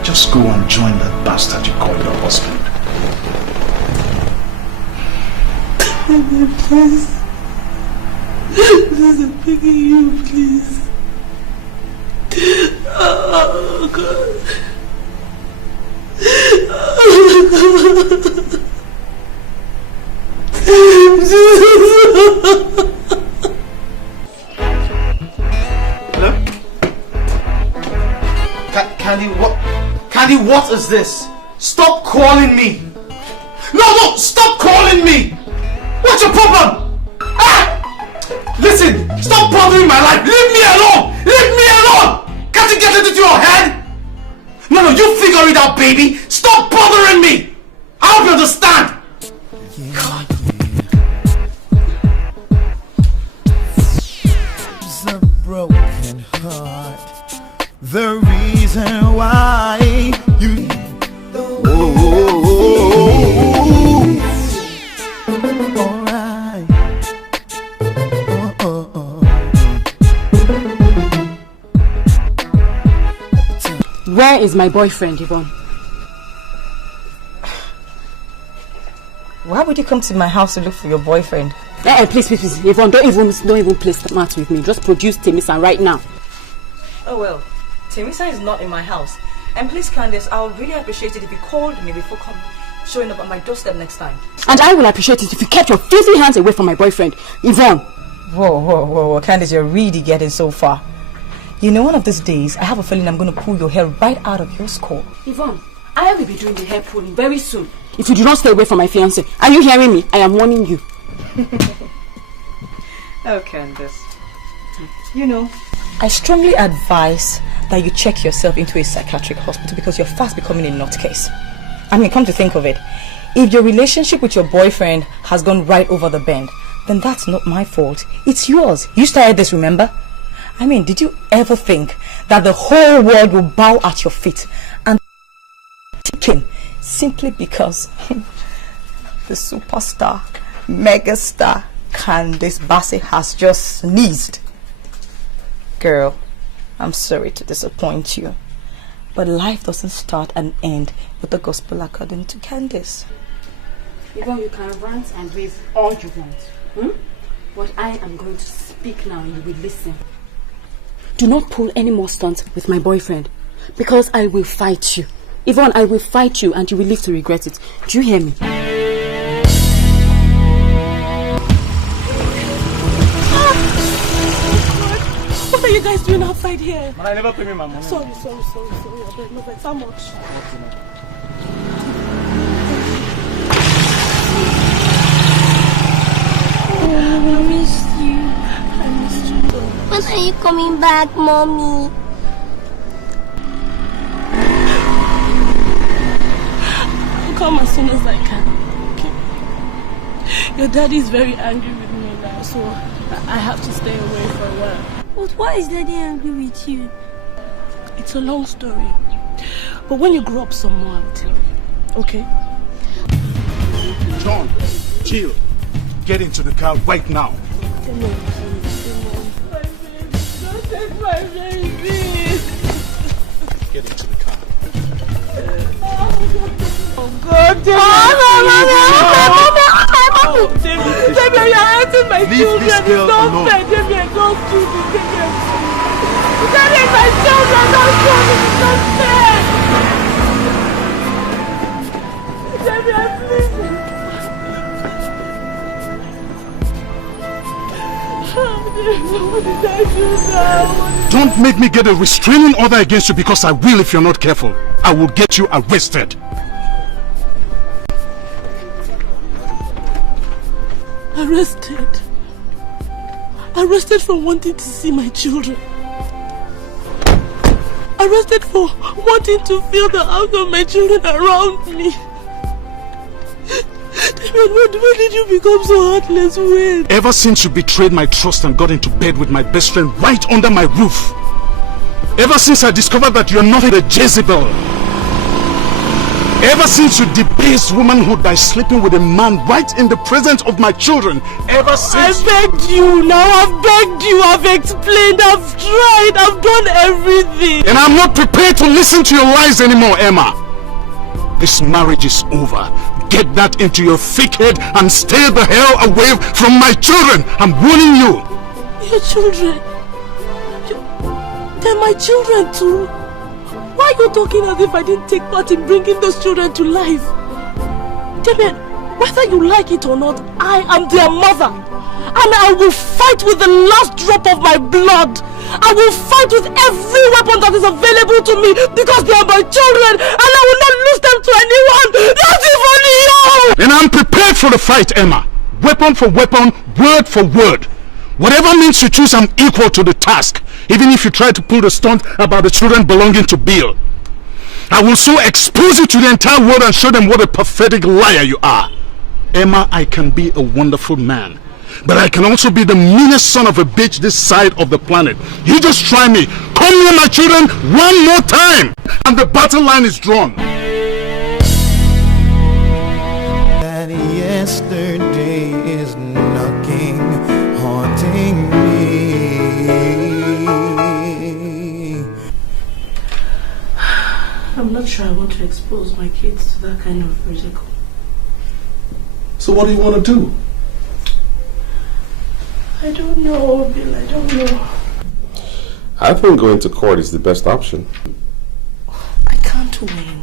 Just go and join that bastard you call your husband. Please. Please, I'm begging you, please. Oh, God. Hello? Candy, what? Candy, what is this? Stop calling me! No, stop calling me! What's your problem? Ah! Listen, stop bothering my life! Leave me alone! Leave me alone! Can't you get it into your head? No, you figure it out, baby! Stop bothering me! I hope you understand! God. It's a broken heart. The reason why you Where is my boyfriend, Yvonne? Why would you come to my house to look for your boyfriend? Please, Yvonne, don't even play smart with me. Just produce Temisa right now. Oh well, Temisa is not in my house. And please, Candace, I would really appreciate it if you called me before showing up at my doorstep next time. And I will appreciate it if you kept your filthy hands away from my boyfriend, Yvonne. Whoa, Candace, you're really getting so far. You know, one of these days, I have a feeling I'm going to pull your hair right out of your skull. Yvonne, I will be doing the hair pulling very soon. If you do not stay away from my fiancé. Are you hearing me? I am warning you. Oh, Candace. You know, I strongly advise that you check yourself into a psychiatric hospital because you're fast becoming a nutcase. I mean, come to think of it, if your relationship with your boyfriend has gone right over the bend, then that's not my fault. It's yours. You started this, remember? I mean, did you ever think that the whole world will bow at your feet and chicken simply because the superstar, megastar Candace Bassey has just sneezed? Girl, I'm sorry to disappoint you, but life doesn't start and end with the gospel according to Candace. Yvonne, you can rant and rave all you want. But I am going to speak now and you will listen. Do not pull any more stunts with my boyfriend, because I will fight you. Yvonne, I will fight you and you will live to regret it. Do you hear me? What are you guys doing outside here? Man, I never pay me my money. Sorry. No, but how much? I missed you. I missed you too. When are you coming back, Mommy? I'll come as soon as I can. Okay? Your daddy is very angry with me now, so I have to stay away for a while. But why is Daddy angry with you? It's a long story. But when you grow up some more, I'll tell you. Okay? John, chill. Get into the car right now. Don't take my baby. Get into the car. Oh God, David, you're hurting my children. It's not fair. David, don't do this. David, my children, don't do this. It's not fair. David, please. What did I do now? Don't make me get a restraining order against you, because I will if you're not careful. I will get you arrested. Arrested? Arrested for wanting to see my children. Arrested for wanting to feel the house of my children around me. David, when did you become so heartless? When? Ever since you betrayed my trust and got into bed with my best friend right under my roof. Ever since I discovered that you're not a Jezebel. Ever since you debased womanhood by sleeping with a man right in the presence of my children. Ever since... I begged you now, I've begged you, I've explained, I've tried, I've done everything. And I'm not prepared to listen to your lies anymore, Emma. This marriage is over. Get that into your thick head and stay the hell away from my children. I'm warning you. Your children? They're my children too. Why are you talking as if I didn't take part in bringing those children to life? David, whether you like it or not, I am their mother. And I will fight with the last drop of my blood. I will fight with every weapon that is available to me because they are my children and I will not lose them to anyone, not even you! And I'm prepared for the fight, Emma. Weapon for weapon, word for word. Whatever means you choose, I'm equal to the task. Even if you try to pull the stunt about the children belonging to Bill. I will so expose you to the entire world and show them what a pathetic liar you are. Emma, I can be a wonderful man. But I can also be the meanest son of a bitch this side of the planet. You just try me. Come near my children one more time. And the battle line is drawn. That yesterday is knocking, haunting me. I'm not sure I want to expose my kids to that kind of ridicule. So what do you want to do? I don't know, Bill, I don't know. I think going to court is the best option. I can't win.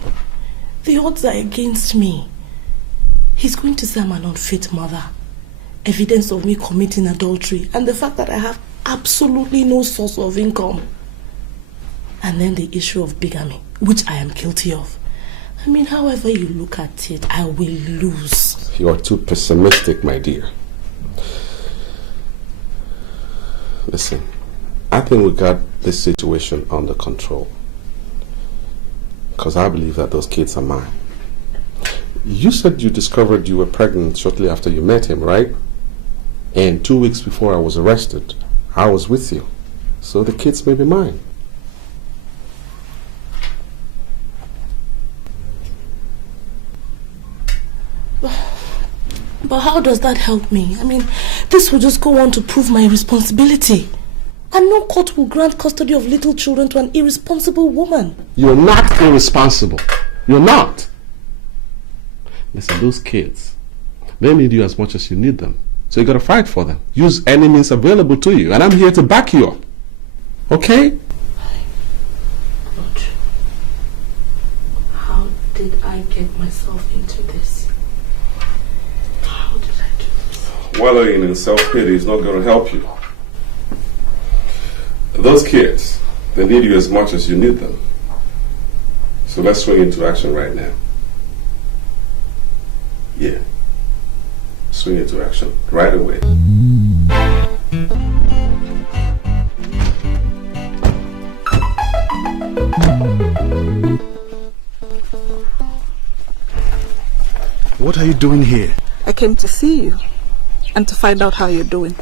The odds are against me. He's going to say I'm an unfit mother. Evidence of me committing adultery and the fact that I have absolutely no source of income. And then the issue of bigamy, which I am guilty of. I mean, however you look at it, I will lose. You are too pessimistic, my dear. Listen, I think we got this situation under control. Because I believe that those kids are mine. You said you discovered you were pregnant shortly after you met him, right? And 2 weeks before I was arrested, I was with you. So the kids may be mine. But how does that help me? I mean, this will just go on to prove my irresponsibility. And no court will grant custody of little children to an irresponsible woman. You're not irresponsible. You're not. Listen, those kids, they need you as much as you need them. So you gotta fight for them. Use any means available to you. And I'm here to back you up. Okay? But how did I get myself into this? How did I do this? Wallowing in self-pity is not going to help you. Those kids, they need you as much as you need them. So let's swing into action right now. Yeah. Swing into action right away. What are you doing here? I came to see you and to find out how you're doing.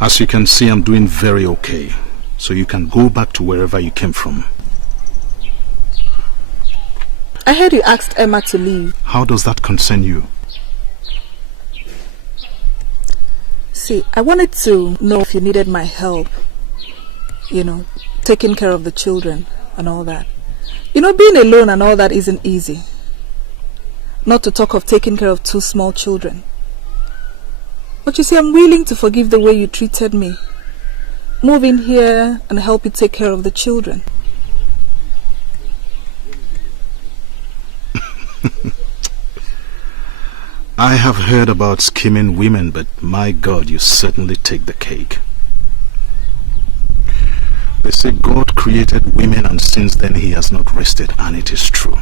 As you can see, I'm doing very okay. So you can go back to wherever you came from. I heard you asked Emma to leave. How does that concern you? See, I wanted to know if you needed my help. You know, taking care of the children and all that. You know, being alone and all that isn't easy. Not to talk of taking care of 2 small children. But you see, I'm willing to forgive the way you treated me. Move in here and help you take care of the children. I have heard about scheming women, but my God, you certainly take the cake. They say God created women and since then he has not rested, and it is true.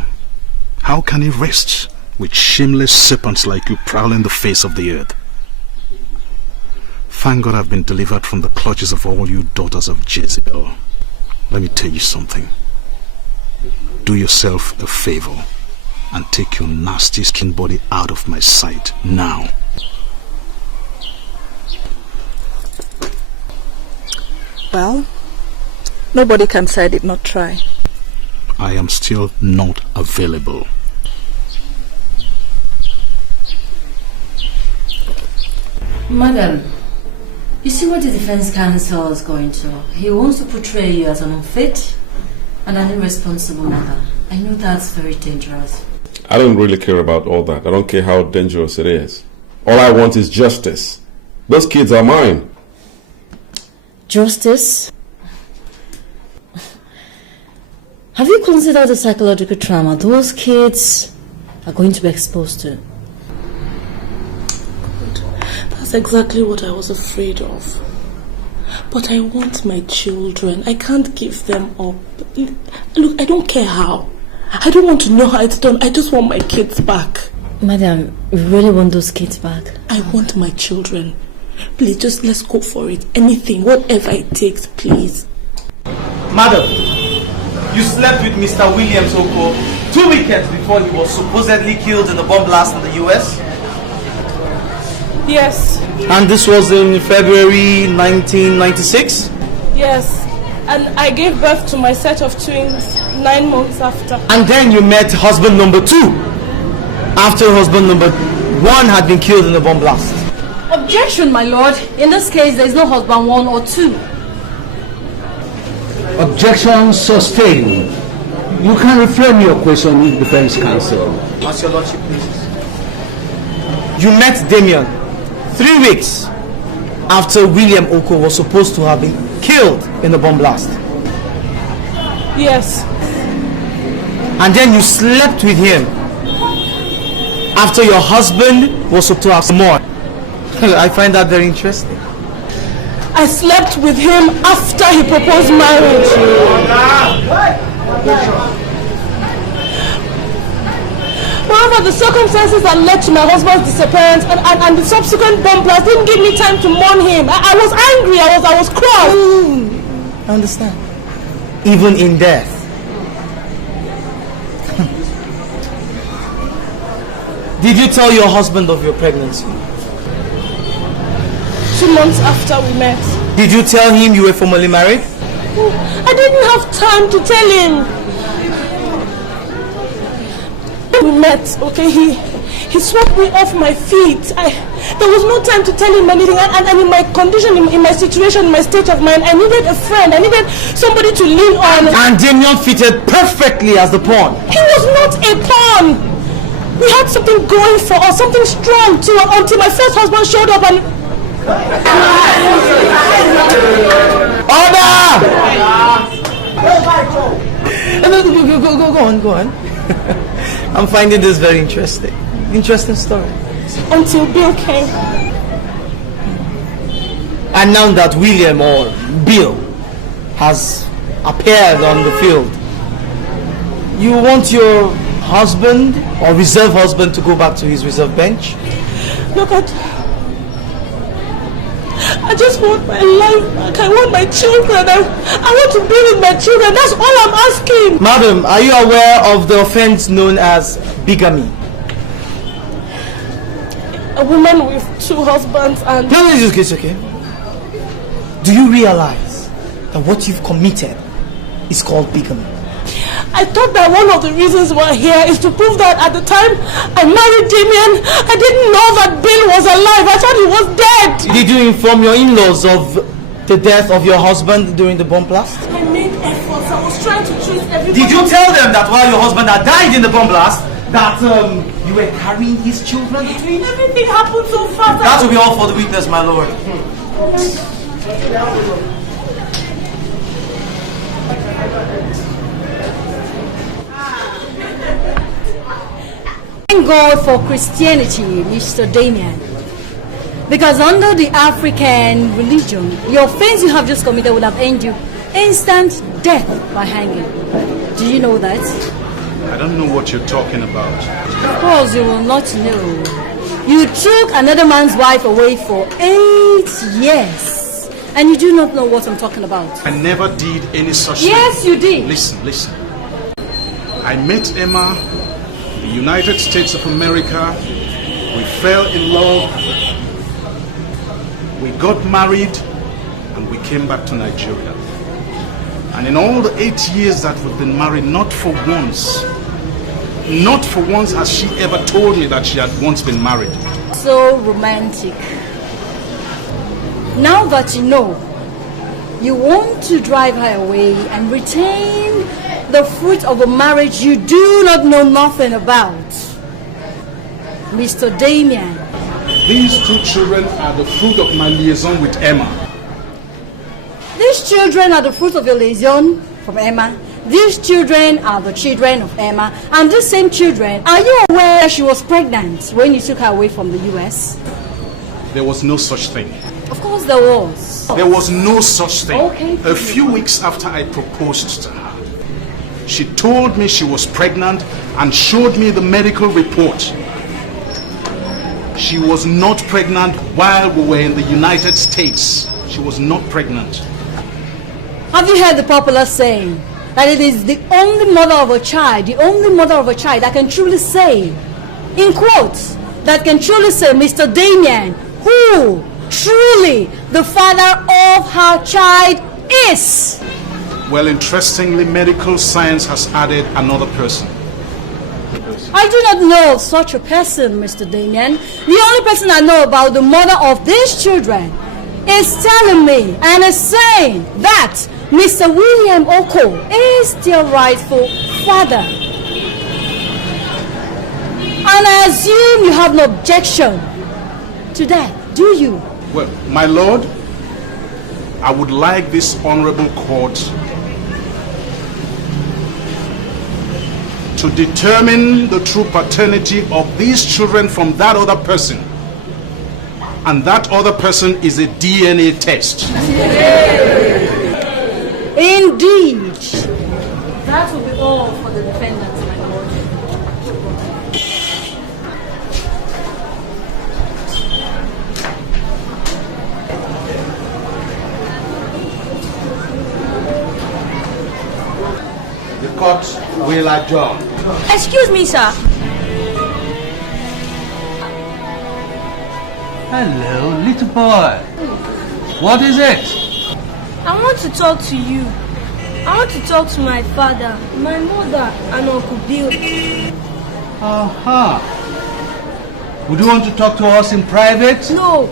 How can he rest with shameless serpents like you prowling the face of the earth? Thank God I've been delivered from the clutches of all you daughters of Jezebel. Let me tell you something. Do yourself a favor and take your nasty skin body out of my sight now. Well, nobody can say I did not try. I am still not available. Madam, you see what the defense counsel is going to. He wants to portray you as an unfit and an irresponsible mother. I know that's very dangerous. I don't really care about all that. I don't care how dangerous it is. All I want is justice. Those kids are mine. Justice? Have you considered the psychological trauma those kids are going to be exposed to? That's exactly what I was afraid of. But I want my children. I can't give them up. Look, I don't care how. I don't want to know how it's done. I just want my kids back. Madam, you really want those kids back? I want my children. Please, just let's go for it. Anything, whatever it takes, please. Madam, you slept with Mr. Williams Oko 2 weekends before he was supposedly killed in the bomb blast in the US? Yes. And this was in February 1996? Yes. And I gave birth to my set of twins 9 months after. And then you met husband number 2 after husband number 1 had been killed in the bomb blast. Objection, my lord. In this case, there is no husband 1 or 2. Objection sustained. You can reframe your question, defense counsel. As your lordship pleases. You met Damien 3 weeks after William Oko was supposed to have been killed in the bomb blast. Yes. And then you slept with him after your husband was supposed to have some more. I find that very interesting. I slept with him after he proposed marriage. However, the circumstances that led to my husband's disappearance and the subsequent bomb blast didn't give me time to mourn him. I was angry, I was cross. I understand. Even in death. Did you tell your husband of your pregnancy? 2 months after we met. Did you tell him you were formally married? I didn't have time to tell him. We met, okay, he swept me off my feet. There was no time to tell him anything, and in my condition, in my situation, in my state of mind, I needed a friend, I needed somebody to lean on. And Damien fitted perfectly as the pawn. He was not a pawn. We had something going for us, something strong too, until my first husband showed up and... Order! Go on. I'm finding this very interesting. Interesting story. Until Bill came. And now that William or Bill has appeared on the field, you want your husband or reserve husband to go back to his reserve bench? Look at... I just want my life back. I want my children. I want to be with my children. That's all I'm asking. Madam, are you aware of the offense known as bigamy? A woman with 2 husbands and... No, it's okay. Do you realize that what you've committed is called bigamy? I thought that one of the reasons we're here is to prove that at the time I married Damien, I didn't know that Bill was alive. I thought he was dead. Did you inform your in-laws of the death of your husband during the bomb blast? I made efforts. I was trying to treat everybody. Did you tell them that while your husband had died in the bomb blast, that you were carrying his children between? Everything happened so fast. That will be all for the witness, my lord. Thank God for Christianity, Mr. Damien. Because under the African religion, the offense you have just committed would have earned you instant death by hanging. Do you know that? I don't know what you're talking about. Of course you will not know. You took another man's wife away for 8 years. And you do not know what I'm talking about. I never did any such thing. Yes, you did. Listen. I met Emma in the United States of America. We fell in love. We got married and we came back to Nigeria. And in all the 8 years that we've been married, not for once has she ever told me that she had once been married. So romantic. Now that you know, you want to drive her away and retain the fruit of a marriage you do not know nothing about. Mr. Damien. These 2 children are the fruit of my liaison with Emma. These children are the fruit of your liaison from Emma. These children are the children of Emma. And these same children, are you aware she was pregnant when you took her away from the US? There was no such thing. Of course there was. There was no such thing. Okay. A few weeks after I proposed to her, she told me she was pregnant and showed me the medical report. She was not pregnant while we were in the United States. She was not pregnant. Have you heard the popular saying that it is the only mother of a child, that can truly say, in quotes, that can truly say, Mr. Damien, who truly the father of her child is? Well, interestingly, medical science has added another person. I do not know of such a person, Mr. Damien. The only person I know about the mother of these children is telling me and is saying that Mr. William Oko is their rightful father. And I assume you have no objection to that, do you? Well, my lord, I would like this honorable court to determine the true paternity of these children from that other person. And that other person is a DNA test. Indeed. That will be all for the defendants, my lord. The court will adjourn. Excuse me, sir. Hello, little boy. What is it? I want to talk to you. I want to talk to my father, my mother, and Uncle Bill. Would you want to talk to us in private? No.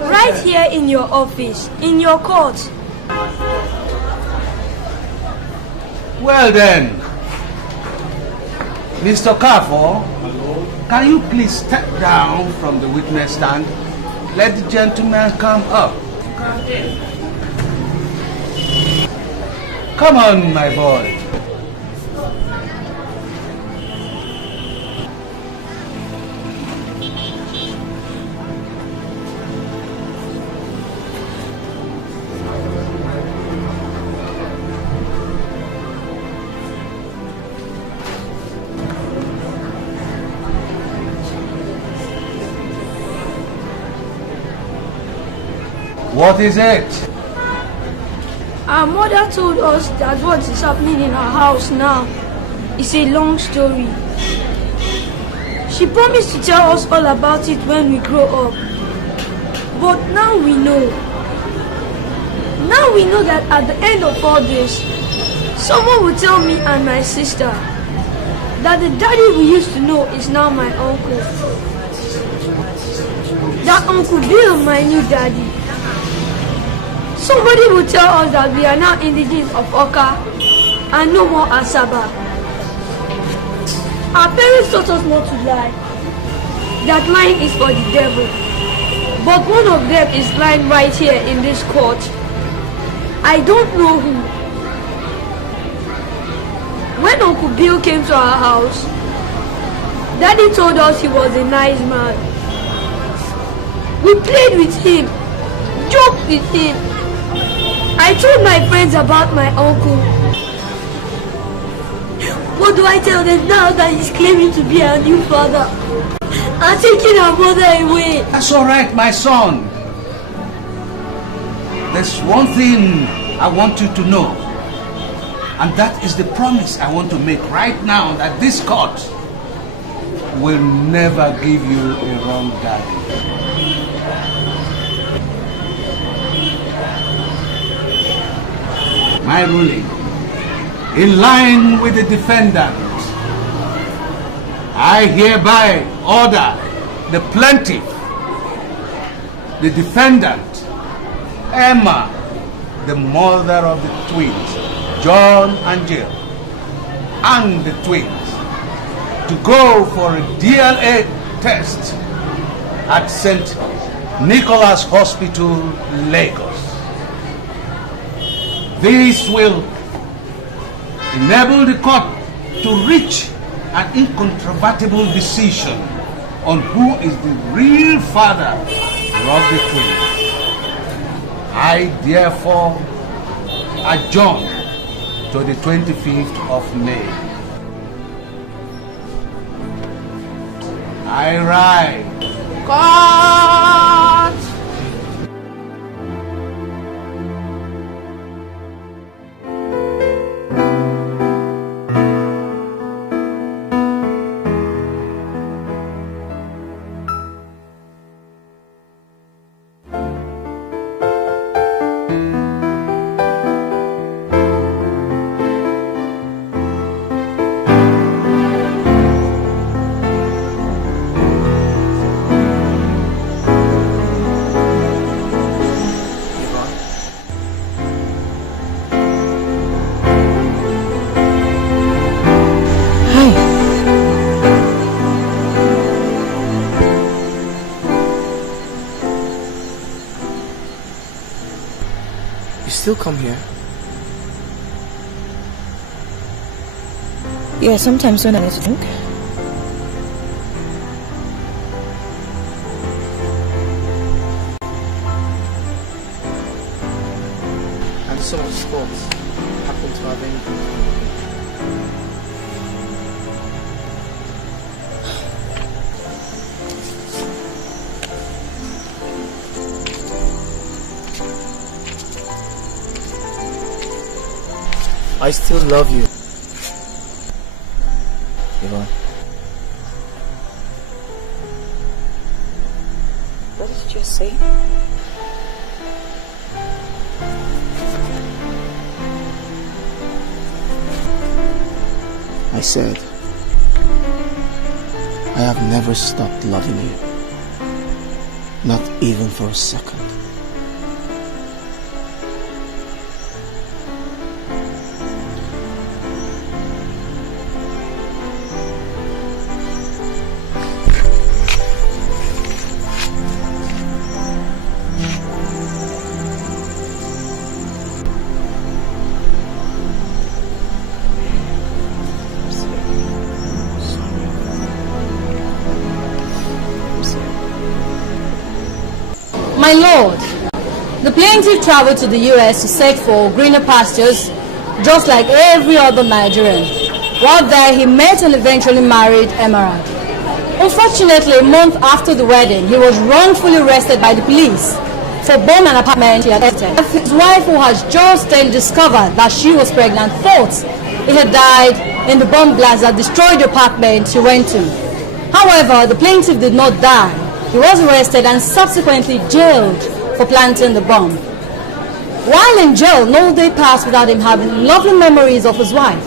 Right here in your office, in your court. Well then, Mr. Carfor, can you please step down from the witness stand? Let the gentleman come up. Come in. Come on, my boy. What is it? Our mother told us that what is happening in our house now is a long story. She promised to tell us all about it when we grow up. But now we know. Now we know that at the end of all this, someone will tell me and my sister that the daddy we used to know is now my uncle. that Uncle Bill, my new daddy. Somebody will tell us that we are now indigenous of Oka and no more Asaba. Our parents taught us not to lie, that lying is for the devil. But one of them is lying right here in this court. I don't know who. When Uncle Bill came to our house, Daddy told us he was a nice man. We played with him, joked with him. I told my friends about my uncle. What do I tell them now that he's claiming to be our new father and taking our mother away? That's all right, my son. There's one thing I want you to know, and that is the promise I want to make right now, that this court will never give you a wrong daddy. My ruling, in line with the defendant, I hereby order the plaintiff, the defendant, Emma, the mother of the twins, John and Jill, and the twins, to go for a DNA test at St. Nicholas Hospital, Lagos. This will enable the court to reach an incontrovertible decision on who is the real father of the twins. I therefore adjourn to the 25th of May. I rise. Court! Still come here? Yeah, sometimes when I need to think. And so much sports happen to have anything to do with it. I still love you, Yvonne. What did you just say? I said, I have never stopped loving you. Not even for a second. My lord, the plaintiff traveled to the US to search for greener pastures, just like every other Nigerian. While there, he met and eventually married Emerald. Unfortunately, a month after the wedding, he was wrongfully arrested by the police for bombing an apartment he had entered. His wife, who has just then discovered that she was pregnant, thought he had died in the bomb blast that destroyed the apartment she went to. However, the plaintiff did not die. He was arrested and subsequently jailed for planting the bomb. While in jail, no day passed without him having lovely memories of his wife.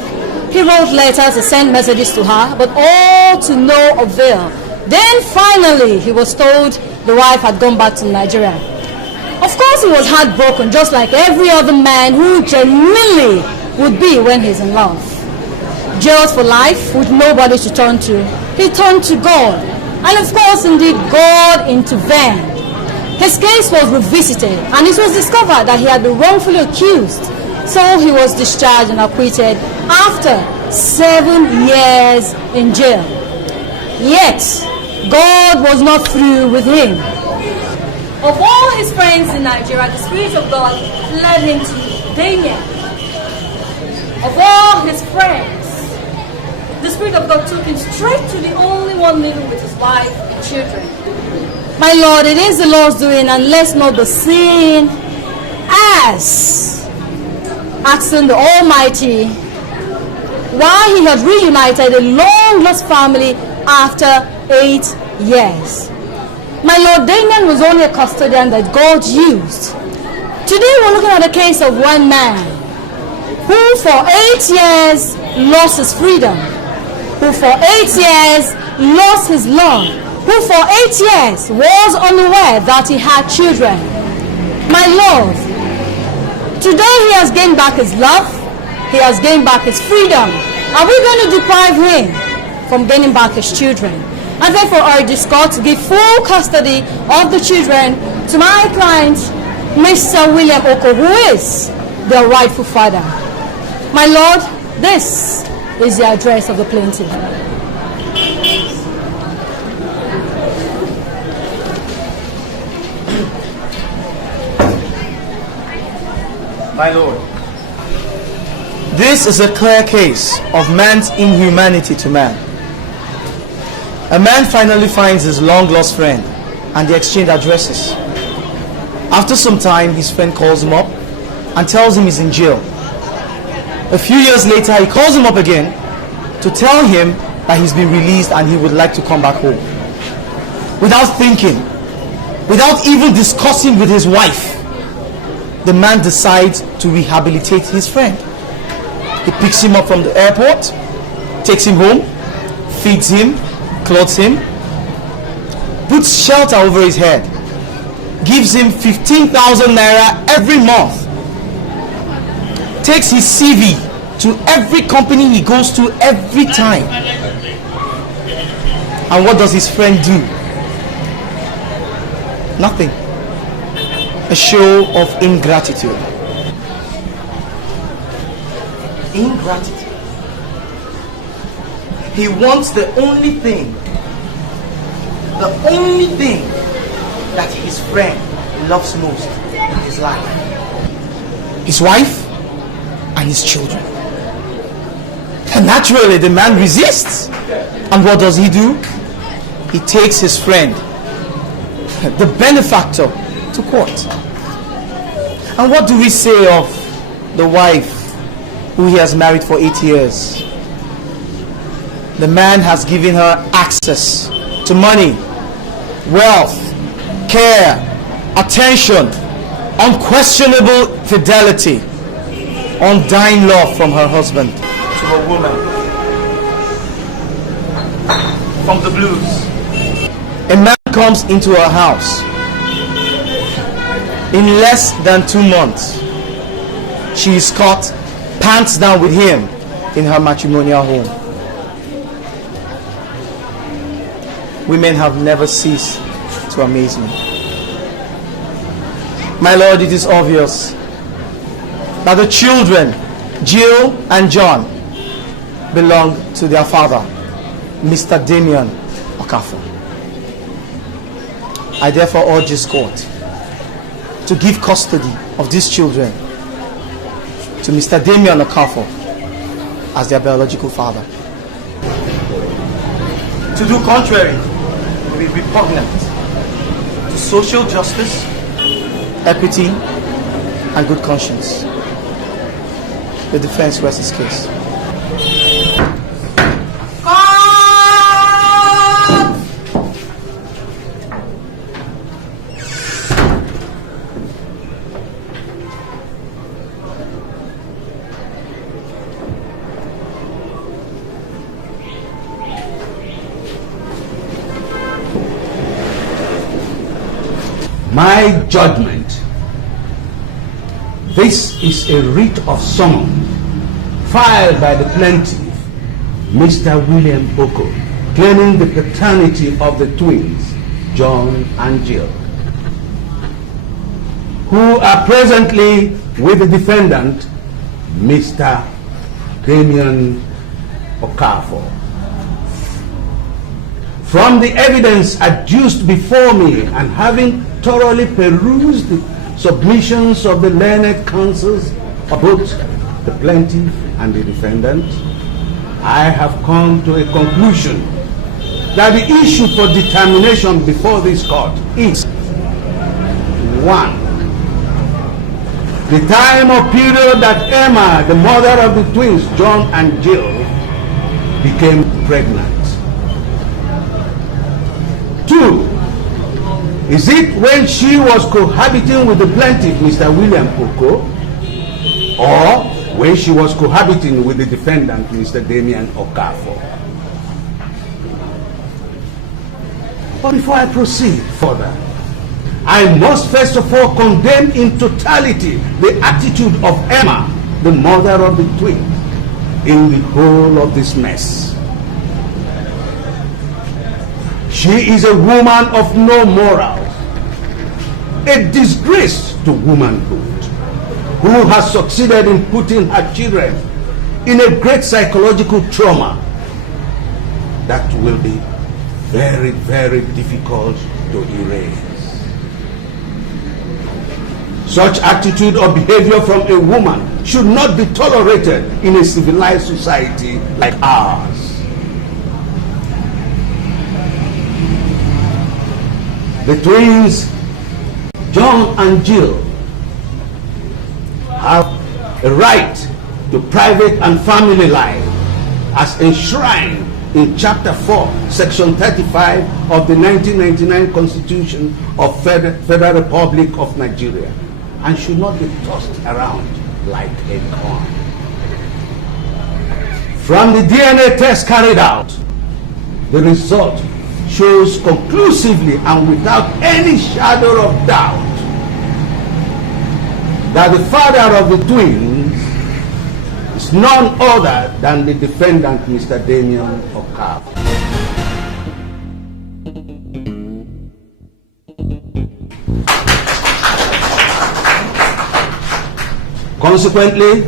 He wrote letters and sent messages to her, but all to no avail. Then finally, he was told the wife had gone back to Nigeria. Of course, he was heartbroken, just like every other man who genuinely would be when he's in love. Jailed for life with nobody to turn to, he turned to God. And of course, indeed, God intervened. His case was revisited, and it was discovered that he had been wrongfully accused. So he was discharged and acquitted after 7 years in jail. Yet, God was not through with him. Of all his friends in Nigeria, the Spirit of God led him to Damien. Of all his friends, the Spirit of God took him straight to the only one living with his wife and children. My Lord, it is the Lord's doing, and let's not be seen as asking the Almighty why he had reunited a long-lost family after 8 years. My Lord, Damien was only a custodian that God used. Today we're looking at the case of one man who for 8 years lost his freedom, who for 8 years lost his love, who for 8 years was unaware that he had children. My Lord, today he has gained back his love, he has gained back his freedom. Are we going to deprive him from gaining back his children? I therefore urge this court to give full custody of the children to my client, Mr. William Oko, who is their rightful father. My Lord, this is the address of the plaintiff. My Lord, this is a clear case of man's inhumanity to man. A man finally finds his long-lost friend and they exchange addresses. After some time, his friend calls him up and tells him he's in jail. A few years later, he calls him up again to tell him that he's been released and he would like to come back home. Without thinking, without even discussing with his wife, the man decides to rehabilitate his friend. He picks him up from the airport, takes him home, feeds him, clothes him, puts shelter over his head, gives him 15,000 naira every month, takes his CV to every company he goes to every time. And what does his friend do? Nothing. A show of ingratitude. Ingratitude. He wants the only thing that his friend loves most in his life. His wife and his children. And naturally the man resists. And what does he do? He takes his friend, the benefactor, to court. And what do we say of the wife who he has married for 8 years? The man has given her access to money, wealth, care, attention, unquestionable fidelity, undying love from her husband to a woman from the blues. A man comes into her house. In less than 2 months, she is caught pants down with him in her matrimonial home. Women have never ceased to amaze me. My Lord, it is obvious that the children, Jill and John, belong to their father, Mr. Damien Okafor. I therefore urge this court to give custody of these children to Mr. Damien Okafor as their biological father. To do contrary will be repugnant to social justice, equity, and good conscience. The defense rests its case. My judgment. This is a writ of summons filed by the plaintiff, Mr. William Oko, claiming the paternity of the twins, John and Jill, who are presently with the defendant, Mr. Damien Okafor. From the evidence adduced before me and having thoroughly perused the submissions of the learned counsels of both the plaintiff and the defendant, I have come to a conclusion that the issue for determination before this court is 1. The time or period that Emma, the mother of the twins, John and Jill, became pregnant. 2. Is it when she was cohabiting with the plaintiff, Mr. William Oko, or when she was cohabiting with the defendant, Mr. Damien Okafor? But before I proceed further, I must first of all condemn in totality the attitude of Emma, the mother of the twins, in the whole of this mess. She is a woman of no morals, a disgrace to womanhood, who has succeeded in putting her children in a great psychological trauma that will be very, very difficult to erase. Such attitude or behavior from a woman should not be tolerated in a civilized society like ours. The twins, John and Jill, have a right to private and family life as enshrined in Chapter 4, Section 35 of the 1999 Constitution of Federal Republic of Nigeria, and should not be tossed around like a coin. From the DNA test carried out, the result shows conclusively and without any shadow of doubt that the father of the twins is none other than the defendant, Mr. Damien Okafor. Consequently,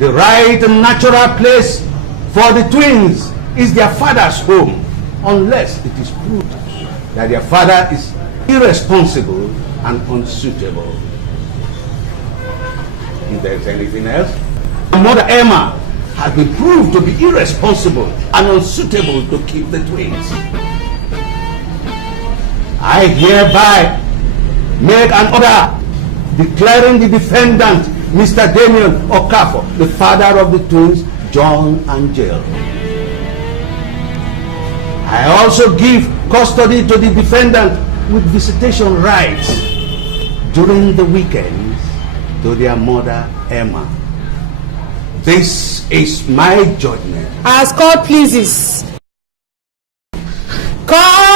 the right and natural place for the twins is their father's home, unless it is proved that their father is irresponsible and unsuitable. If there is anything else, Mother Emma has been proved to be irresponsible and unsuitable to keep the twins. I hereby make an order declaring the defendant, Mr. Damien Okafor, the father of the twins, John and Jill. I also give custody to the defendant with visitation rights during the weekends to their mother, Emma. This is my judgment. As court pleases. Court!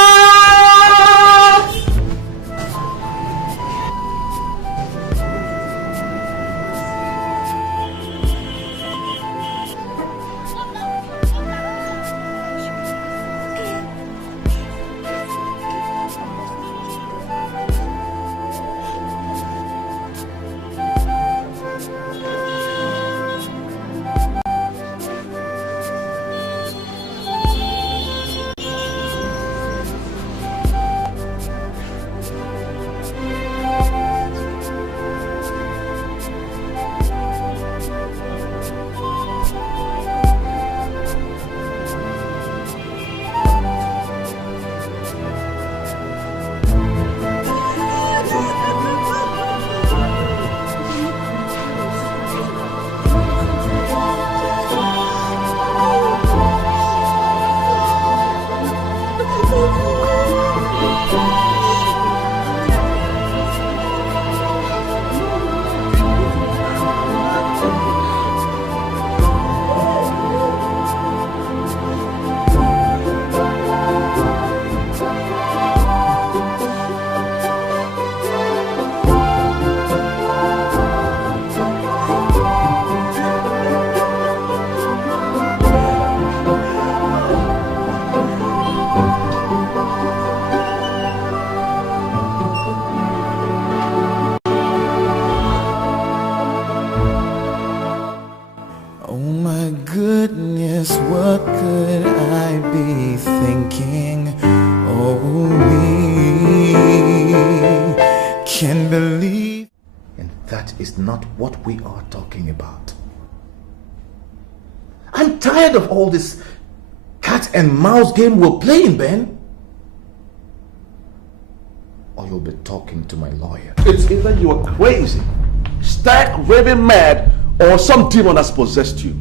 me thinking, oh, we can believe. And that is not what we are talking about. I'm tired of all this cat and mouse game we're playing, Ben. Or you'll be talking to my lawyer. It's either you are crazy, stark raving mad, or some demon has possessed you.